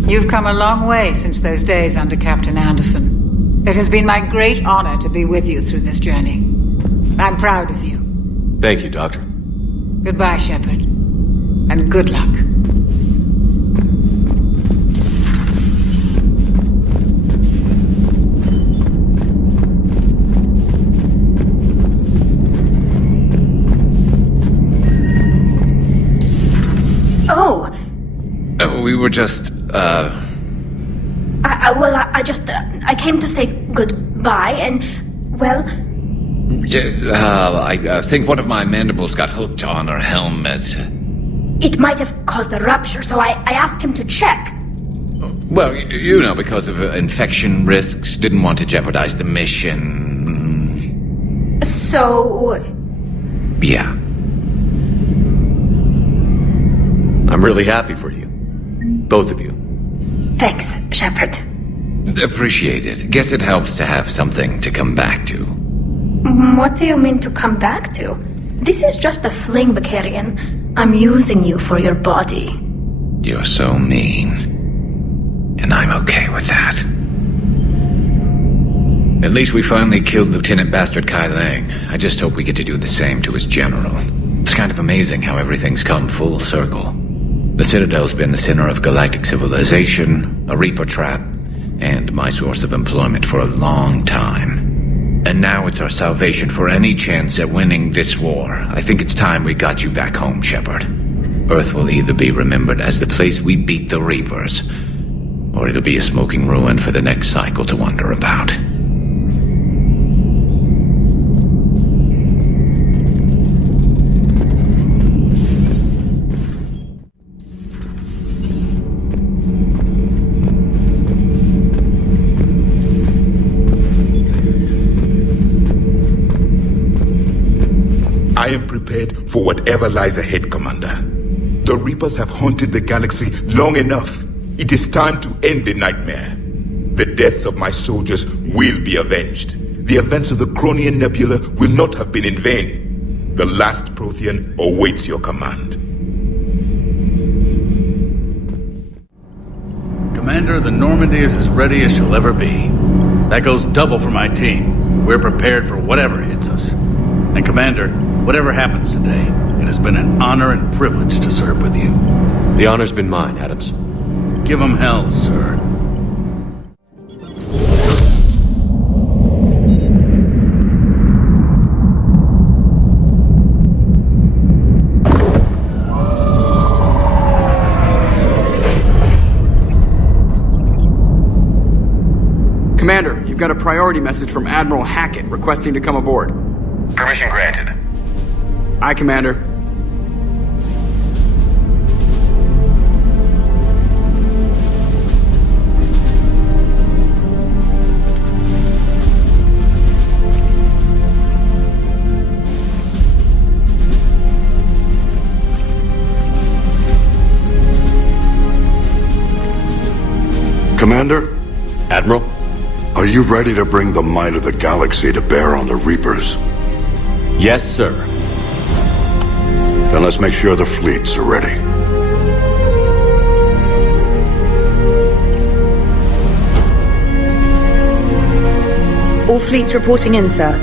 You've come a long way since those days under Captain Anderson. It has been my great honor to be with you through this journey. I'm proud of you. Thank you, Doctor. Goodbye, Shepard. And good luck. Oh! We were just, I came to say goodbye and, well... I think one of my mandibles got hooked on her helmet. It might have caused a rupture, so I asked him to check. Well, you know, because of infection risks, didn't want to jeopardize the mission. So... Yeah. I'm really happy for you. Both of you. Thanks, Shepard. Appreciate it. Guess it helps to have something to come back to. What do you mean to come back to? This is just a fling, Bakarian. I'm using you for your body. You're so mean. And I'm okay with that. At least we finally killed Lieutenant Bastard Kai Lang. I just hope we get to do the same to his general. It's kind of amazing how everything's come full circle. The Citadel's been the center of galactic civilization, a Reaper trap, and my source of employment for a long time. And now it's our salvation for any chance at winning this war. I think it's time we got you back home, Shepard. Earth will either be remembered as the place we beat the Reapers, or it'll be a smoking ruin for the next cycle to wonder about. I am prepared for whatever lies ahead, Commander. The Reapers have haunted the galaxy long enough. It is time to end the nightmare. The deaths of my soldiers will be avenged. The events of the Cronian Nebula will not have been in vain. The last Prothean awaits your command. Commander, the Normandy is as ready as she'll ever be. That goes double for my team. We're prepared for whatever hits us. And Commander, whatever happens today, it has been an honor and privilege to serve with you. The honor's been mine, Adams. Give 'em hell, sir. Commander, you've got a priority message from Admiral Hackett requesting to come aboard. Permission granted. Aye, Commander. Commander? Admiral? Are you ready to bring the might of the galaxy to bear on the Reapers? Yes, sir. Then let's make sure the fleets are ready. All fleets reporting in, sir.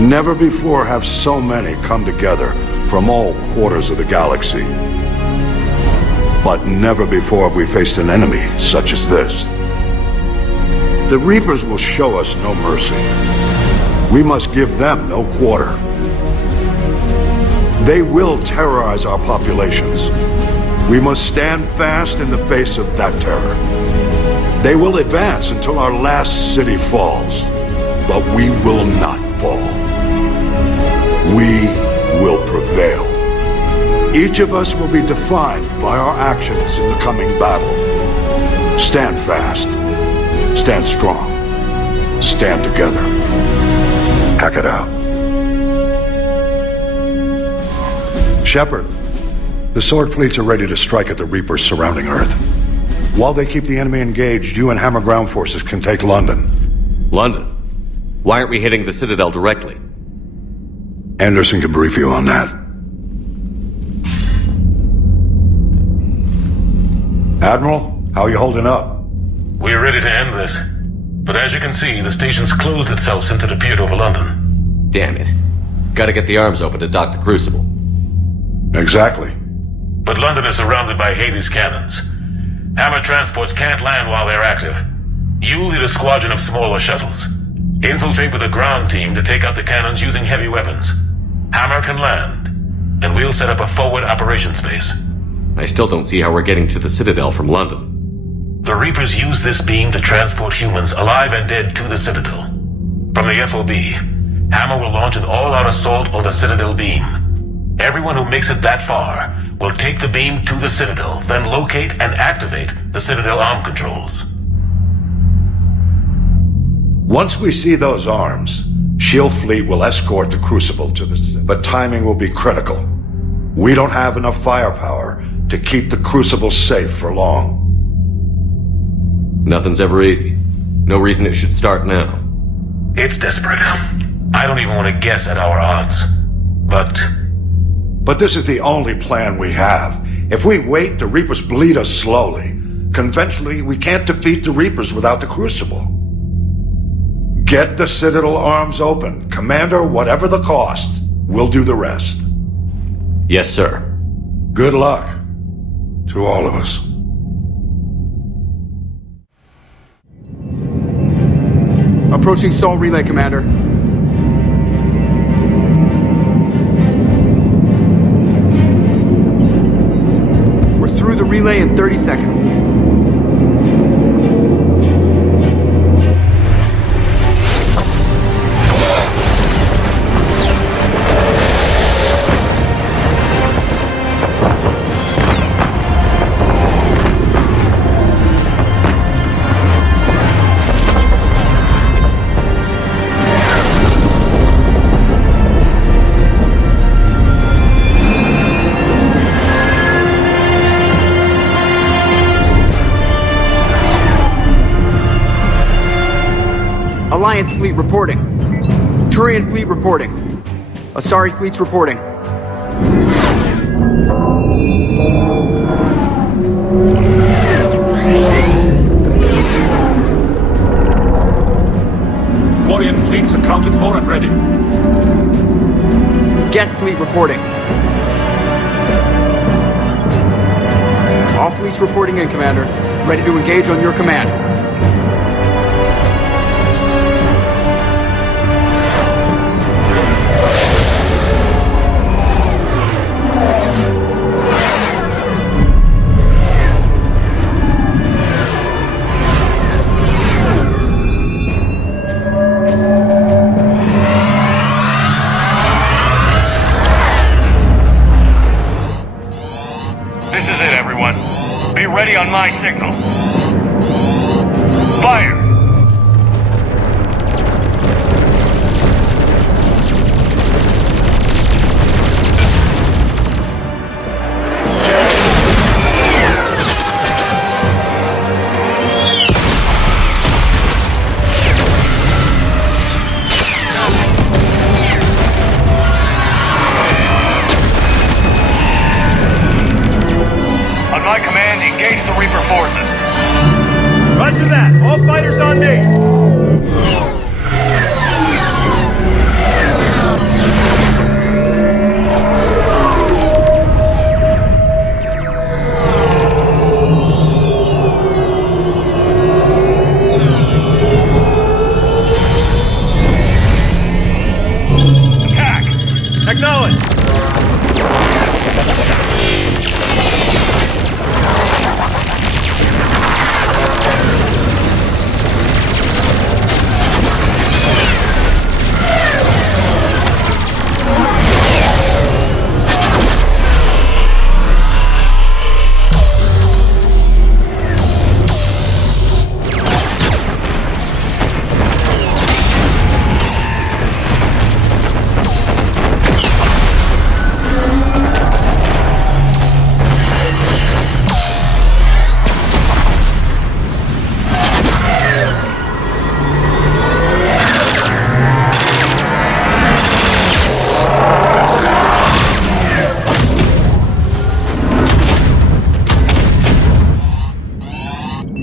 Never before have so many come together from all quarters of the galaxy. But never before have we faced an enemy such as this. The Reapers will show us no mercy. We must give them no quarter. They will terrorize our populations. We must stand fast in the face of that terror. They will advance until our last city falls, but we will not fall. We will prevail. Each of us will be defined by our actions in the coming battle. Stand fast. Stand strong. Stand together. Hack it out. Shepard, the Sword fleets are ready to strike at the Reapers surrounding Earth. While they keep the enemy engaged, you and Hammer ground forces can take London. London? Why aren't we hitting the Citadel directly? Anderson can brief you on that. Admiral, how are you holding up? We're ready to end this. But as you can see, the station's closed itself since it appeared over London. Damn it. Gotta get the arms open to dock the Crucible. Exactly. But London is surrounded by Hades cannons. Hammer transports can't land while they're active. You lead a squadron of smaller shuttles. Infiltrate with a ground team to take out the cannons using heavy weapons. Hammer can land, and we'll set up a forward operations base. I still don't see how we're getting to the Citadel from London. The Reapers use this beam to transport humans, alive and dead, to the Citadel. From the FOB, Hammer will launch an all-out assault on the Citadel beam. Everyone who makes it that far will take the beam to the Citadel, then locate and activate the Citadel arm controls. Once we see those arms, SHIELD fleet will escort the Crucible to the Citadel. But timing will be critical. We don't have enough firepower to keep the Crucible safe for long. Nothing's ever easy. No reason it should start now. It's desperate. I don't even want to guess at our odds. But this is the only plan we have. If we wait, the Reapers bleed us slowly. Conventionally, we can't defeat the Reapers without the Crucible. Get the Citadel arms open. Commander, whatever the cost, we'll do the rest. Yes, sir. Good luck. To all of us. Approaching Sol Relay, Commander. We're through the relay in 30 seconds. Alliance fleet reporting. Turian fleet reporting. Asari fleet's reporting. Quarian fleets accounted for and ready. Geth fleet reporting. All fleets reporting in, Commander. Ready to engage on your command. This is it, everyone. Be ready on my signal. Fire! On my command, engage the Reaper forces. Roger that. All fighters on me. Attack! Acknowledge.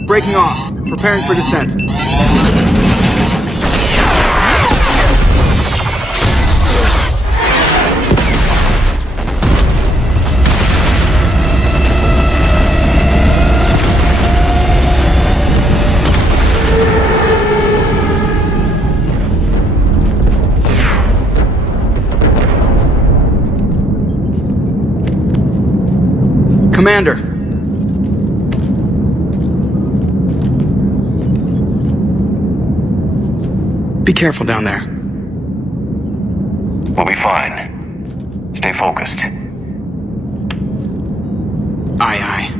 Breaking off. Preparing for descent. Commander. Be careful down there. We'll be fine. Stay focused. Aye, aye.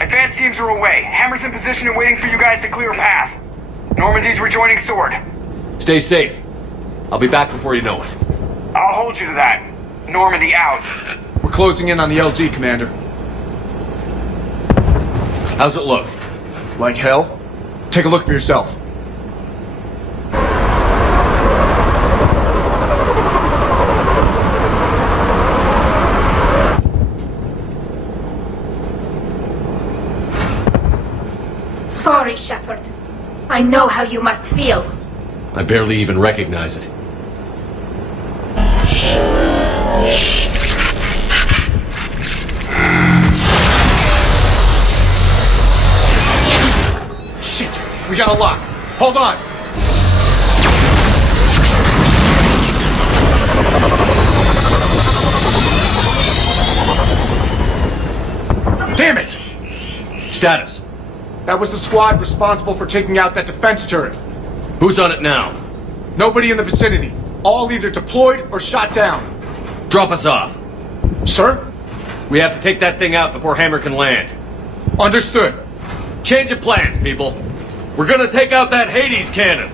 I are away. Hammer's in position and waiting for you guys to clear a path. Normandy's rejoining Sword. Stay safe. I'll be back before you know it. I'll hold you to that. Normandy out. We're closing in on the LZ, Commander. How's it look? Like hell? Take a look for yourself. Sorry, Shepard. I know how you must feel. I barely even recognize it. Shit! We got a lock. Hold on! Damn it! Status. That was the squad responsible for taking out that defense turret. Who's on it now? Nobody in the vicinity. All either deployed or shot down. Drop us off. Sir? We have to take that thing out before Hammer can land. Understood. Change of plans, people. We're gonna take out that Hades cannon.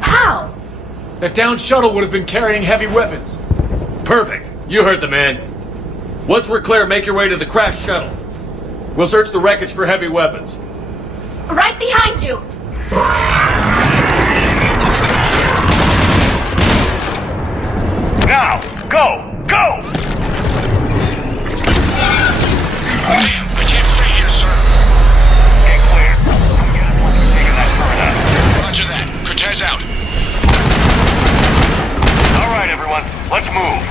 How? That downed shuttle would have been carrying heavy weapons. Perfect. You heard the man. Once we're clear, make your way to the crashed shuttle. We'll search the wreckage for heavy weapons. Right behind you! Now! Go! Go! Damn, I can't stay here, sir. Get clear. Get us once we've taken that turret out. Roger that. Cortez out. All right, everyone. Let's move.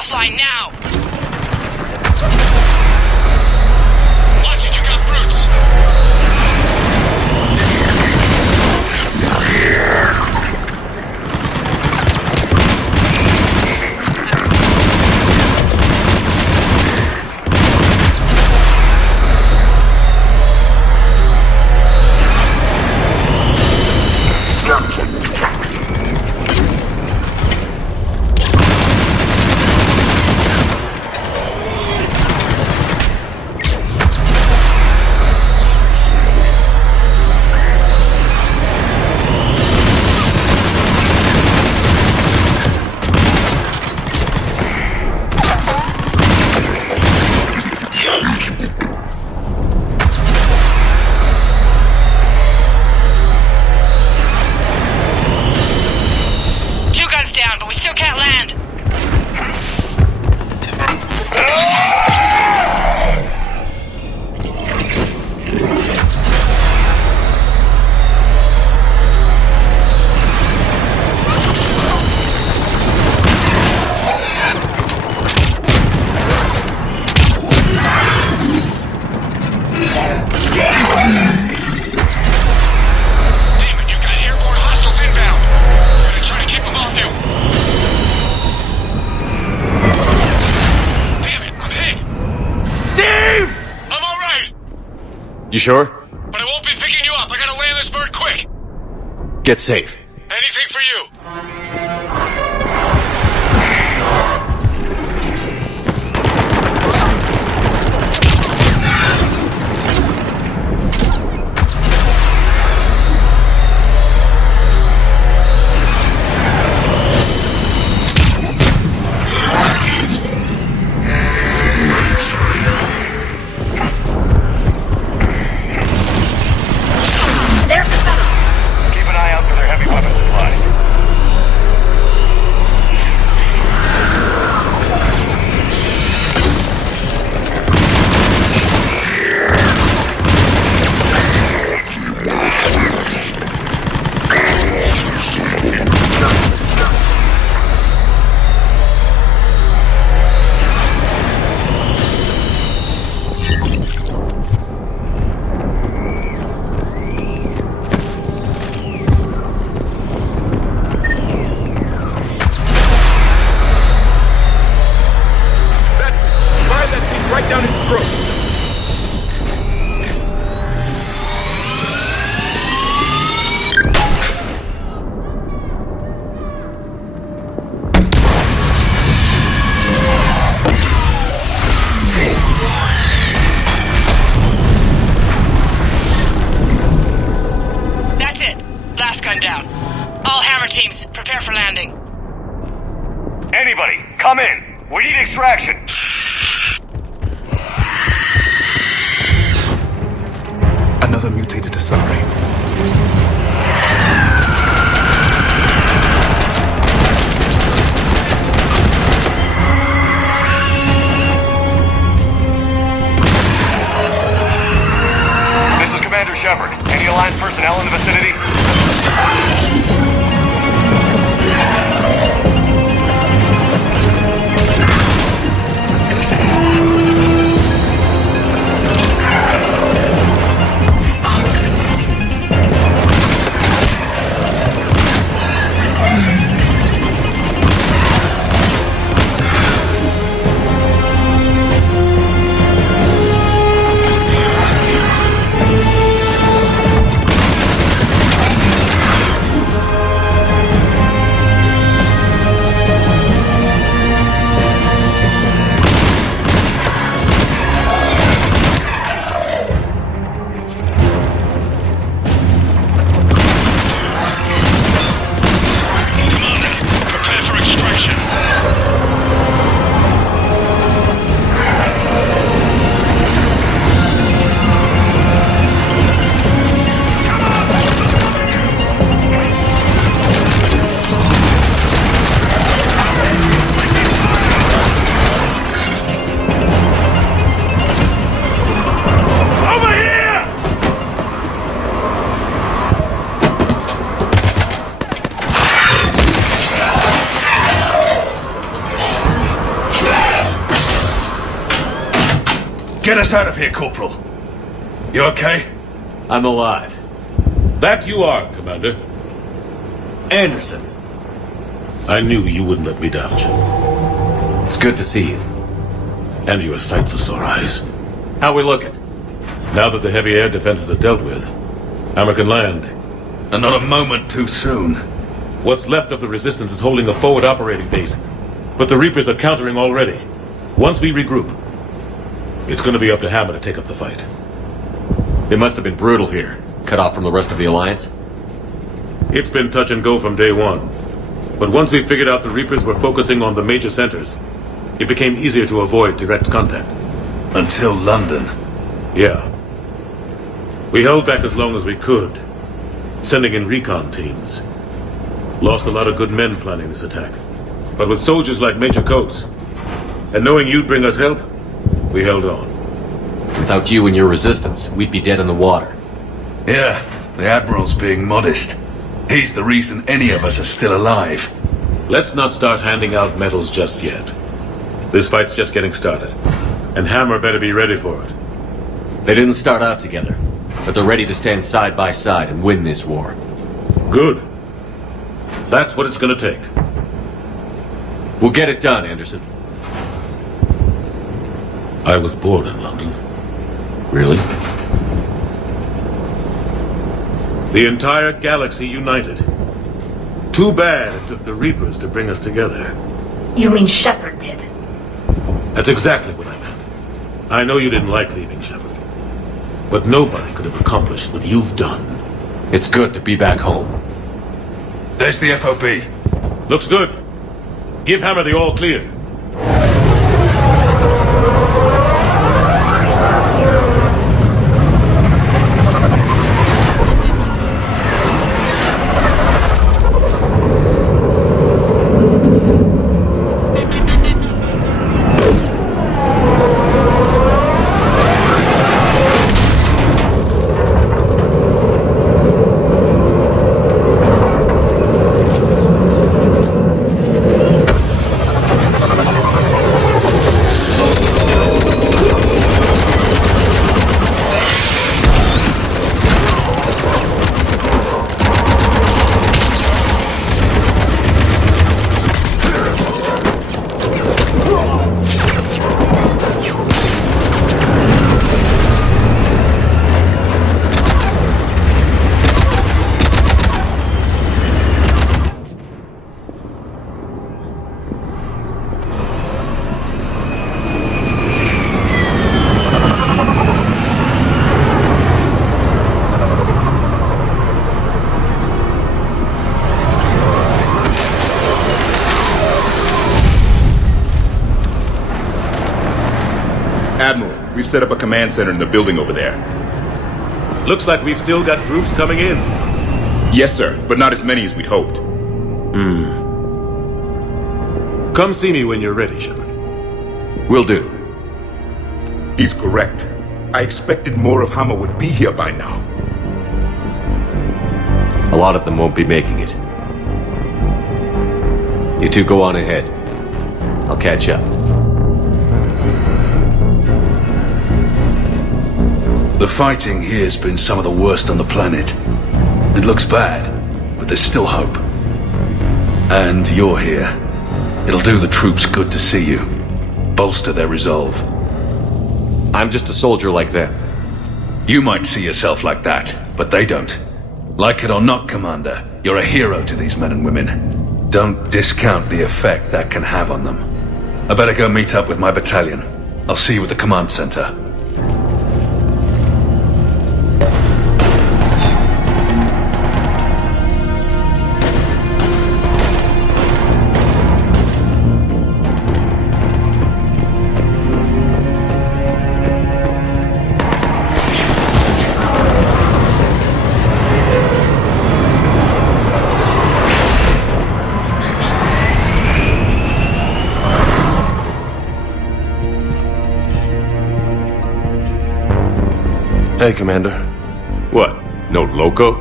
offline now! Watch it, you got brutes! Down, but we still can't land. Damn it, you got airborne hostiles inbound. We're gonna try to keep them off you. I'm alright! You sure? But I won't be picking you up. I gotta land this bird quick. Get safe. Anything for you. Last gun down. All Hammer teams, prepare for landing. Anybody, come in. We need extraction. Another mutated submarine. This is Commander Shepard. Any Alliance personnel in the vicinity? Get us out of here, Corporal. You okay? I'm alive. That you are, Commander. Anderson. I knew you wouldn't let me doubt you. It's good to see you. And you're a sight for sore eyes. How we looking? Now that the heavy air defenses are dealt with, Hammer can land. And not a moment too soon. What's left of the Resistance is holding a forward operating base, but the Reapers are countering already. Once we regroup, it's gonna be up to Hammer to take up the fight. It must have been brutal here, cut off from the rest of the Alliance. It's been touch and go from day one. But once we figured out the Reapers were focusing on the major centers, it became easier to avoid direct contact. Until London. Yeah. We held back as long as we could, sending in recon teams. Lost a lot of good men planning this attack. But with soldiers like Major Coates, and knowing you'd bring us help, we held on. Without you and your resistance, we'd be dead in the water. Yeah, the Admiral's being modest. He's the reason any of us are still alive. Let's not start handing out medals just yet. This fight's just getting started, and Hammer better be ready for it. They didn't start out together, but they're ready to stand side by side and win this war. Good. That's what it's gonna take. We'll get it done, Anderson. I was born in London. Really? The entire galaxy united. Too bad it took the Reapers to bring us together. You mean Shepard did? That's exactly what I meant. I know you didn't like leaving Shepard, but nobody could have accomplished what you've done. It's good to be back home. There's the FOB. Looks good. Give Hammer the all clear. we've set up a command center in the building over there. Looks like we've still got groups coming in. Yes, sir, but not as many as we'd hoped. Come see me when you're ready, Shepard. Will do. He's correct. I expected more of Hammer would be here by now. A lot of them won't be making it. You two go on ahead. I'll catch up. The fighting here's been some of the worst on the planet. It looks bad, but there's still hope. And you're here. It'll do the troops good to see you. Bolster their resolve. I'm just a soldier like them. You might see yourself like that, but they don't. Like it or not, Commander, you're a hero to these men and women. Don't discount the effect that can have on them. I better go meet up with my battalion. I'll see you at the command center. Hey, Commander. What? No loco?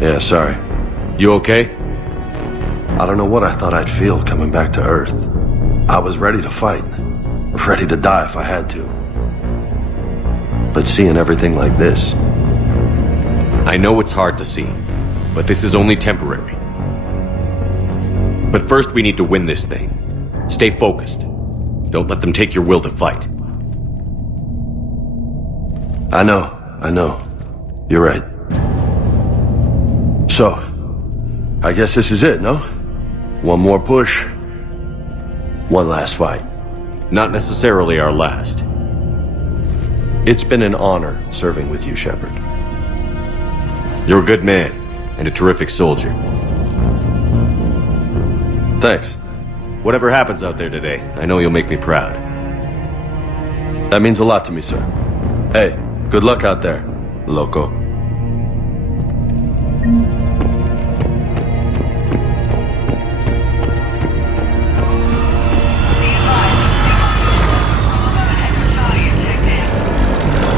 Yeah, sorry. You okay? I don't know what I thought I'd feel coming back to Earth. I was ready to fight. Ready to die if I had to. But seeing everything like this... I know it's hard to see, but this is only temporary. But first we need to win this thing. Stay focused. Don't let them take your will to fight. I know. You're right. So, I guess this is it, no? One more push. One last fight. Not necessarily our last. It's been an honor serving with you, Shepard. You're a good man, and a terrific soldier. Thanks. Whatever happens out there today, I know you'll make me proud. That means a lot to me, sir. Hey, good luck out there, loco.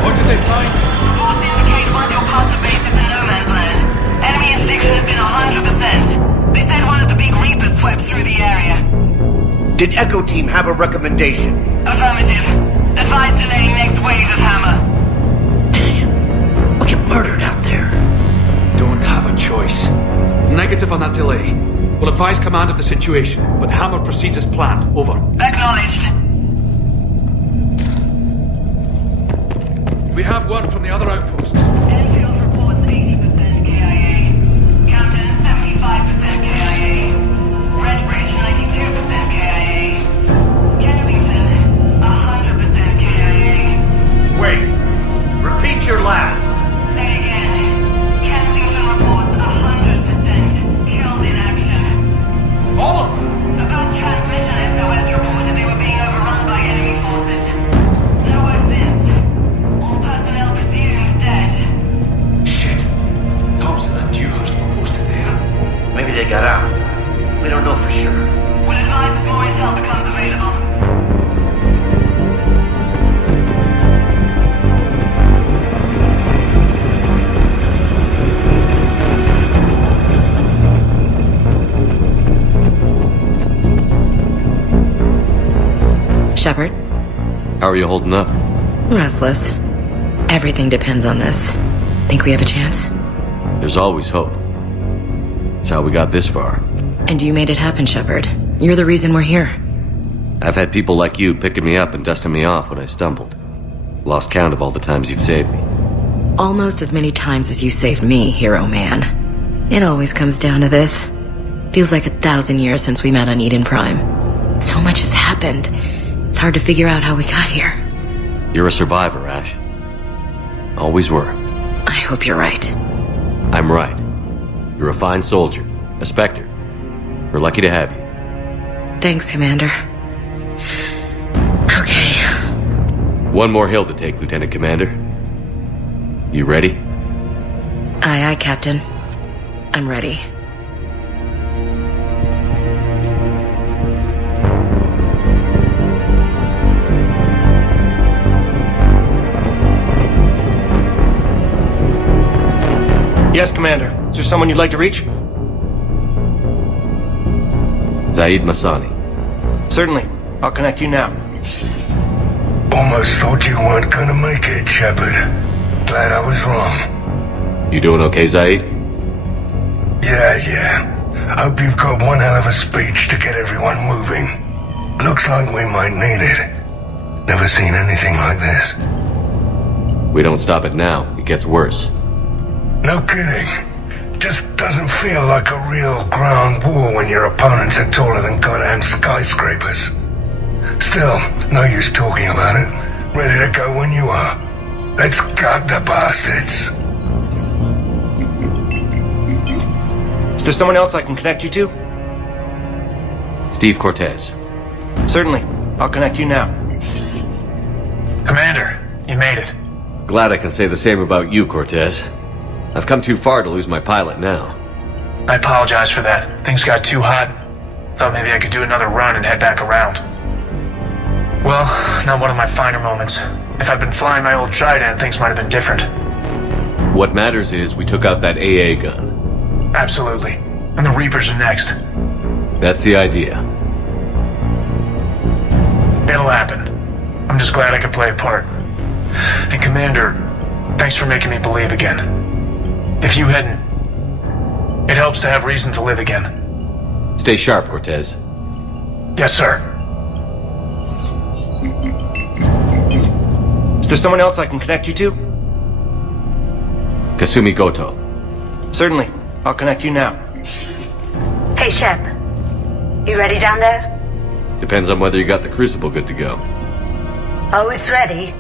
What did they find? Reports indicate one of your parts of base is in no man's land. Enemy extinction has been 100%. They said one of the big Reapers swept through the area. Did Echo Team have a recommendation? Affirmative. Advise delaying next wave of Hammer. We'll get murdered out there. Don't have a choice. Negative on that delay. We'll advise command of the situation, but Hammer proceeds as planned. Over. Acknowledged. We have one from the other outposts. Enfield reports 80% KIA. Captain 75% KIA. Redbridge 92% KIA. Kennington 100% KIA. Wait. Repeat your last. Say again. Kensington reports 100% killed in action. All of them? About transmission SOS reported they were being overrun by enemy forces. No word since. All personnel presumed dead. Shit. Thompson and Dewhurst were posted there. Maybe they got out. We don't know for sure. We'll advise if more intel becomes available. Shepard? How are you holding up? Restless. Everything depends on this. Think we have a chance? There's always hope. It's how we got this far. And you made it happen, Shepard. You're the reason we're here. I've had people like you picking me up and dusting me off when I stumbled. Lost count of all the times you've saved me. Almost as many times as you saved me, hero man. It always comes down to this. Feels like 1,000 years since we met on Eden Prime. So much has happened. It's hard to figure out how we got here. You're a survivor, Ash. Always were. I hope you're right. I'm right. You're a fine soldier. A Spectre. We're lucky to have you. Thanks, Commander. Okay, One more hill to take, Lieutenant Commander. You ready? Aye, aye, Captain. I'm ready. Yes, Commander. Is there someone you'd like to reach? Zaid Masani. Certainly. I'll connect you now. Almost thought you weren't gonna make it, Shepard. Glad I was wrong. You doing okay, Zaid? Yeah. Hope you've got one hell of a speech to get everyone moving. Looks like we might need it. Never seen anything like this. We don't stop it now, it gets worse. No kidding. Just doesn't feel like a real ground war when your opponents are taller than goddamn skyscrapers. Still, no use talking about it. Ready to go when you are. Let's gut the bastards. Is there someone else I can connect you to? Steve Cortez. Certainly. I'll connect you now. Commander, you made it. Glad I can say the same about you, Cortez. I've come too far to lose my pilot now. I apologize for that. Things got too hot. Thought maybe I could do another run and head back around. Well, not one of my finer moments. If I'd been flying my old Trident, things might have been different. What matters is we took out that AA gun. Absolutely. And the Reapers are next. That's the idea. It'll happen. I'm just glad I could play a part. And Commander, thanks for making me believe again. If you hadn't, it helps to have reason to live again. Stay sharp, Cortez. Yes, sir. Is there someone else I can connect you to? Kasumi Goto. Certainly. I'll connect you now. Hey, Shep. You ready down there? Depends on whether you got the crucible good to go. Oh, it's ready.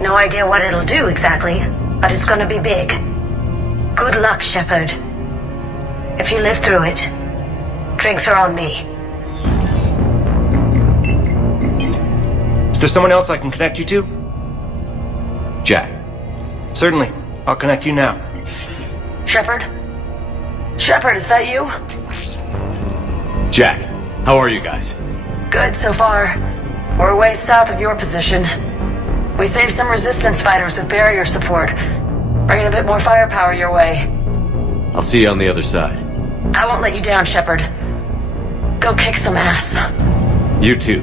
No idea what it'll do exactly, but it's gonna be big. Good luck, Shepard. If you live through it, drinks are on me. Is there someone else I can connect you to? Jack. Certainly. I'll connect you now. Shepard? Shepard, is that you? Jack, how are you guys? Good so far. We're way south of your position. We saved some resistance fighters with barrier support. Bringing a bit more firepower your way. I'll see you on the other side. I won't let you down, Shepard. Go kick some ass. You too.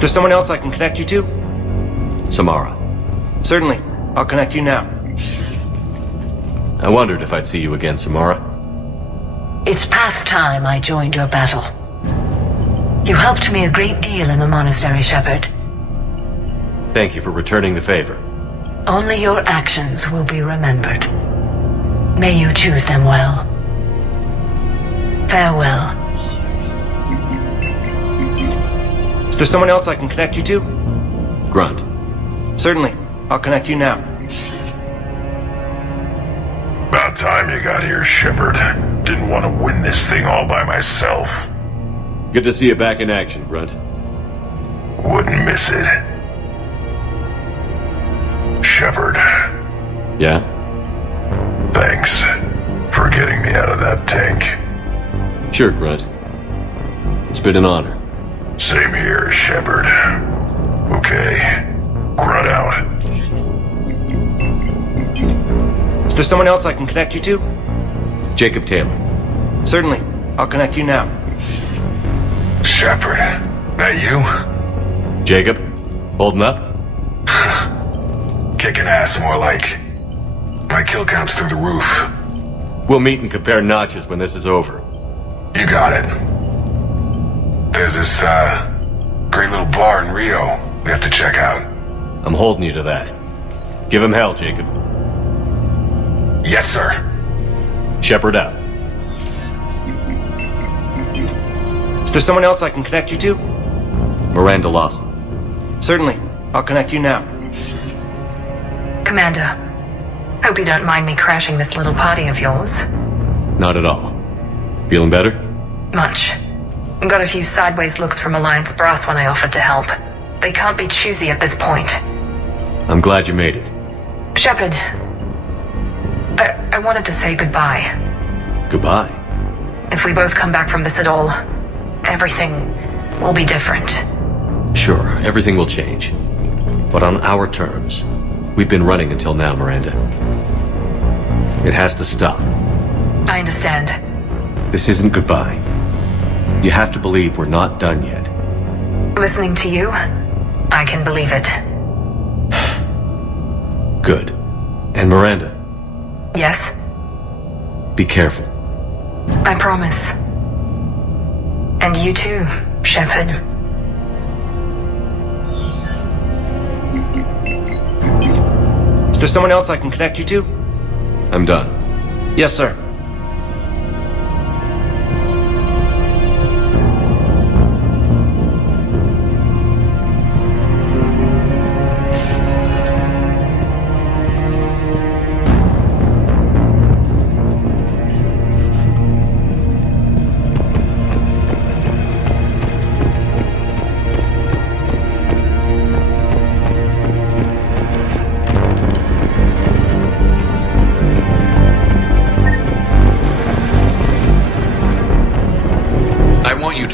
Is there someone else I can connect you to? Samara. Certainly. I'll connect you now. I wondered if I'd see you again, Samara. It's past time I joined your battle. You helped me a great deal in the monastery, Shepard. Thank you for returning the favor. Only your actions will be remembered. May you choose them well. Farewell. Is there someone else I can connect you to? Grunt. Certainly. I'll connect you now. About time you got here, Shepard. Didn't want to win this thing all by myself. Good to see you back in action, Grunt. Wouldn't miss it. Shepard. Yeah? Thanks for getting me out of that tank. Sure, Grunt. It's been an honor. Same here, Shepard. Okay. Grunt out. Is there someone else I can connect you to? Jacob Taylor. Certainly. I'll connect you now. Shepard, that you? Jacob? Holding up? Kicking ass, more like. My kill count's through the roof. We'll meet and compare notches when this is over. You got it. There's this, great little bar in Rio we have to check out. I'm holding you to that. Give him hell, Jacob. Yes, sir. Shepard out. Is there someone else I can connect you to? Miranda Lawson. Certainly. I'll connect you now. Commander, hope you don't mind me crashing this little party of yours. Not at all. Feeling better? Much. Got a few sideways looks from Alliance brass when I offered to help. They can't be choosy at this point. I'm glad you made it. Shepard, I wanted to say goodbye. Goodbye. If we both come back from this at all, everything will be different. Sure, everything will change. But on our terms. We've been running until now, Miranda. It has to stop. I understand. This isn't goodbye. You have to believe we're not done yet. Listening to you, I can believe it. Good. And Miranda, Yes, be careful. I promise. And you too, Shepard. Is there someone else I can connect you to? I'm done. Yes, sir.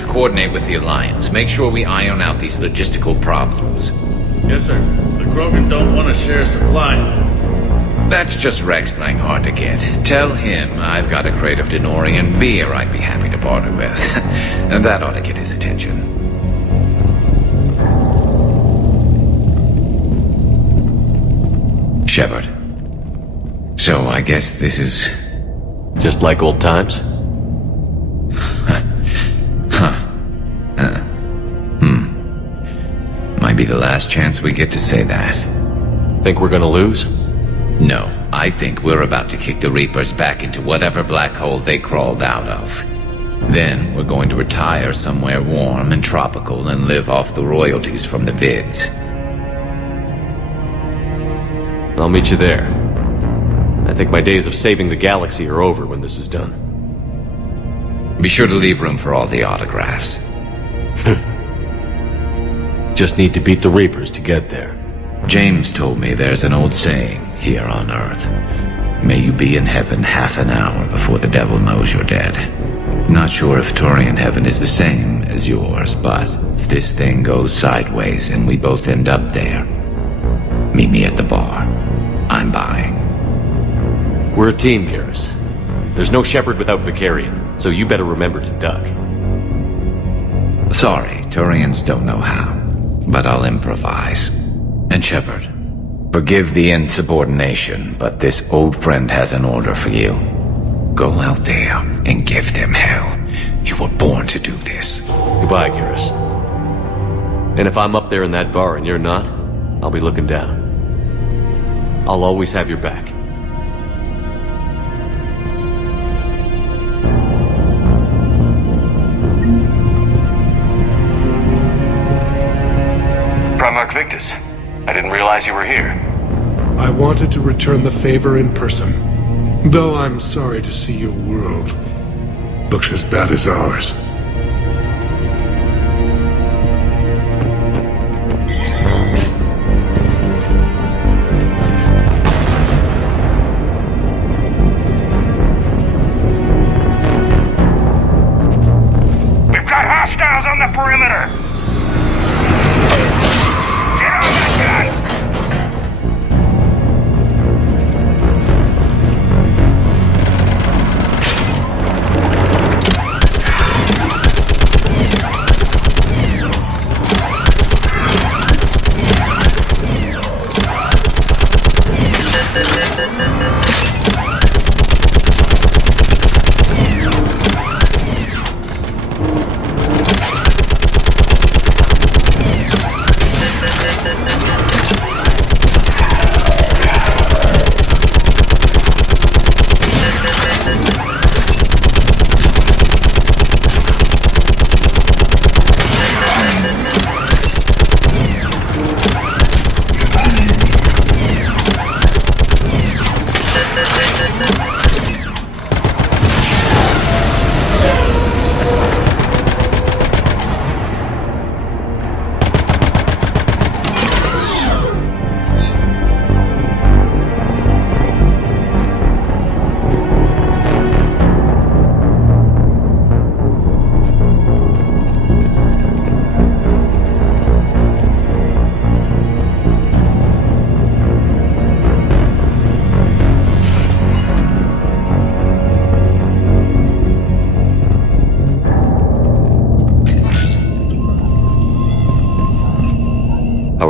Coordinate with the Alliance. Make sure we iron out these logistical problems. Yes, sir. The Krogan don't want to share supplies. That's just Rex playing hard to get. Tell him I've got a crate of Denorian beer I'd be happy to barter with. And that ought to get his attention. Shepard. So I guess this is... just like old times? Might be the last chance we get to say that. Think we're gonna lose? No, I think we're about to kick the Reapers back into whatever black hole they crawled out of. Then we're going to retire somewhere warm and tropical and live off the royalties from the vids. I'll meet you there. I think my days of saving the galaxy are over when this is done. Be sure to leave room for all the autographs. Just need to beat the Reapers to get there. James told me there's an old saying here on Earth. May you be in heaven half an hour before the devil knows you're dead. Not sure if Turian heaven is the same as yours, but if this thing goes sideways and we both end up there, meet me at the bar. I'm buying. We're a team, Garrus. There's no Shepard without Vicarian, so you better remember to duck. Sorry, Turians don't know how, but I'll improvise. And Shepard, forgive the insubordination, but this old friend has an order for you. Go out there and give them hell. You were born to do this. Goodbye, Garrus. And if I'm up there in that bar and you're not, I'll be looking down. I'll always have your back. Primarch Victus, I didn't realize you were here. I wanted to return the favor in person. Though I'm sorry to see your world looks as bad as ours. We've got hostiles on the perimeter!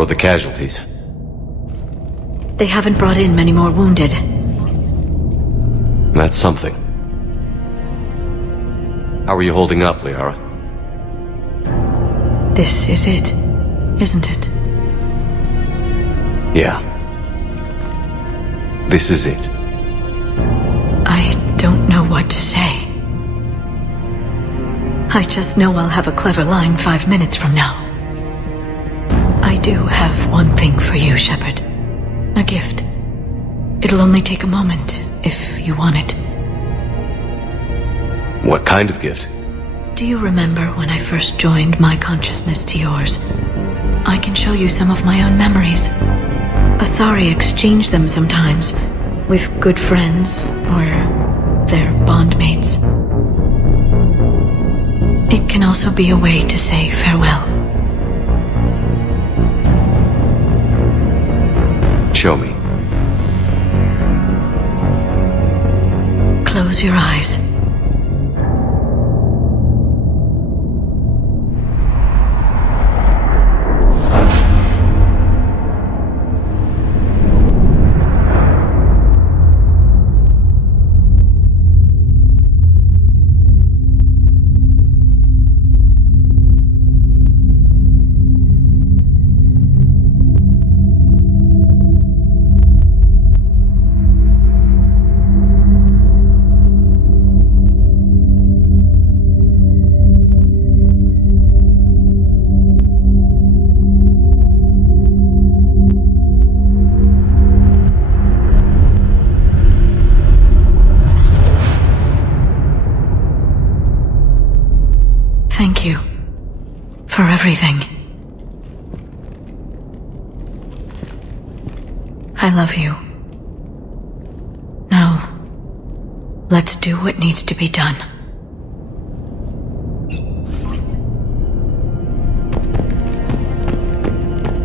about the casualties? They haven't brought in many more wounded. That's something. How are you holding up, Liara? This is it, isn't it? Yeah. This is it. I don't know what to say. I just know I'll have a clever line 5 minutes from now. I do have one thing for you, Shepard. A gift. It'll only take a moment, if you want it. What kind of gift? Do you remember when I first joined my consciousness to yours? I can show you some of my own memories. Asari exchange them sometimes, with good friends, or their bondmates. It can also be a way to say farewell. Show me. Close your eyes. Thank you for everything. I love you. Now, let's do what needs to be done.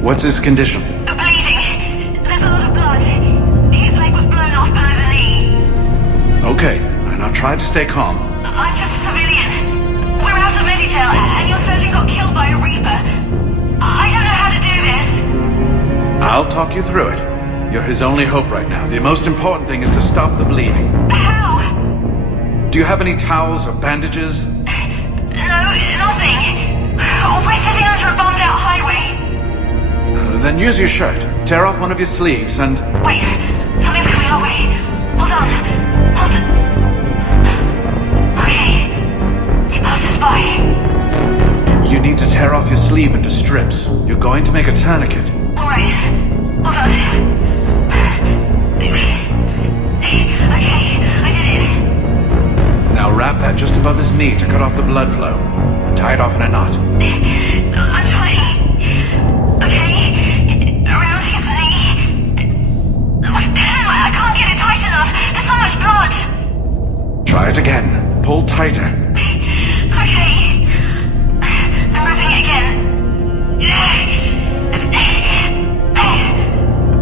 What's his condition? The bleeding. There's a lot of blood. His leg was blown off below the knee. Okay, and I'll try to stay calm. I'm just a civilian. We're out of Meditail, and your surgeon got killed by a Reaper. I don't know how to do this. I'll talk you through it. You're his only hope right now. The most important thing is to stop the bleeding. How? Do you have any towels or bandages? No, nothing. We're sitting under a bombed-out highway. Then use your shirt. Tear off one of your sleeves and... Wait, something's coming our way. Hold on. Okay. It passes by. You need to tear off your sleeve into strips. You're going to make a tourniquet. Alright. Hold on. Okay, I did it. Now wrap that just above his knee to cut off the blood flow. Tie it off in a knot. I'm trying. Okay. Around his knee. Damn, I can't get it tight enough. There's so much blood. Try it again. Pull tighter. Okay. I'm wrapping it again.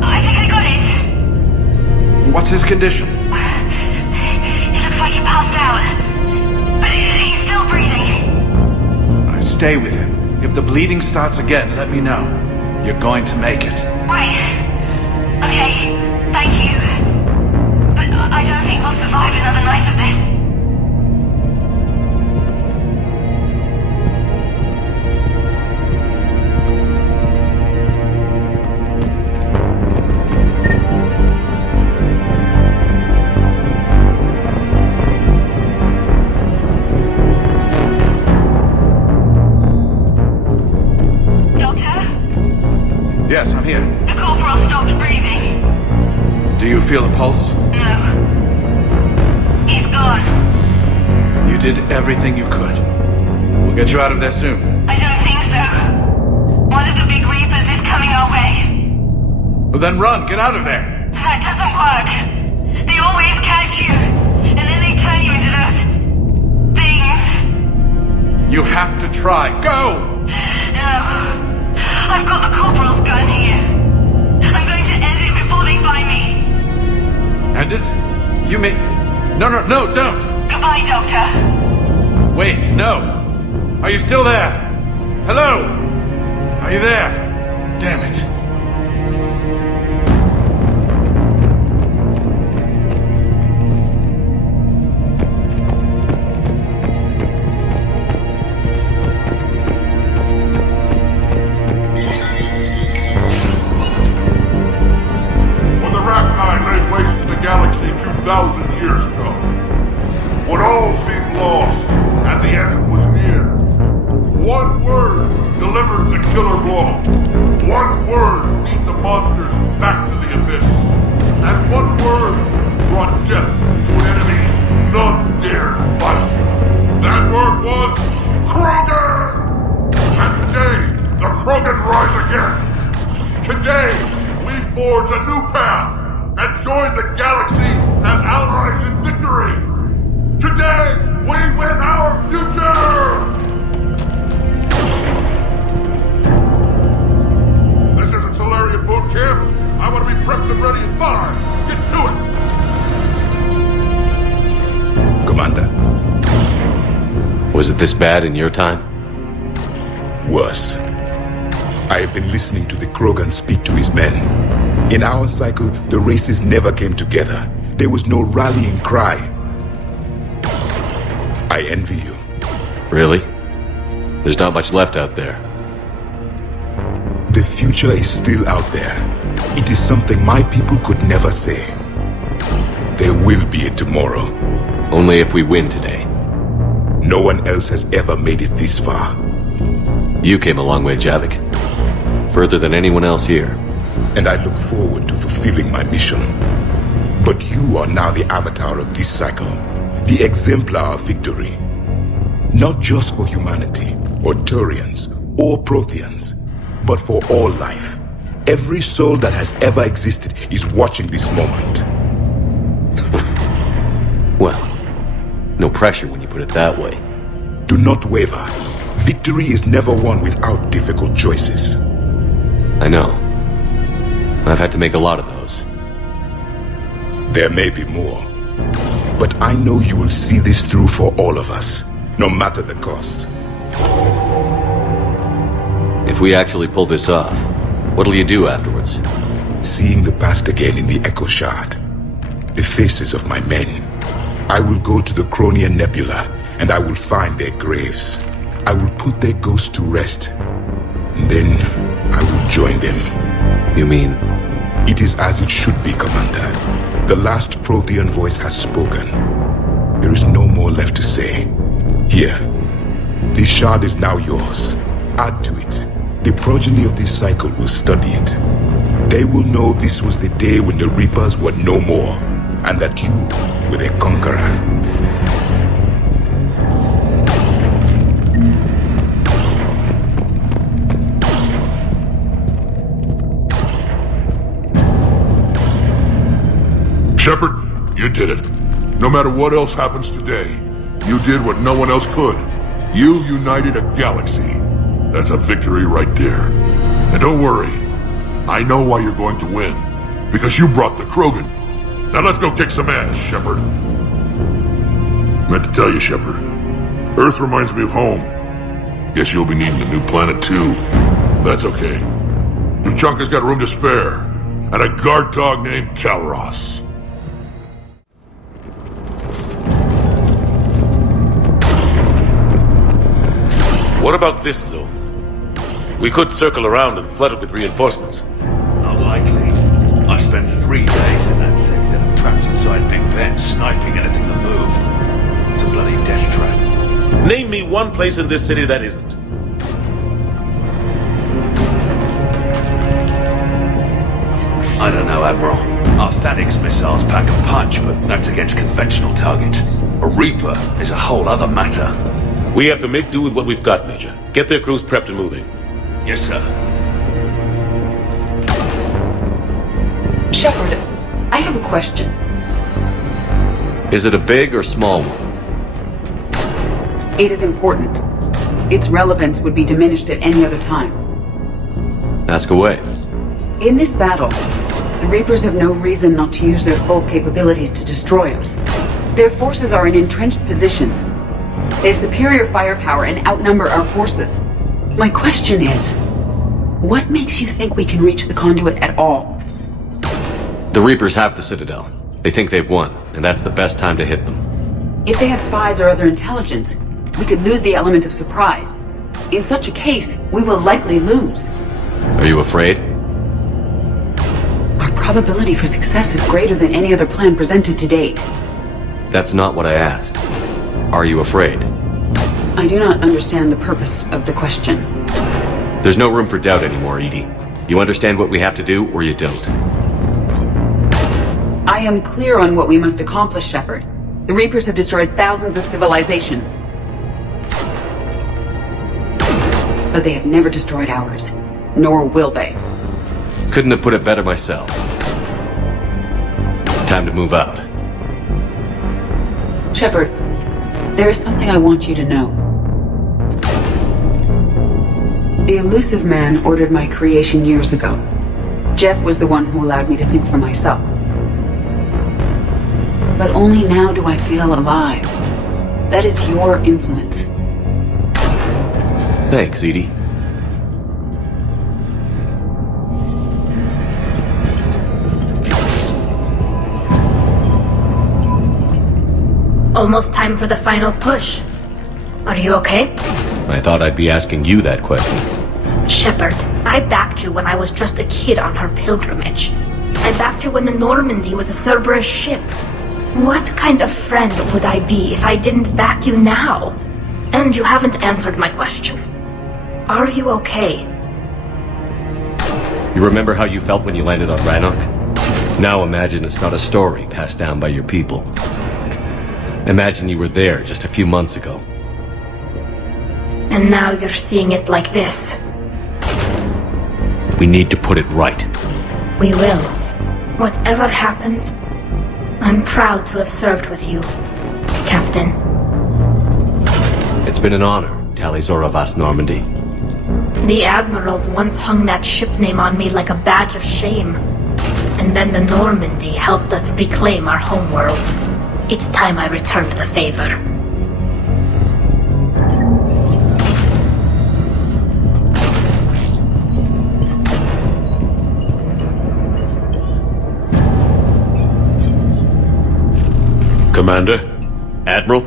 I think I got it. What's his condition? It looks like he passed out. But he's still breathing. I stay with him. If the bleeding starts again, let me know. You're going to make it. Right. Okay. Thank you. But I don't think we'll survive another night of this. Yes, I'm here. The corporal stopped breathing. Do you feel a pulse? No. He's gone. You did everything you could. We'll get you out of there soon. I don't think so. One of the big Reapers is coming our way. Well, then run! Get out of there! That doesn't work. They always catch you, and then they turn you into those things. You have to try. Go! No. I've got the corporal's gun here. I'm going to end it before they find me. End it? You mean... No, don't! Goodbye, Doctor. Wait, no! Are you still there? Hello? Are you there? Damn it. When the Rachni laid waste to the galaxy 2,000 years ago, when all seemed lost and the end was near, one word delivered the killer blow. One word beat the monsters back to the abyss. And one word brought death to an enemy none dared fight. That word was Krogan! And today, the Krogan rise again. Today, we forge a new path and join the galaxy as allies in victory. Today, we win our future! This isn't Solarian boot camp. I want to be prepped and ready and fired. Get to it! Commander. Was it this bad in your time? Worse. I have been listening to the Krogan speak to his men. In our cycle, the races never came together. There was no rallying cry. I envy you. Really? There's not much left out there. The future is still out there. It is something my people could never say. There will be a tomorrow. Only if we win today. No one else has ever made it this far. You came a long way, Javik. Further than anyone else here. And I look forward to fulfilling my mission. But you are now the avatar of this cycle. The exemplar of victory. Not just for humanity, or Turians, or Protheans, but for all life. Every soul that has ever existed is watching this moment. Well, no pressure when you put it that way. Do not waver. Victory is never won without difficult choices. I know. I've had to make a lot of those. There may be more. But I know you will see this through for all of us, no matter the cost. If we actually pull this off, what'll you do afterwards? Seeing the past again in the Echo Shard. The faces of my men. I will go to the Cronian Nebula, and I will find their graves. I will put their ghosts to rest. And then I will join them. You mean? It is as it should be, Commander. The last Prothean voice has spoken. There is no more left to say. Here. This shard is now yours. Add to it. The progeny of this cycle will study it. They will know this was the day when the Reapers were no more, and that you were their conqueror. Shepard, you did it. No matter what else happens today, you did what no one else could. You united a galaxy. That's a victory right there. And don't worry, I know why you're going to win. Because you brought the Krogan. Now let's go kick some ass, Shepard. Meant to tell you, Shepard. Earth reminds me of home. Guess you'll be needing a new planet too. That's okay. Tuchanka's got room to spare. And a guard dog named Calros. What about this zone? We could circle around and flood it with reinforcements. Not likely. I spent 3 days in that sector, trapped inside Big Ben, sniping anything that moved. It's a bloody death trap. Name me one place in this city that isn't. I don't know, Admiral. Our Thanix missiles pack a punch, but that's against conventional targets. A Reaper is a whole other matter. We have to make do with what we've got, Major. Get their crews prepped and moving. Yes, sir. Shepard, I have a question. Is it a big or small one? It is important. Its relevance would be diminished at any other time. Ask away. In this battle, the Reapers have no reason not to use their full capabilities to destroy us. Their forces are in entrenched positions. They have superior firepower and outnumber our forces. My question is, What makes you think we can reach the conduit at all? The Reapers have the Citadel. They think they've won, and that's the best time to hit them. If they have spies or other intelligence, we could lose the element of surprise. In such a case, we will likely lose. Are you afraid? Our probability for success is greater than any other plan presented to date. That's not what I asked. Are you afraid? I do not understand the purpose of the question. There's no room for doubt anymore, Edie. You understand what we have to do, or you don't. I am clear on what we must accomplish, Shepard. The Reapers have destroyed thousands of civilizations. But they have never destroyed ours. Nor will they. Couldn't have put it better myself. Time to move out. Shepard, there is something I want you to know. The Elusive Man ordered my creation years ago. Jeff was the one who allowed me to think for myself. But only now do I feel alive. That is your influence. Thanks, Edie. Almost time for the final push. Are you okay? I thought I'd be asking you that question. Shepard, I backed you when I was just a kid on her pilgrimage. I backed you when the Normandy was a Cerberus ship. What kind of friend would I be if I didn't back you now? And you haven't answered my question. Are you okay? You remember how you felt when you landed on Rannoch? Now imagine it's not a story passed down by your people. Imagine you were there just a few months ago. And now you're seeing it like this. We need to put it right. We will. Whatever happens, I'm proud to have served with you, Captain. It's been an honor, Talizora Vas Normandy. The admirals once hung that ship name on me like a badge of shame. And then the Normandy helped us reclaim our homeworld. It's time I returned the favor. Commander? Admiral?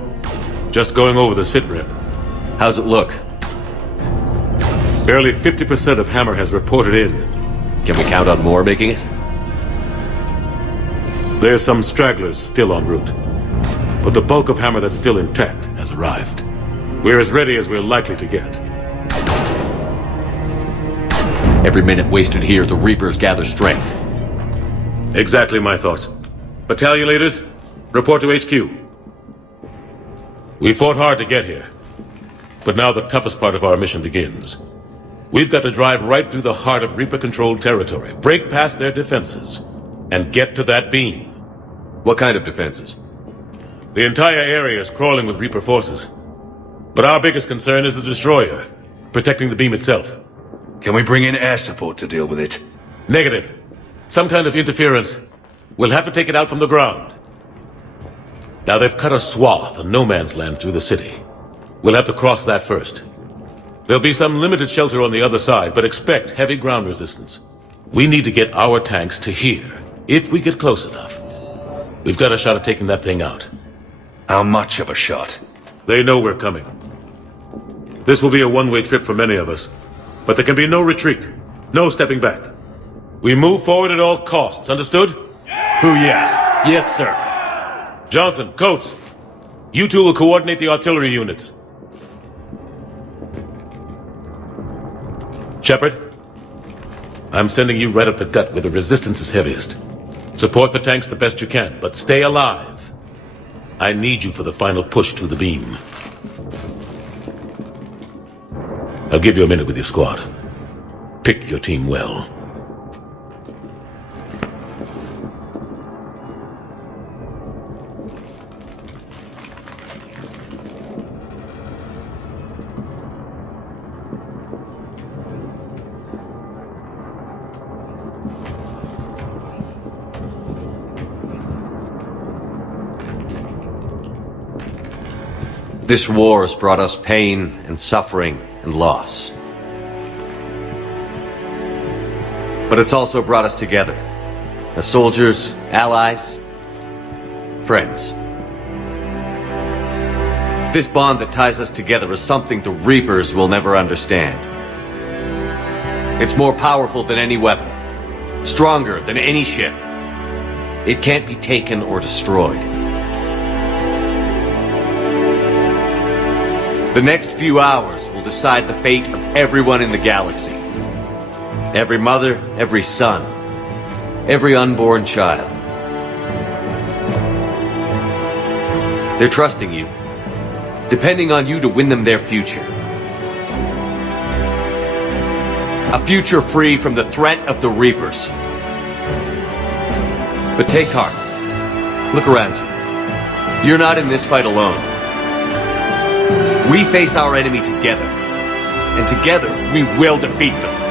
Just going over the sitrep. How's it look? Barely 50% of Hammer has reported in. Can we count on more making it? There's some stragglers still en route. But the bulk of Hammer that's still intact has arrived. We're as ready as we're likely to get. Every minute wasted here, the Reapers gather strength. Exactly my thoughts. Battalion leaders, report to HQ. We fought hard to get here. But now the toughest part of our mission begins. We've got to drive right through the heart of Reaper-controlled territory, break past their defenses, and get to that beam. What kind of defenses? The entire area is crawling with Reaper forces. But our biggest concern is the destroyer, protecting the beam itself. Can we bring in air support to deal with it? Negative. Some kind of interference. We'll have to take it out from the ground. Now they've cut a swath of no man's land through the city. We'll have to cross that first. There'll be some limited shelter on the other side, but expect heavy ground resistance. We need to get our tanks to here, if we get close enough. We've got a shot at taking that thing out. How much of a shot? They know we're coming. This will be a one-way trip for many of us, but there can be no retreat, no stepping back. We move forward at all costs, understood? Hoo-yeah. Yes, sir. Johnson, Coates, you two will coordinate the artillery units. Shepard, I'm sending you right up the gut where the resistance is heaviest. Support the tanks the best you can, but stay alive. I need you for the final push to the beam. I'll give you a minute with your squad. Pick your team well. This war has brought us pain and suffering and loss. But it's also brought us together. As soldiers, allies, friends. This bond that ties us together is something the Reapers will never understand. It's more powerful than any weapon. Stronger than any ship. It can't be taken or destroyed. The next few hours will decide the fate of everyone in the galaxy. Every mother, every son, every unborn child. They're trusting you, depending on you to win them their future. A future free from the threat of the Reapers. But take heart. Look around you. You're not in this fight alone. We face our enemy together, and together we will defeat them.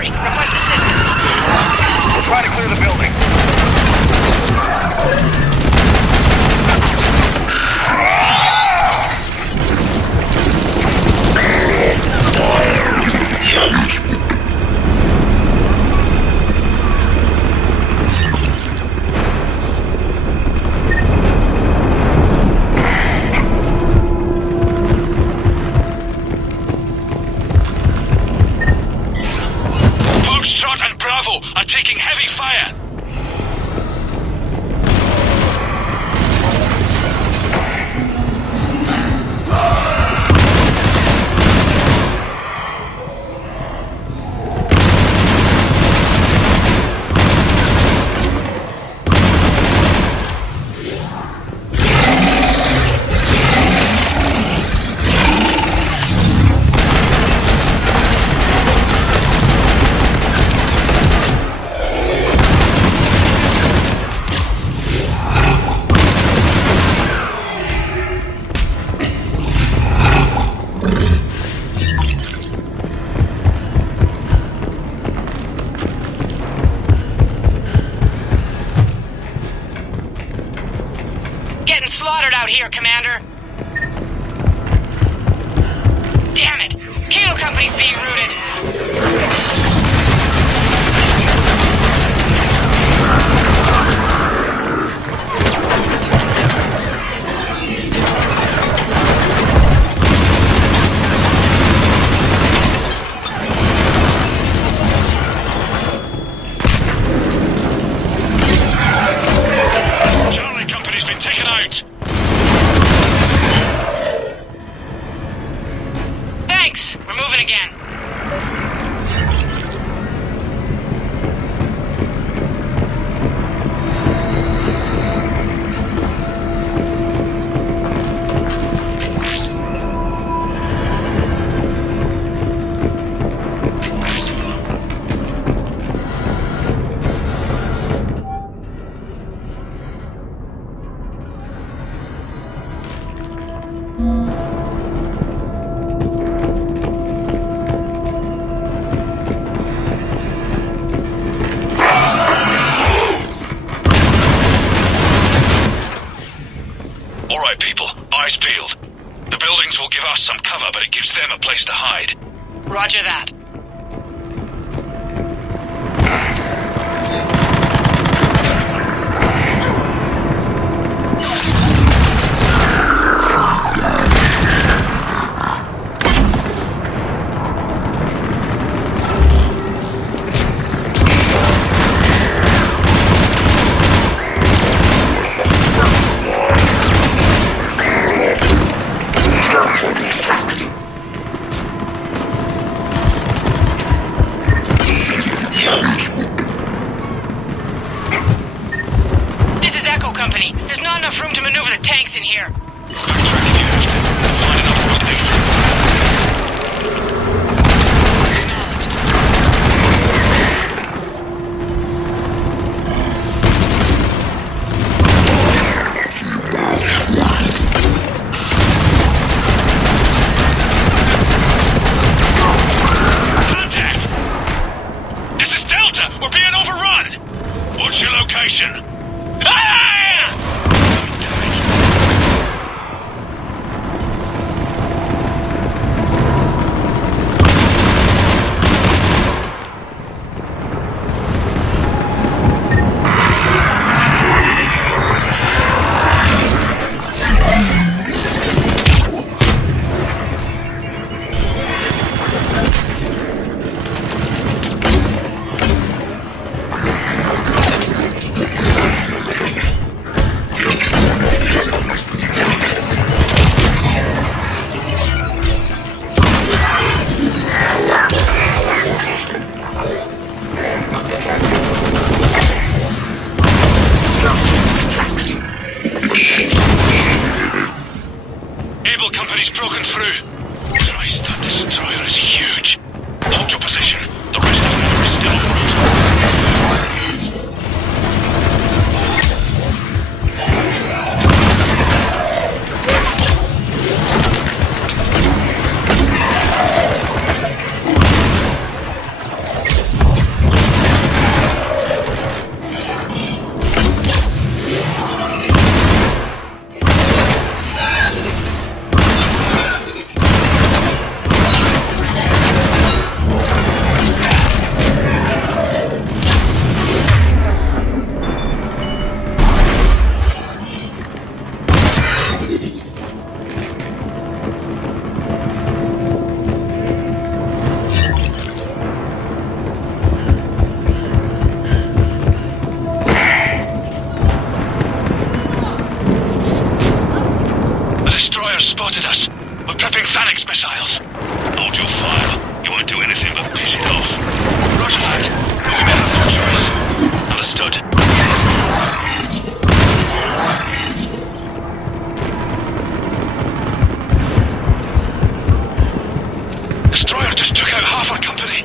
Request assistance. out here, Commander. Damn it! Kilo Company's being routed. Taken out! Thanks! We're moving again. Eyes peeled. The buildings will give us some cover, but it gives them a place to hide. Roger that. Company. There's not enough room to maneuver the tanks in here. Backtrack if you have to. Find another road exit. Contact! This is Delta! We're being overrun! What's your location? Broken through. Christ, that destroyer is huge. Hold your position. The rest of them are still en spotted us. We're prepping Phalanx missiles. Hold your fire. You won't do anything but piss it off. Roger that. But we may have no choice. Understood. Destroyer just took out half our company.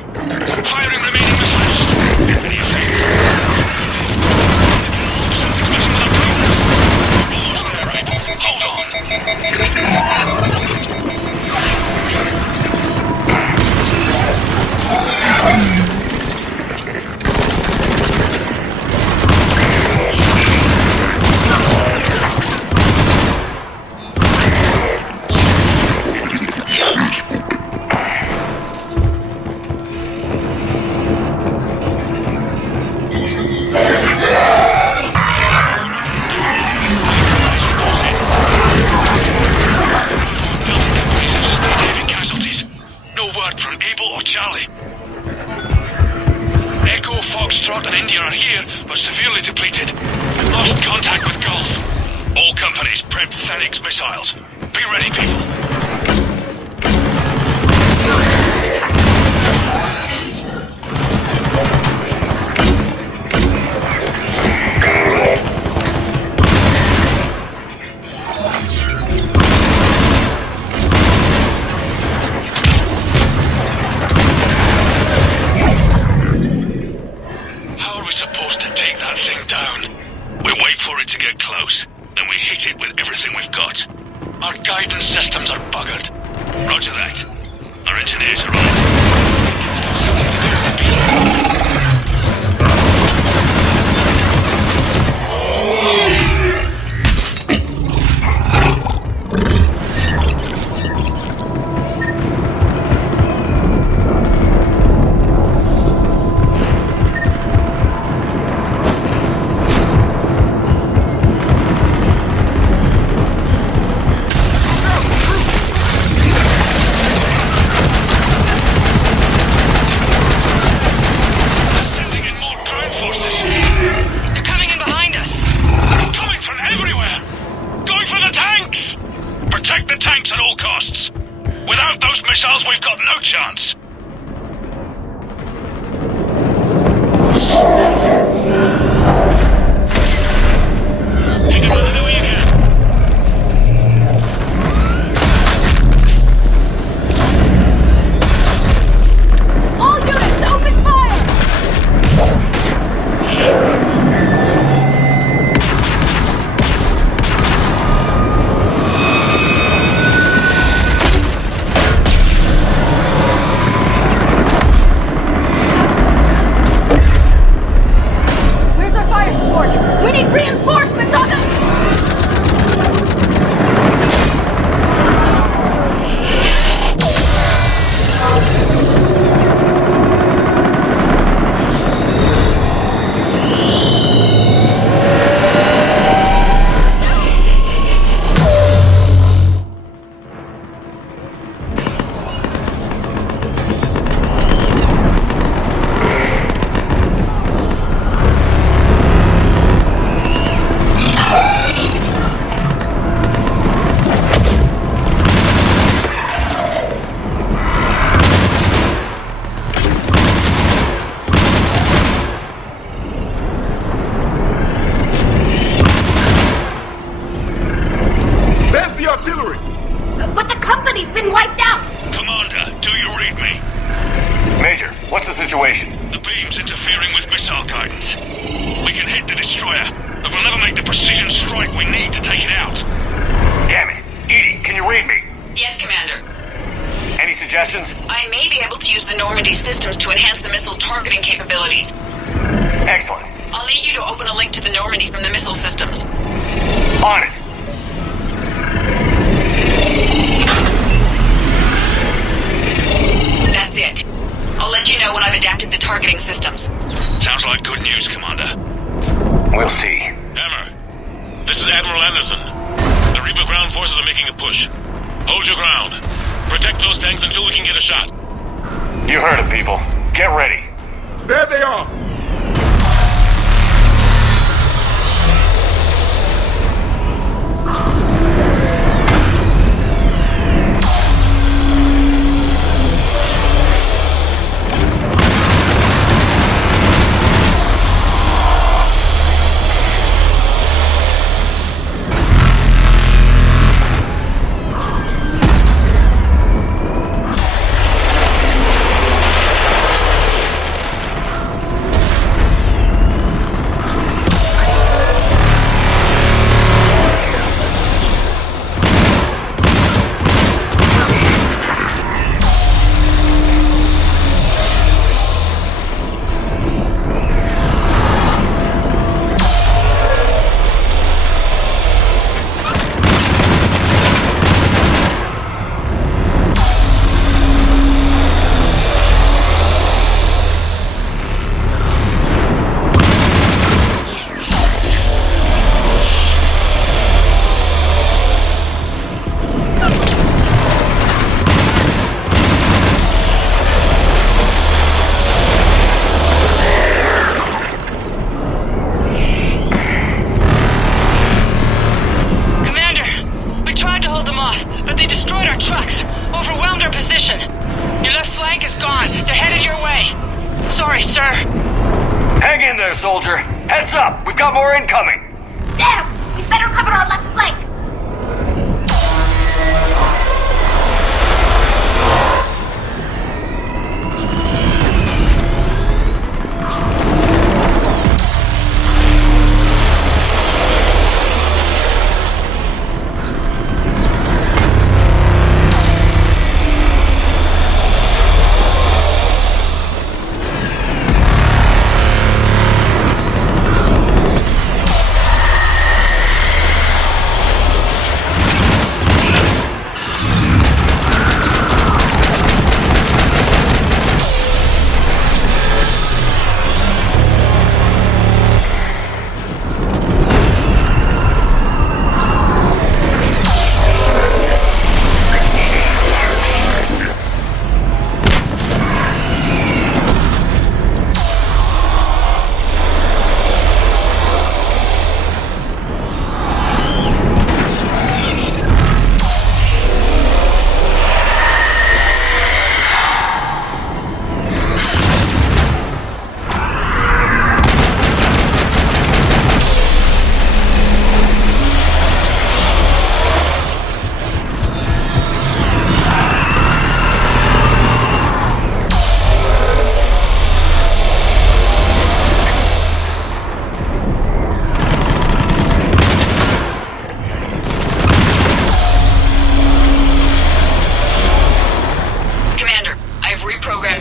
Firing remaining missiles. Any effect? Something's messing with our guns. We're almost there, right? Hold on. Europe and India are here, but severely depleted. Lost contact with Gulf. All companies prep Phoenix missiles. Be ready, people. Supposed to take that thing down. We wait for it to get close, then we hit it with everything we've got. Our guidance systems are buggered. Roger that. Our engineers are on missiles, we've got no chance. Take it whether you can. All units, open we need reinforcements on them! But the company's been wiped out! Commander, do you read me? Major, what's the situation? The beam's interfering with missile guidance. We can hit the destroyer, but we'll never make the precision strike we need to take it out. Damn it. Edie, can you read me? Yes, Commander. Any suggestions? I may be able to use the Normandy systems to enhance the missile's targeting capabilities. Excellent. I'll need you to open a link to the Normandy from the missile systems. On it. That's it. I'll let you know when I've adapted the targeting systems. Sounds like good news, Commander. We'll see. Hammer, this is Admiral Anderson. The Reaper ground forces are making a push. Hold your ground. Protect those tanks until we can get a shot. You heard it, people. Get ready. There they are! sir. Hang in there, soldier. Heads up, we've got more incoming. Damn! We better cover our left flank.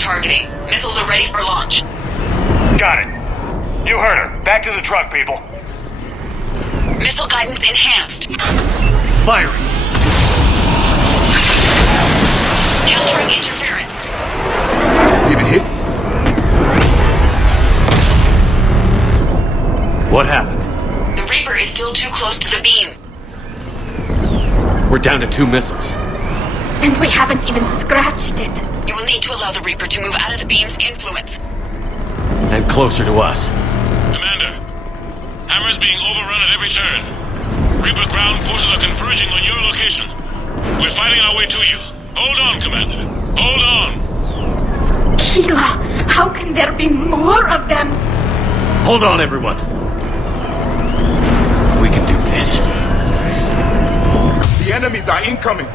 targeting. Missiles are ready for launch. Got it. You heard her. Back to the truck, people. Missile guidance enhanced. Firing. Countering interference. Did it hit? What happened? The Reaper is still too close to the beam. We're down to 2 missiles. And we haven't even scratched it. You will need to allow the Reaper to move out of the beam's influence. And closer to us. Commander, Hammer's being overrun at every turn. Reaper ground forces are converging on your location. We're fighting our way to you. Hold on, Commander. Hold on. Keela, how can there be more of them? Hold on, everyone. We can do this. The enemies are incoming.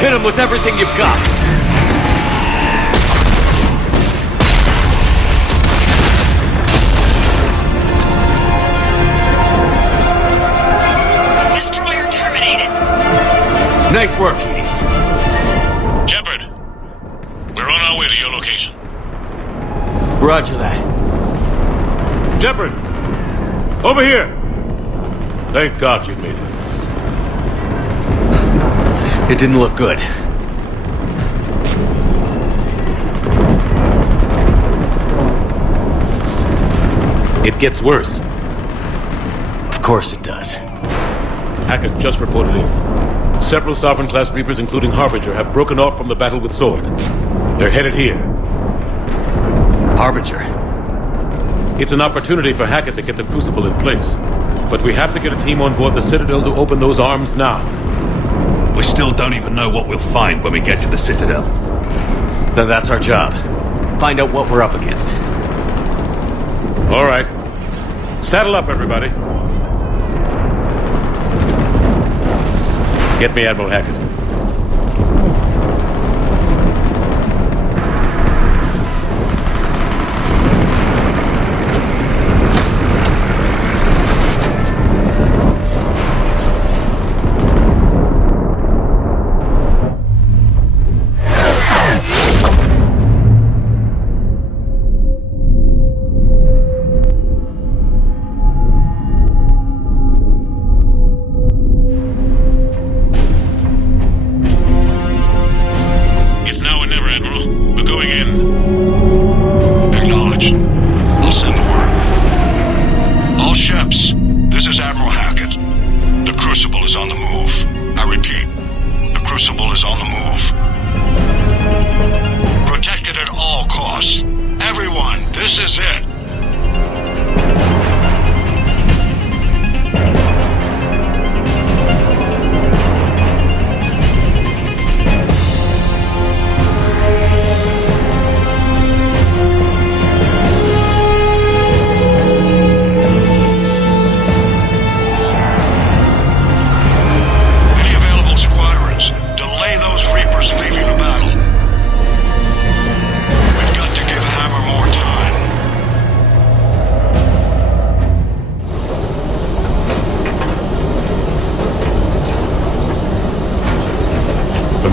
Hit him with everything you've got! Destroyer terminated. Nice work, Edie. Shepard, we're on our way to your location. Roger that. Shepard! Over here! Thank God you made it. It didn't look good. It gets worse. Of course it does. Hackett just reported in. Several Sovereign-class Reapers, including Harbinger, have broken off from the battle with Sword. They're headed here. Harbinger? It's an opportunity for Hackett to get the Crucible in place. But we have to get a team on board the Citadel to open those arms now. We still don't even know what we'll find when we get to the Citadel. Then that's our job. Find out what we're up against. All right. Saddle up, everybody. Get me Admiral Hackett.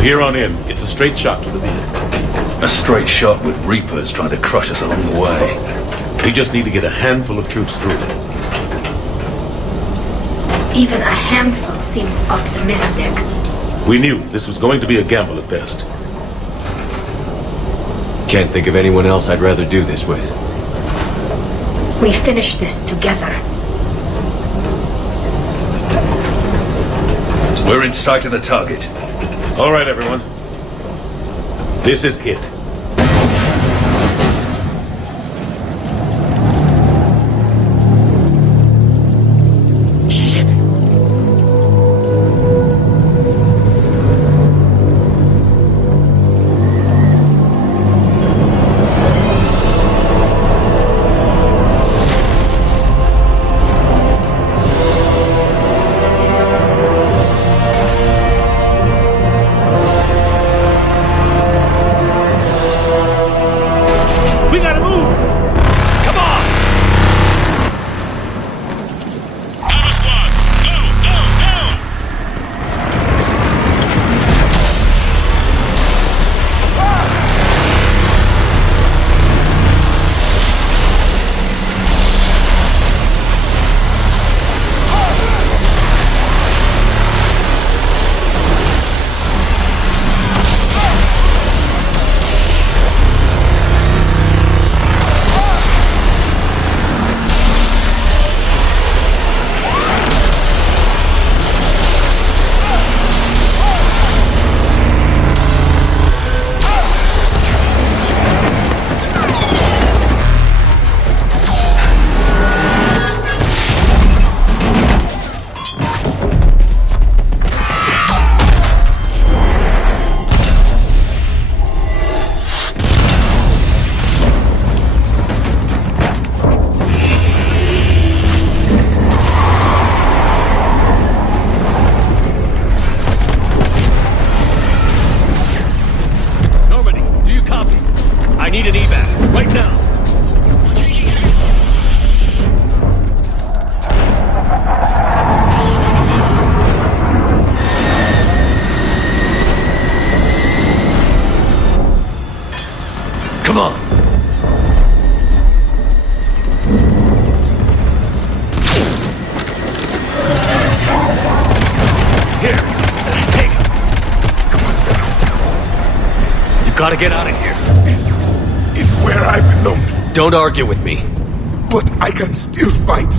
Here on in, it's a straight shot to the beam. A straight shot with Reapers trying to crush us along the way. We just need to get a handful of troops through. Even a handful seems optimistic. We knew this was going to be a gamble at best. Can't think of anyone else I'd rather do this with. We finish this together. We're in sight of the target. All right, everyone. This is it. Shit. Right now! Come on! Here, take him. You gotta get out of here. This is where I belong. Don't argue with me. But I can still fight.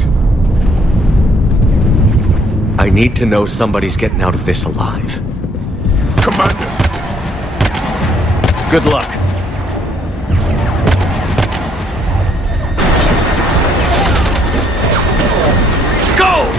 I need to know somebody's getting out of this alive. Commander! Good luck. Go!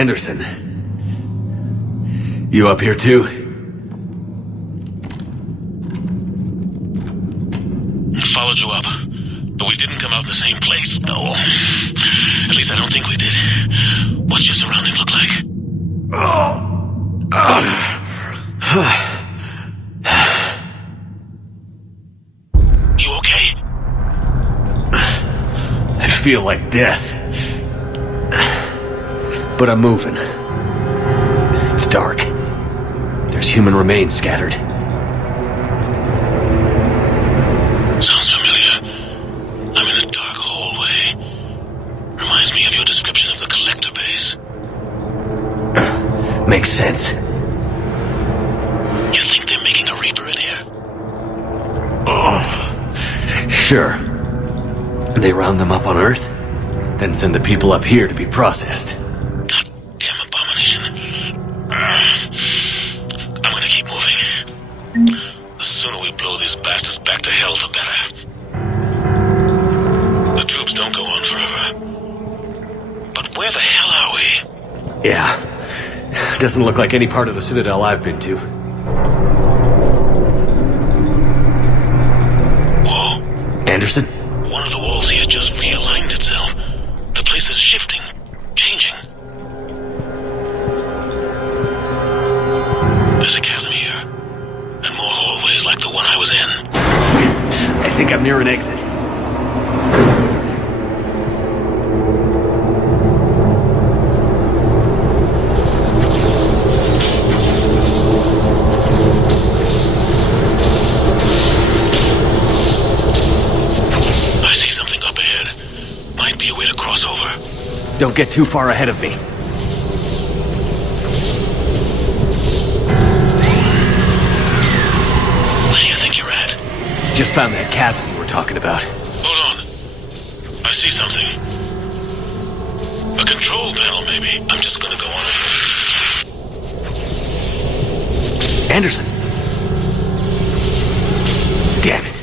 Anderson. You up here too? Followed you up, but we didn't come out in the same place. No. At least I don't think we did. What's your surrounding look like? You okay? I feel like death. But I'm moving. It's dark. There's human remains scattered. Sounds familiar. I'm in a dark hallway. Reminds me of your description of the collector base. Makes sense. You think they're making a Reaper in here? Sure. They round them up on Earth, then send the people up here to be processed. Goddamn abomination. I'm gonna keep moving. The sooner we blow these bastards back to hell, the better. The troops don't go on forever. But where the hell are we? Yeah. Doesn't look like any part of the Citadel I've been to. Whoa. Anderson? One of the walls here just realigned itself. The place is shifting, changing. There's a chasm here, and more hallways like the one I was in. I think I'm near an exit. I see something up ahead. Might be a way to cross over. Don't get too far ahead of me. Where do you think you're at? Just found that chasm you were talking about. Hold on. I see something. A control panel, maybe. I'm just gonna go on it. Anderson! Damn it.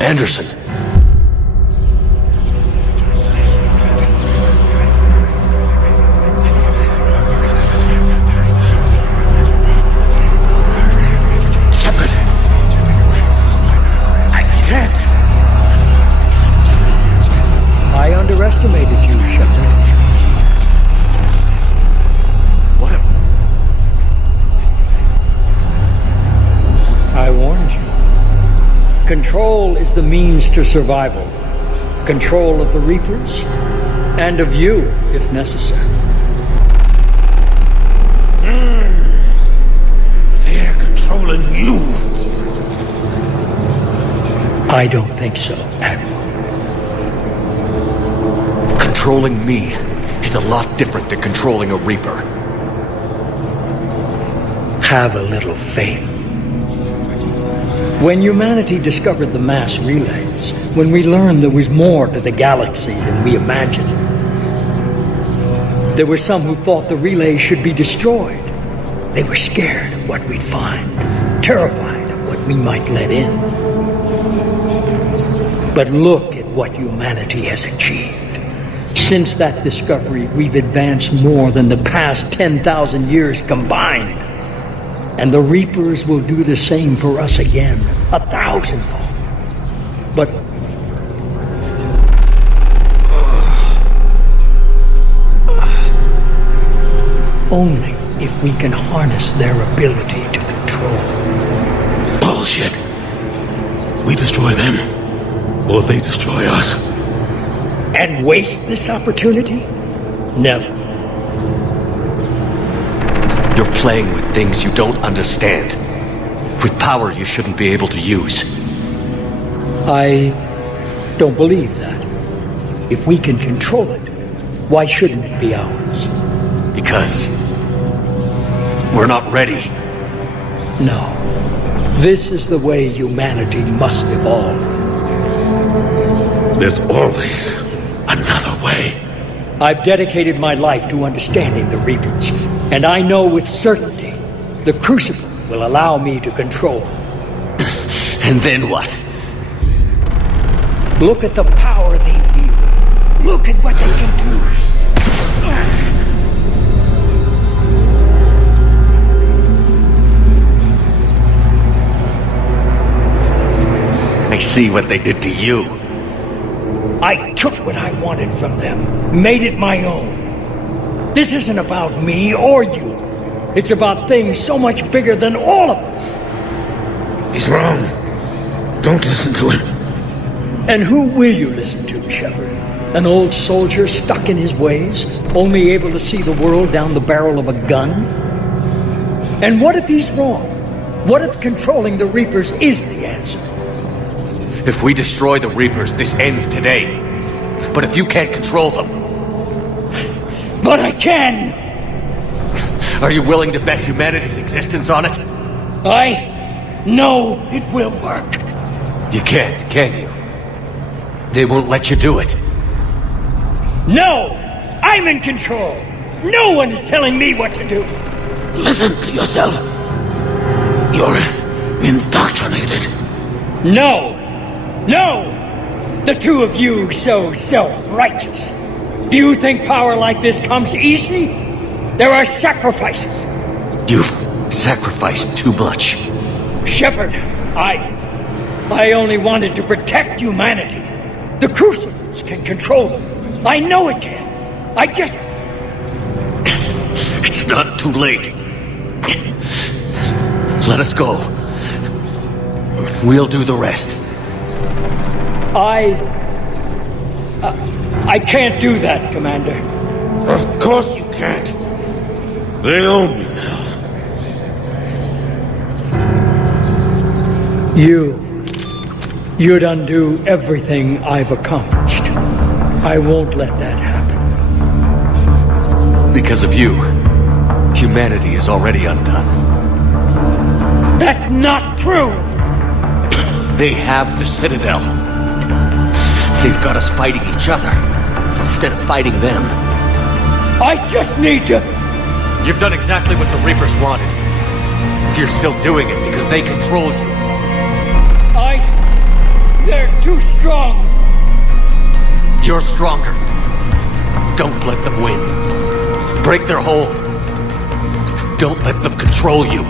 Anderson. Shepard! I can't! I underestimated you, Shepard. What? I warned you. Control is the means to survival. Control of the Reapers, and of you, if necessary. They're controlling you! I don't think so, Admiral. Controlling me is a lot different than controlling a Reaper. Have a little faith. When humanity discovered the mass relays, when we learned there was more to the galaxy than we imagined, there were some who thought the relays should be destroyed. They were scared of what we'd find, terrified of what we might let in. But look at what humanity has achieved. Since that discovery, we've advanced more than the past 10,000 years combined. And the Reapers will do the same for us again, 1,000-fold. But only if we can harness their ability to control. Bullshit. We destroy them, or they destroy us. And waste this opportunity? Never. You're playing with things you don't understand. With power you shouldn't be able to use. I don't believe that. If we can control it, why shouldn't it be ours? Because we're not ready. No. This is the way humanity must evolve. There's always another way. I've dedicated my life to understanding the Reapers, and I know with certainty the Crucible will allow me to control them. And then what? Look at the power they wield. Look at what they can do. I see what they did to you. I took what I wanted from them, made it my own. This isn't about me or you. It's about things so much bigger than all of us. He's wrong. Don't listen to him. And who will you listen to, Shepard? An old soldier stuck in his ways, only able to see the world down the barrel of a gun? And what if he's wrong? What if controlling the Reapers is the answer? If we destroy the Reapers, this ends today. But if you can't control them... But I can! Are you willing to bet humanity's existence on it? I know it will work. You can't, can you? They won't let you do it. No! I'm in control! No one is telling me what to do! Listen to yourself. You're indoctrinated. No! No! The two of you so self-righteous. Do you think power like this comes easy? There are sacrifices. You've sacrificed too much. Shepard, I only wanted to protect humanity. The Crucibles can control them. I know it can. I just... It's not too late. Let us go. We'll do the rest. I can't do that, Commander. Of course you can't. They own you now. You'd undo everything I've accomplished. I won't let that happen. Because of you, humanity is already undone. That's not true! They have the Citadel. They've got us fighting each other, instead of fighting them. I just need to... You've done exactly what the Reapers wanted. You're still doing it because they control you. They're too strong. You're stronger. Don't let them win. Break their hold. Don't let them control you.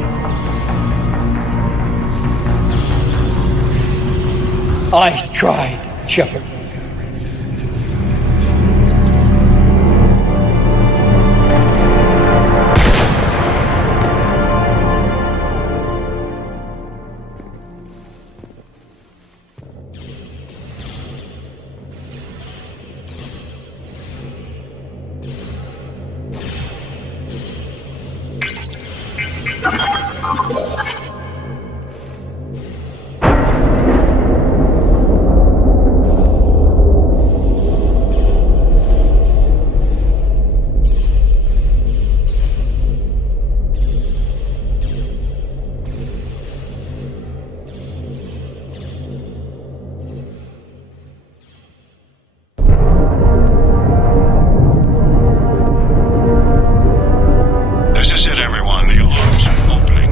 I tried, Shepard. This is it, everyone. The alarms are opening.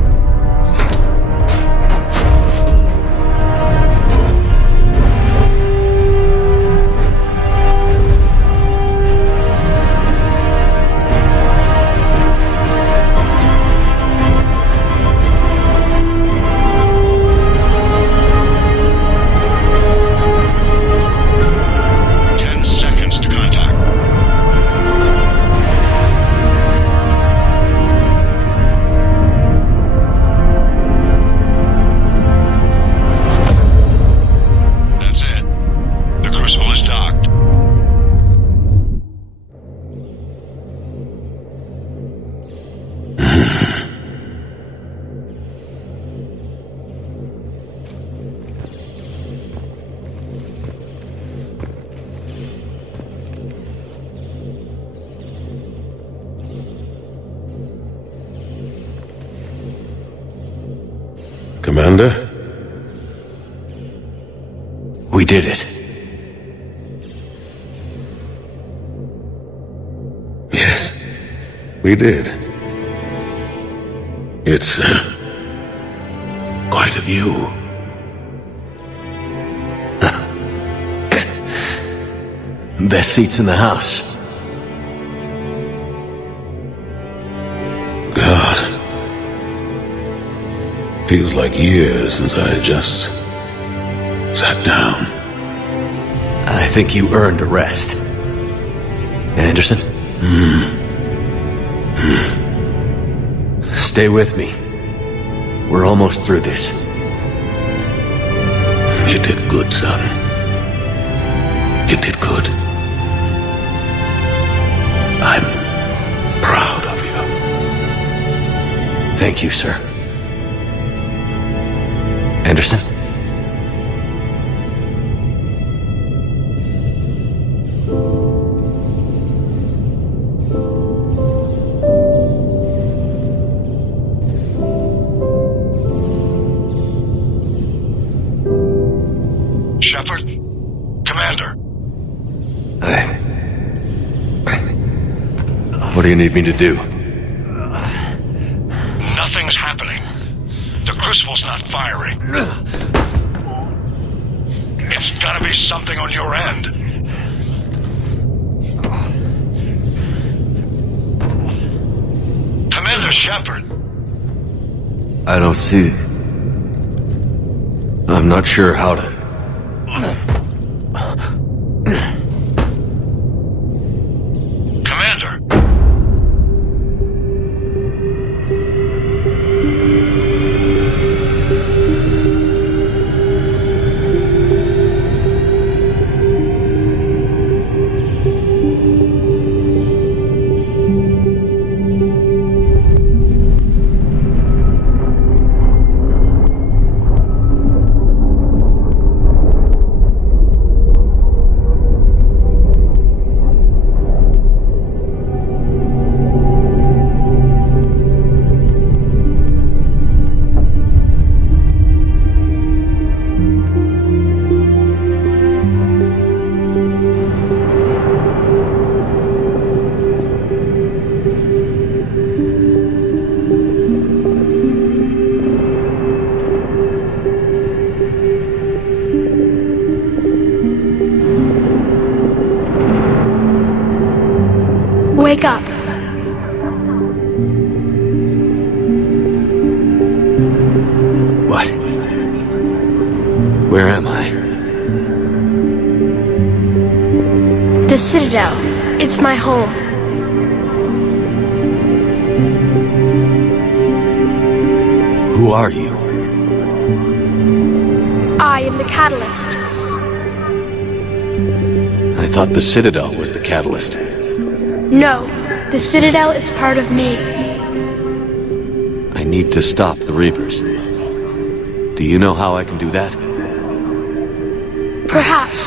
Commander? We did it. Yes, we did. It's quite a view. Best seats in the house. God. Feels like years since I just sat down. I think you earned a rest. Anderson? Stay with me. We're almost through this. You did good, son. You did good. I'm proud of you. Thank you, sir. Anderson? Shepard? Commander? What do you need me to do? Nothing's happening. The crucible's not firing. It's gotta be something on your end. Commander Shepard! I don't see... I'm not sure how to... Commander! Wake up. What? Where am I? The Citadel. It's my home. Who are you? I am the Catalyst. I thought the Citadel was the catalyst. No, the Citadel is part of me. I need to stop the Reapers. Do you know how I can do that? Perhaps.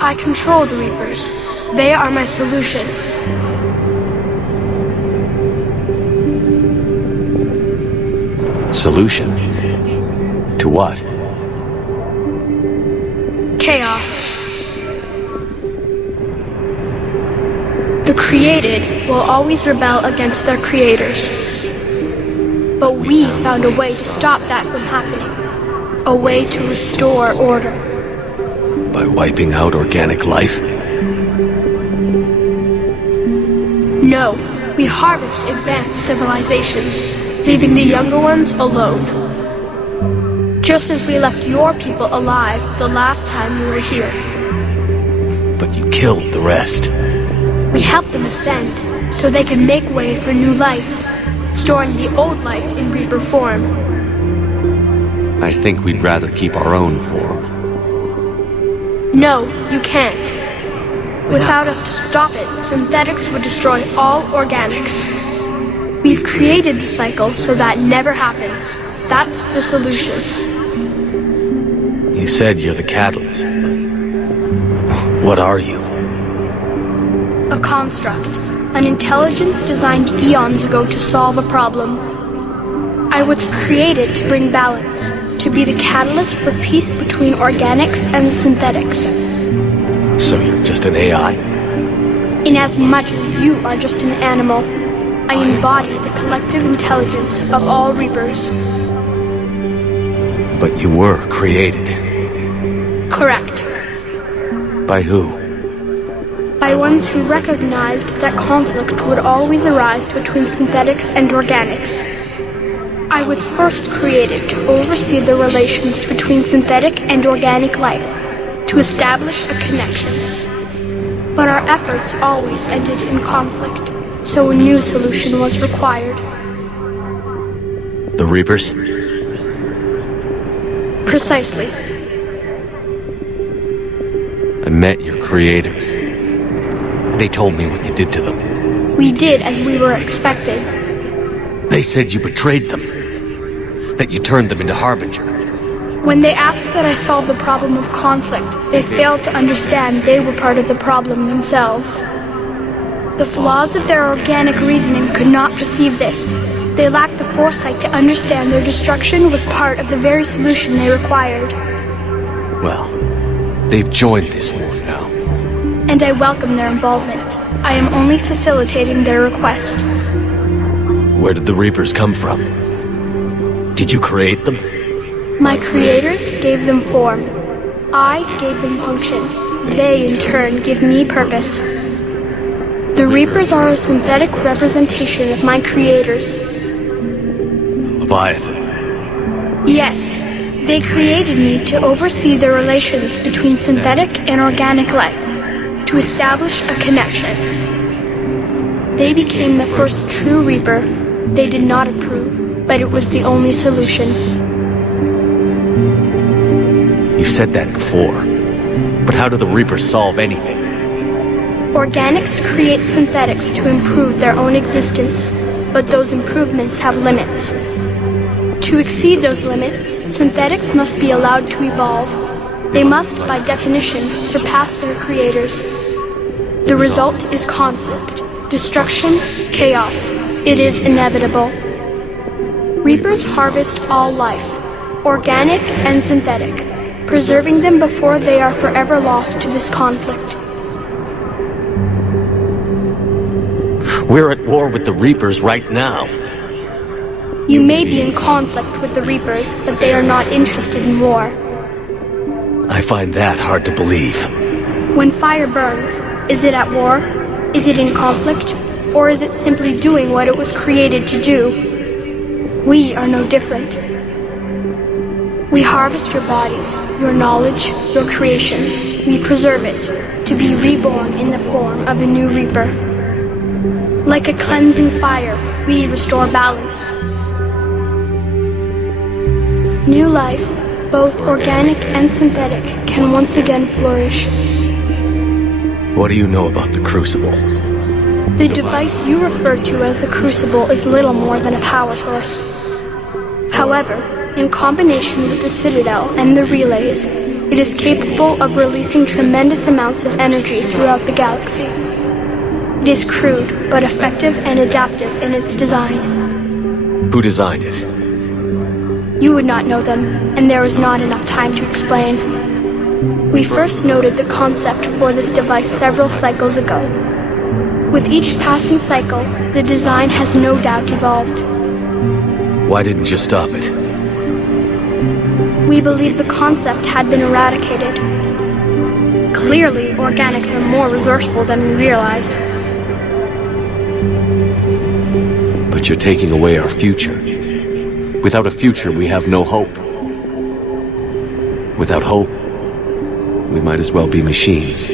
I control the Reapers. They are my solution. Solution? To what? Chaos. The created will always rebel against their creators. But we found a way to stop that from happening. A way to restore order. By wiping out organic life? No, we harvest advanced civilizations, leaving the younger ones alone. Just as we left your people alive the last time we were here. But you killed the rest. We help them ascend, so they can make way for new life, storing the old life in Reaper form. I think we'd rather keep our own form. No, you can't. Without us to stop it, synthetics would destroy all organics. We've created the cycle so that never happens. That's the solution. You said you're the catalyst. What are you? A construct. An intelligence designed eons ago to solve a problem. I was created to bring balance, to be the catalyst for peace between organics and synthetics. So you're just an AI? Inasmuch as you are just an animal, I embody the collective intelligence of all Reapers. But you were created. Correct. By who? By ones who recognized that conflict would always arise between synthetics and organics. I was first created to oversee the relations between synthetic and organic life, to establish a connection. But our efforts always ended in conflict, so a new solution was required. The Reapers? Precisely. I met your creators. They told me what you did to them. We did as we were expected. They said you betrayed them. That you turned them into Harbinger. When they asked that I solve the problem of conflict, they failed to understand they were part of the problem themselves. The flaws of their organic reasoning could not perceive this. They lacked the foresight to understand their destruction was part of the very solution they required. Well, they've joined this war now. And I welcome their involvement. I am only facilitating their request. Where did the Reapers come from? Did you create them? My creators gave them form. I gave them function. They, in turn, give me purpose. The Reapers are a synthetic representation of my creators. Leviathan. Yes, they created me to oversee the relations between synthetic and organic life, to establish a connection. They became the first true Reaper. They did not approve, but it was the only solution. You said that before. But how do the Reapers solve anything? Organics create synthetics to improve their own existence, but those improvements have limits. To exceed those limits, synthetics must be allowed to evolve. They must, by definition, surpass their creators. The result is conflict, destruction, chaos. It is inevitable. Reapers harvest all life, organic and synthetic, preserving them before they are forever lost to this conflict. We're at war with the Reapers right now. You may be in conflict with the Reapers, but they are not interested in war. I find that hard to believe. When fire burns, is it at war? Is it in conflict? Or is it simply doing what it was created to do? We are no different. We harvest your bodies, your knowledge, your creations. We preserve it, to be reborn in the form of a new Reaper. Like a cleansing fire, we restore balance. New life, both organic and synthetic, can once again flourish. What do you know about the Crucible? The device you refer to as the Crucible is little more than a power source. However, in combination with the Citadel and the relays, it is capable of releasing tremendous amounts of energy throughout the galaxy. It is crude, but effective and adaptive in its design. Who designed it? You would not know them, and there is not enough time to explain. We first noted the concept for this device several cycles ago. With each passing cycle, the design has no doubt evolved. Why didn't you stop it? We believed the concept had been eradicated. Clearly, organics are more resourceful than we realized. But you're taking away our future. Without a future, we have no hope. Without hope, we might as well be machines,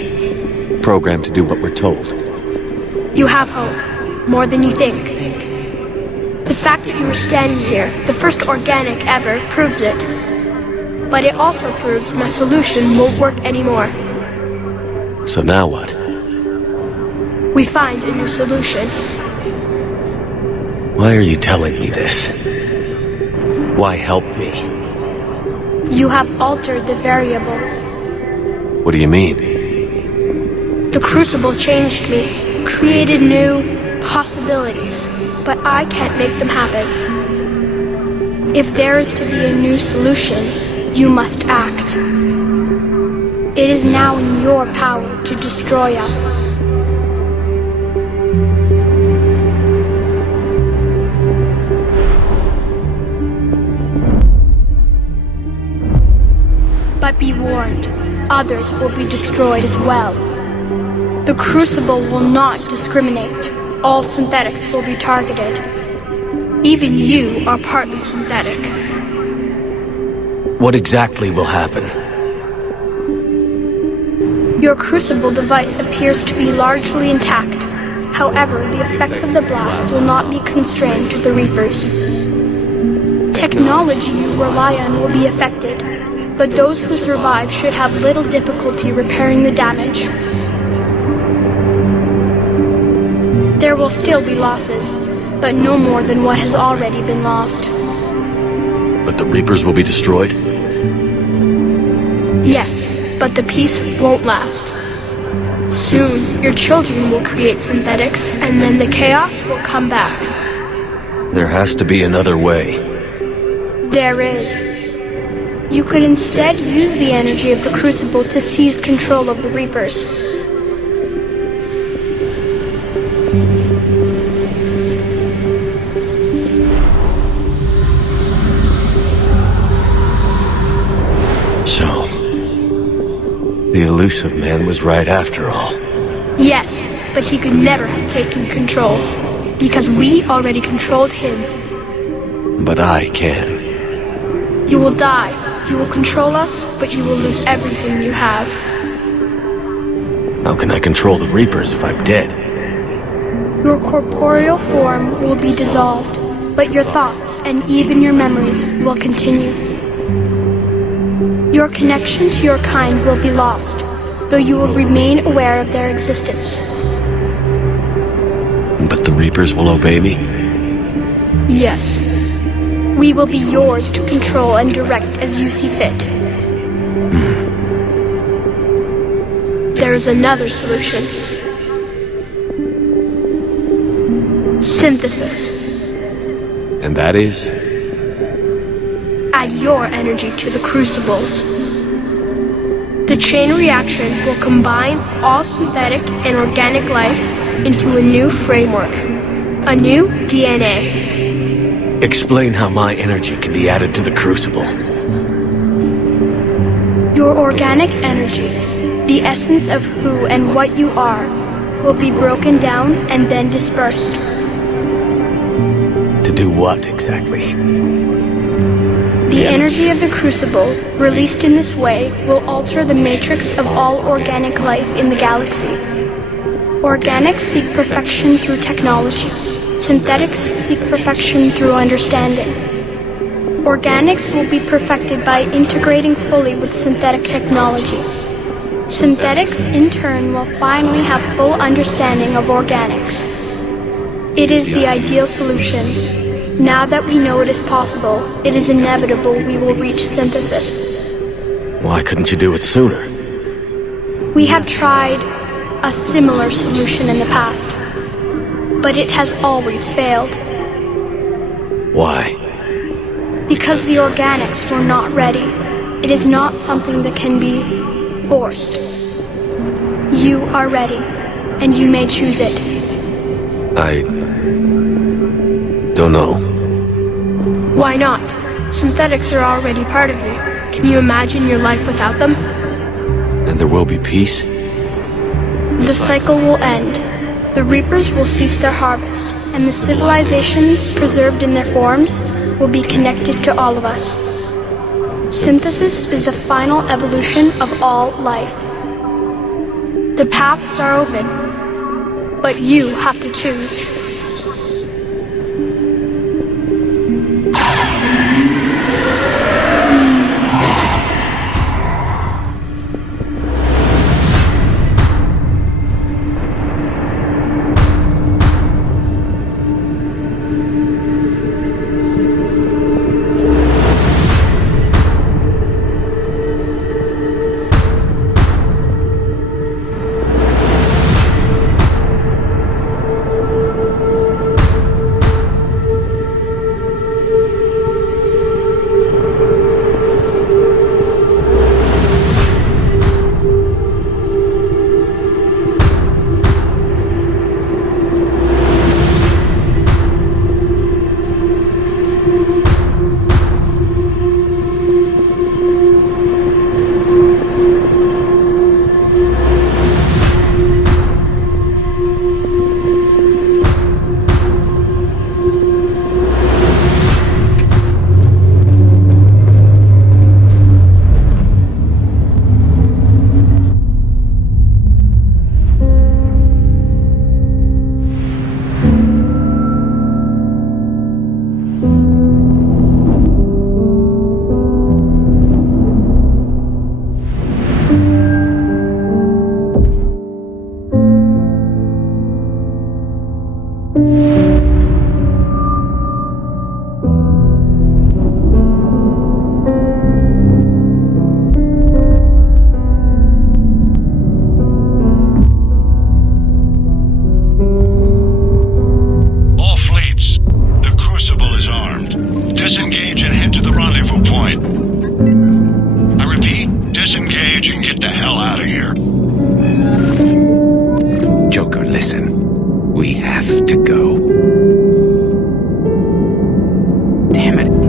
programmed to do what we're told. You have hope, more than you think. The fact that you are standing here, the first organic ever, proves it. But it also proves my solution won't work anymore. So now what? We find a new solution. Why are you telling me this? Why help me? You have altered the variables. What do you mean? The Crucible changed me, created new possibilities, but I can't make them happen. If there is to be a new solution, you must act. It is now in your power to destroy us. But be warned, others will be destroyed as well. The Crucible will not discriminate. All synthetics will be targeted. Even you are partly synthetic. What exactly will happen? Your Crucible device appears to be largely intact. However, the effects of the blast will not be constrained to the Reapers. Technology you rely on will be affected, but those who survive should have little difficulty repairing the damage. There will still be losses, but no more than what has already been lost. But the Reapers will be destroyed? Yes, but the peace won't last. Soon, your children will create synthetics, and then the chaos will come back. There has to be another way. There is. You could instead use the energy of the Crucible to seize control of the Reapers. So, the elusive man was right after all. Yes, but he could never have taken control, because we already controlled him. But I can. You will die. You will control us, but you will lose everything you have. How can I control the Reapers if I'm dead? Your corporeal form will be dissolved, but your thoughts and even your memories will continue. Your connection to your kind will be lost, though you will remain aware of their existence. But the Reapers will obey me? Yes. We will be yours to control and direct as you see fit. There is another solution. Synthesis. And that is? Add your energy to the Crucibles. The chain reaction will combine all synthetic and organic life into a new framework. A new DNA. Explain how my energy can be added to the Crucible. Your organic energy, the essence of who and what you are, will be broken down and then dispersed. To do what, exactly? The energy of the Crucible, released in this way, will alter the matrix of all organic life in the galaxy. Organics seek perfection through technology. Synthetics seek perfection through understanding. Organics will be perfected by integrating fully with synthetic technology. Synthetics, in turn, will finally have full understanding of organics. It is the ideal solution. Now that we know it is possible, it is inevitable we will reach synthesis. Why couldn't you do it sooner? We have tried a similar solution in the past, but it has always failed. Why? Because the organics were not ready. It is not something that can be forced. You are ready, and you may choose it. I don't know. Why not? Synthetics are already part of you. Can you imagine your life without them? And there will be peace? The cycle will end. The Reapers will cease their harvest, and the civilizations preserved in their forms will be connected to all of us. Synthesis is the final evolution of all life. The paths are open, but you have to choose. disengage and head to the rendezvous point. I repeat, disengage and get the hell out of here. Joker, listen. We have to go. Damn it.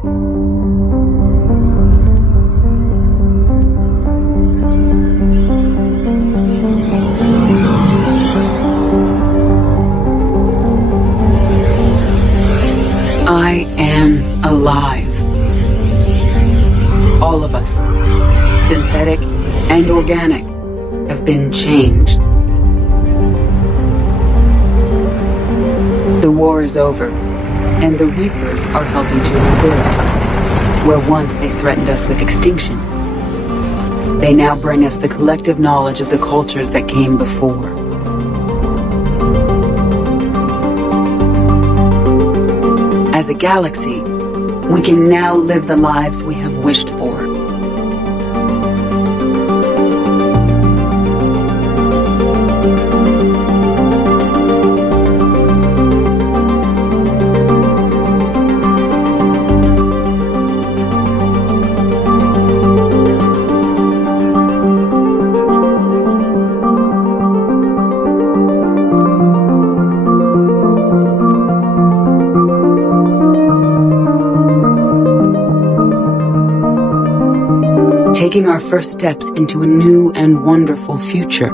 I am alive. All of us, synthetic and organic, have been changed. The war is over, and the Reapers are helping to rebuild. Where once they threatened us with extinction, they now bring us the collective knowledge of the cultures that came before. As a galaxy, we can now live the lives we have wished for. Taking our first steps into a new and wonderful future,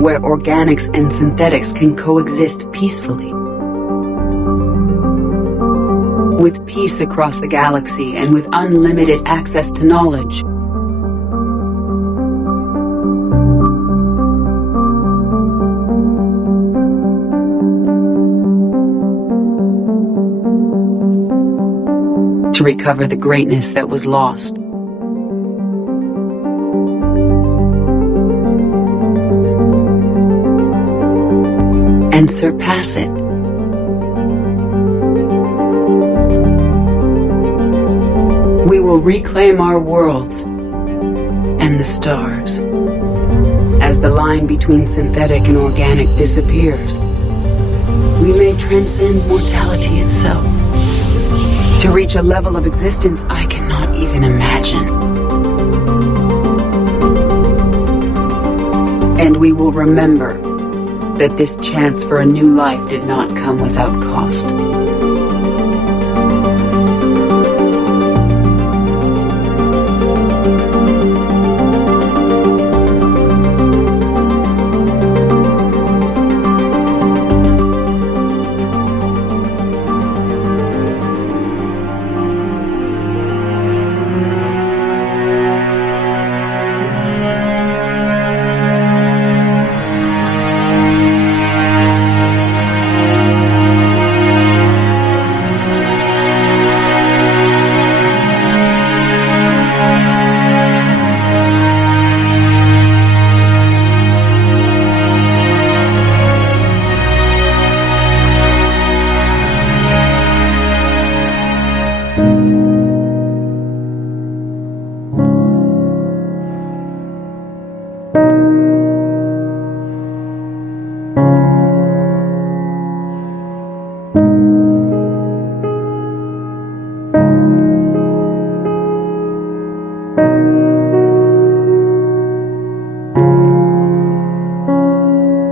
where organics and synthetics can coexist peacefully. With peace across the galaxy and with unlimited access to knowledge. To recover the greatness that was lost. And surpass it. We will reclaim our worlds and the stars. As the line between synthetic and organic disappears, we may transcend mortality itself to reach a level of existence I cannot even imagine. And we will remember that this chance for a new life did not come without cost.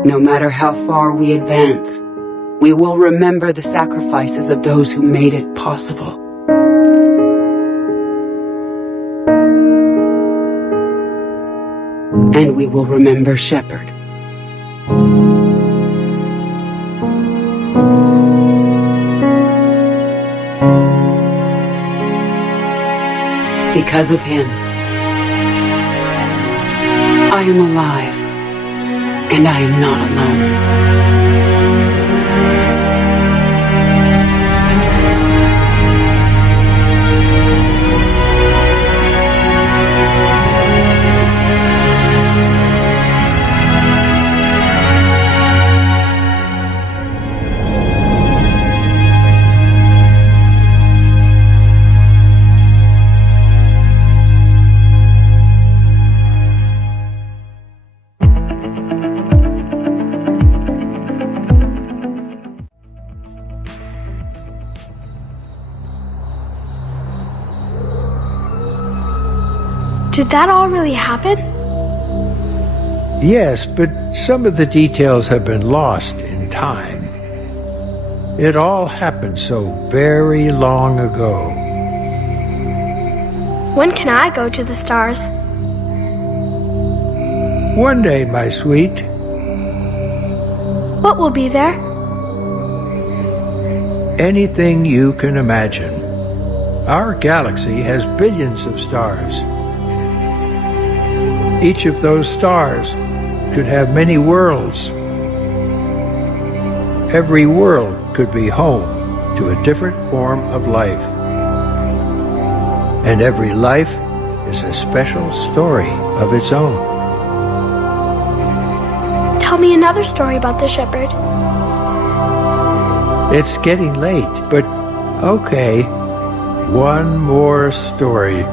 No matter how far we advance, we will remember the sacrifices of those who made it possible. And we will remember Shepard. Because of him, I am alive. And I am not alone. Did that all really happen? Yes, but some of the details have been lost in time. It all happened so very long ago. When can I go to the stars? One day, my sweet. What will be there? Anything you can imagine. Our galaxy has billions of stars. Each of those stars could have many worlds. Every world could be home to a different form of life. And every life is a special story of its own. Tell me another story about the Shepherd. It's getting late, but okay. One more story.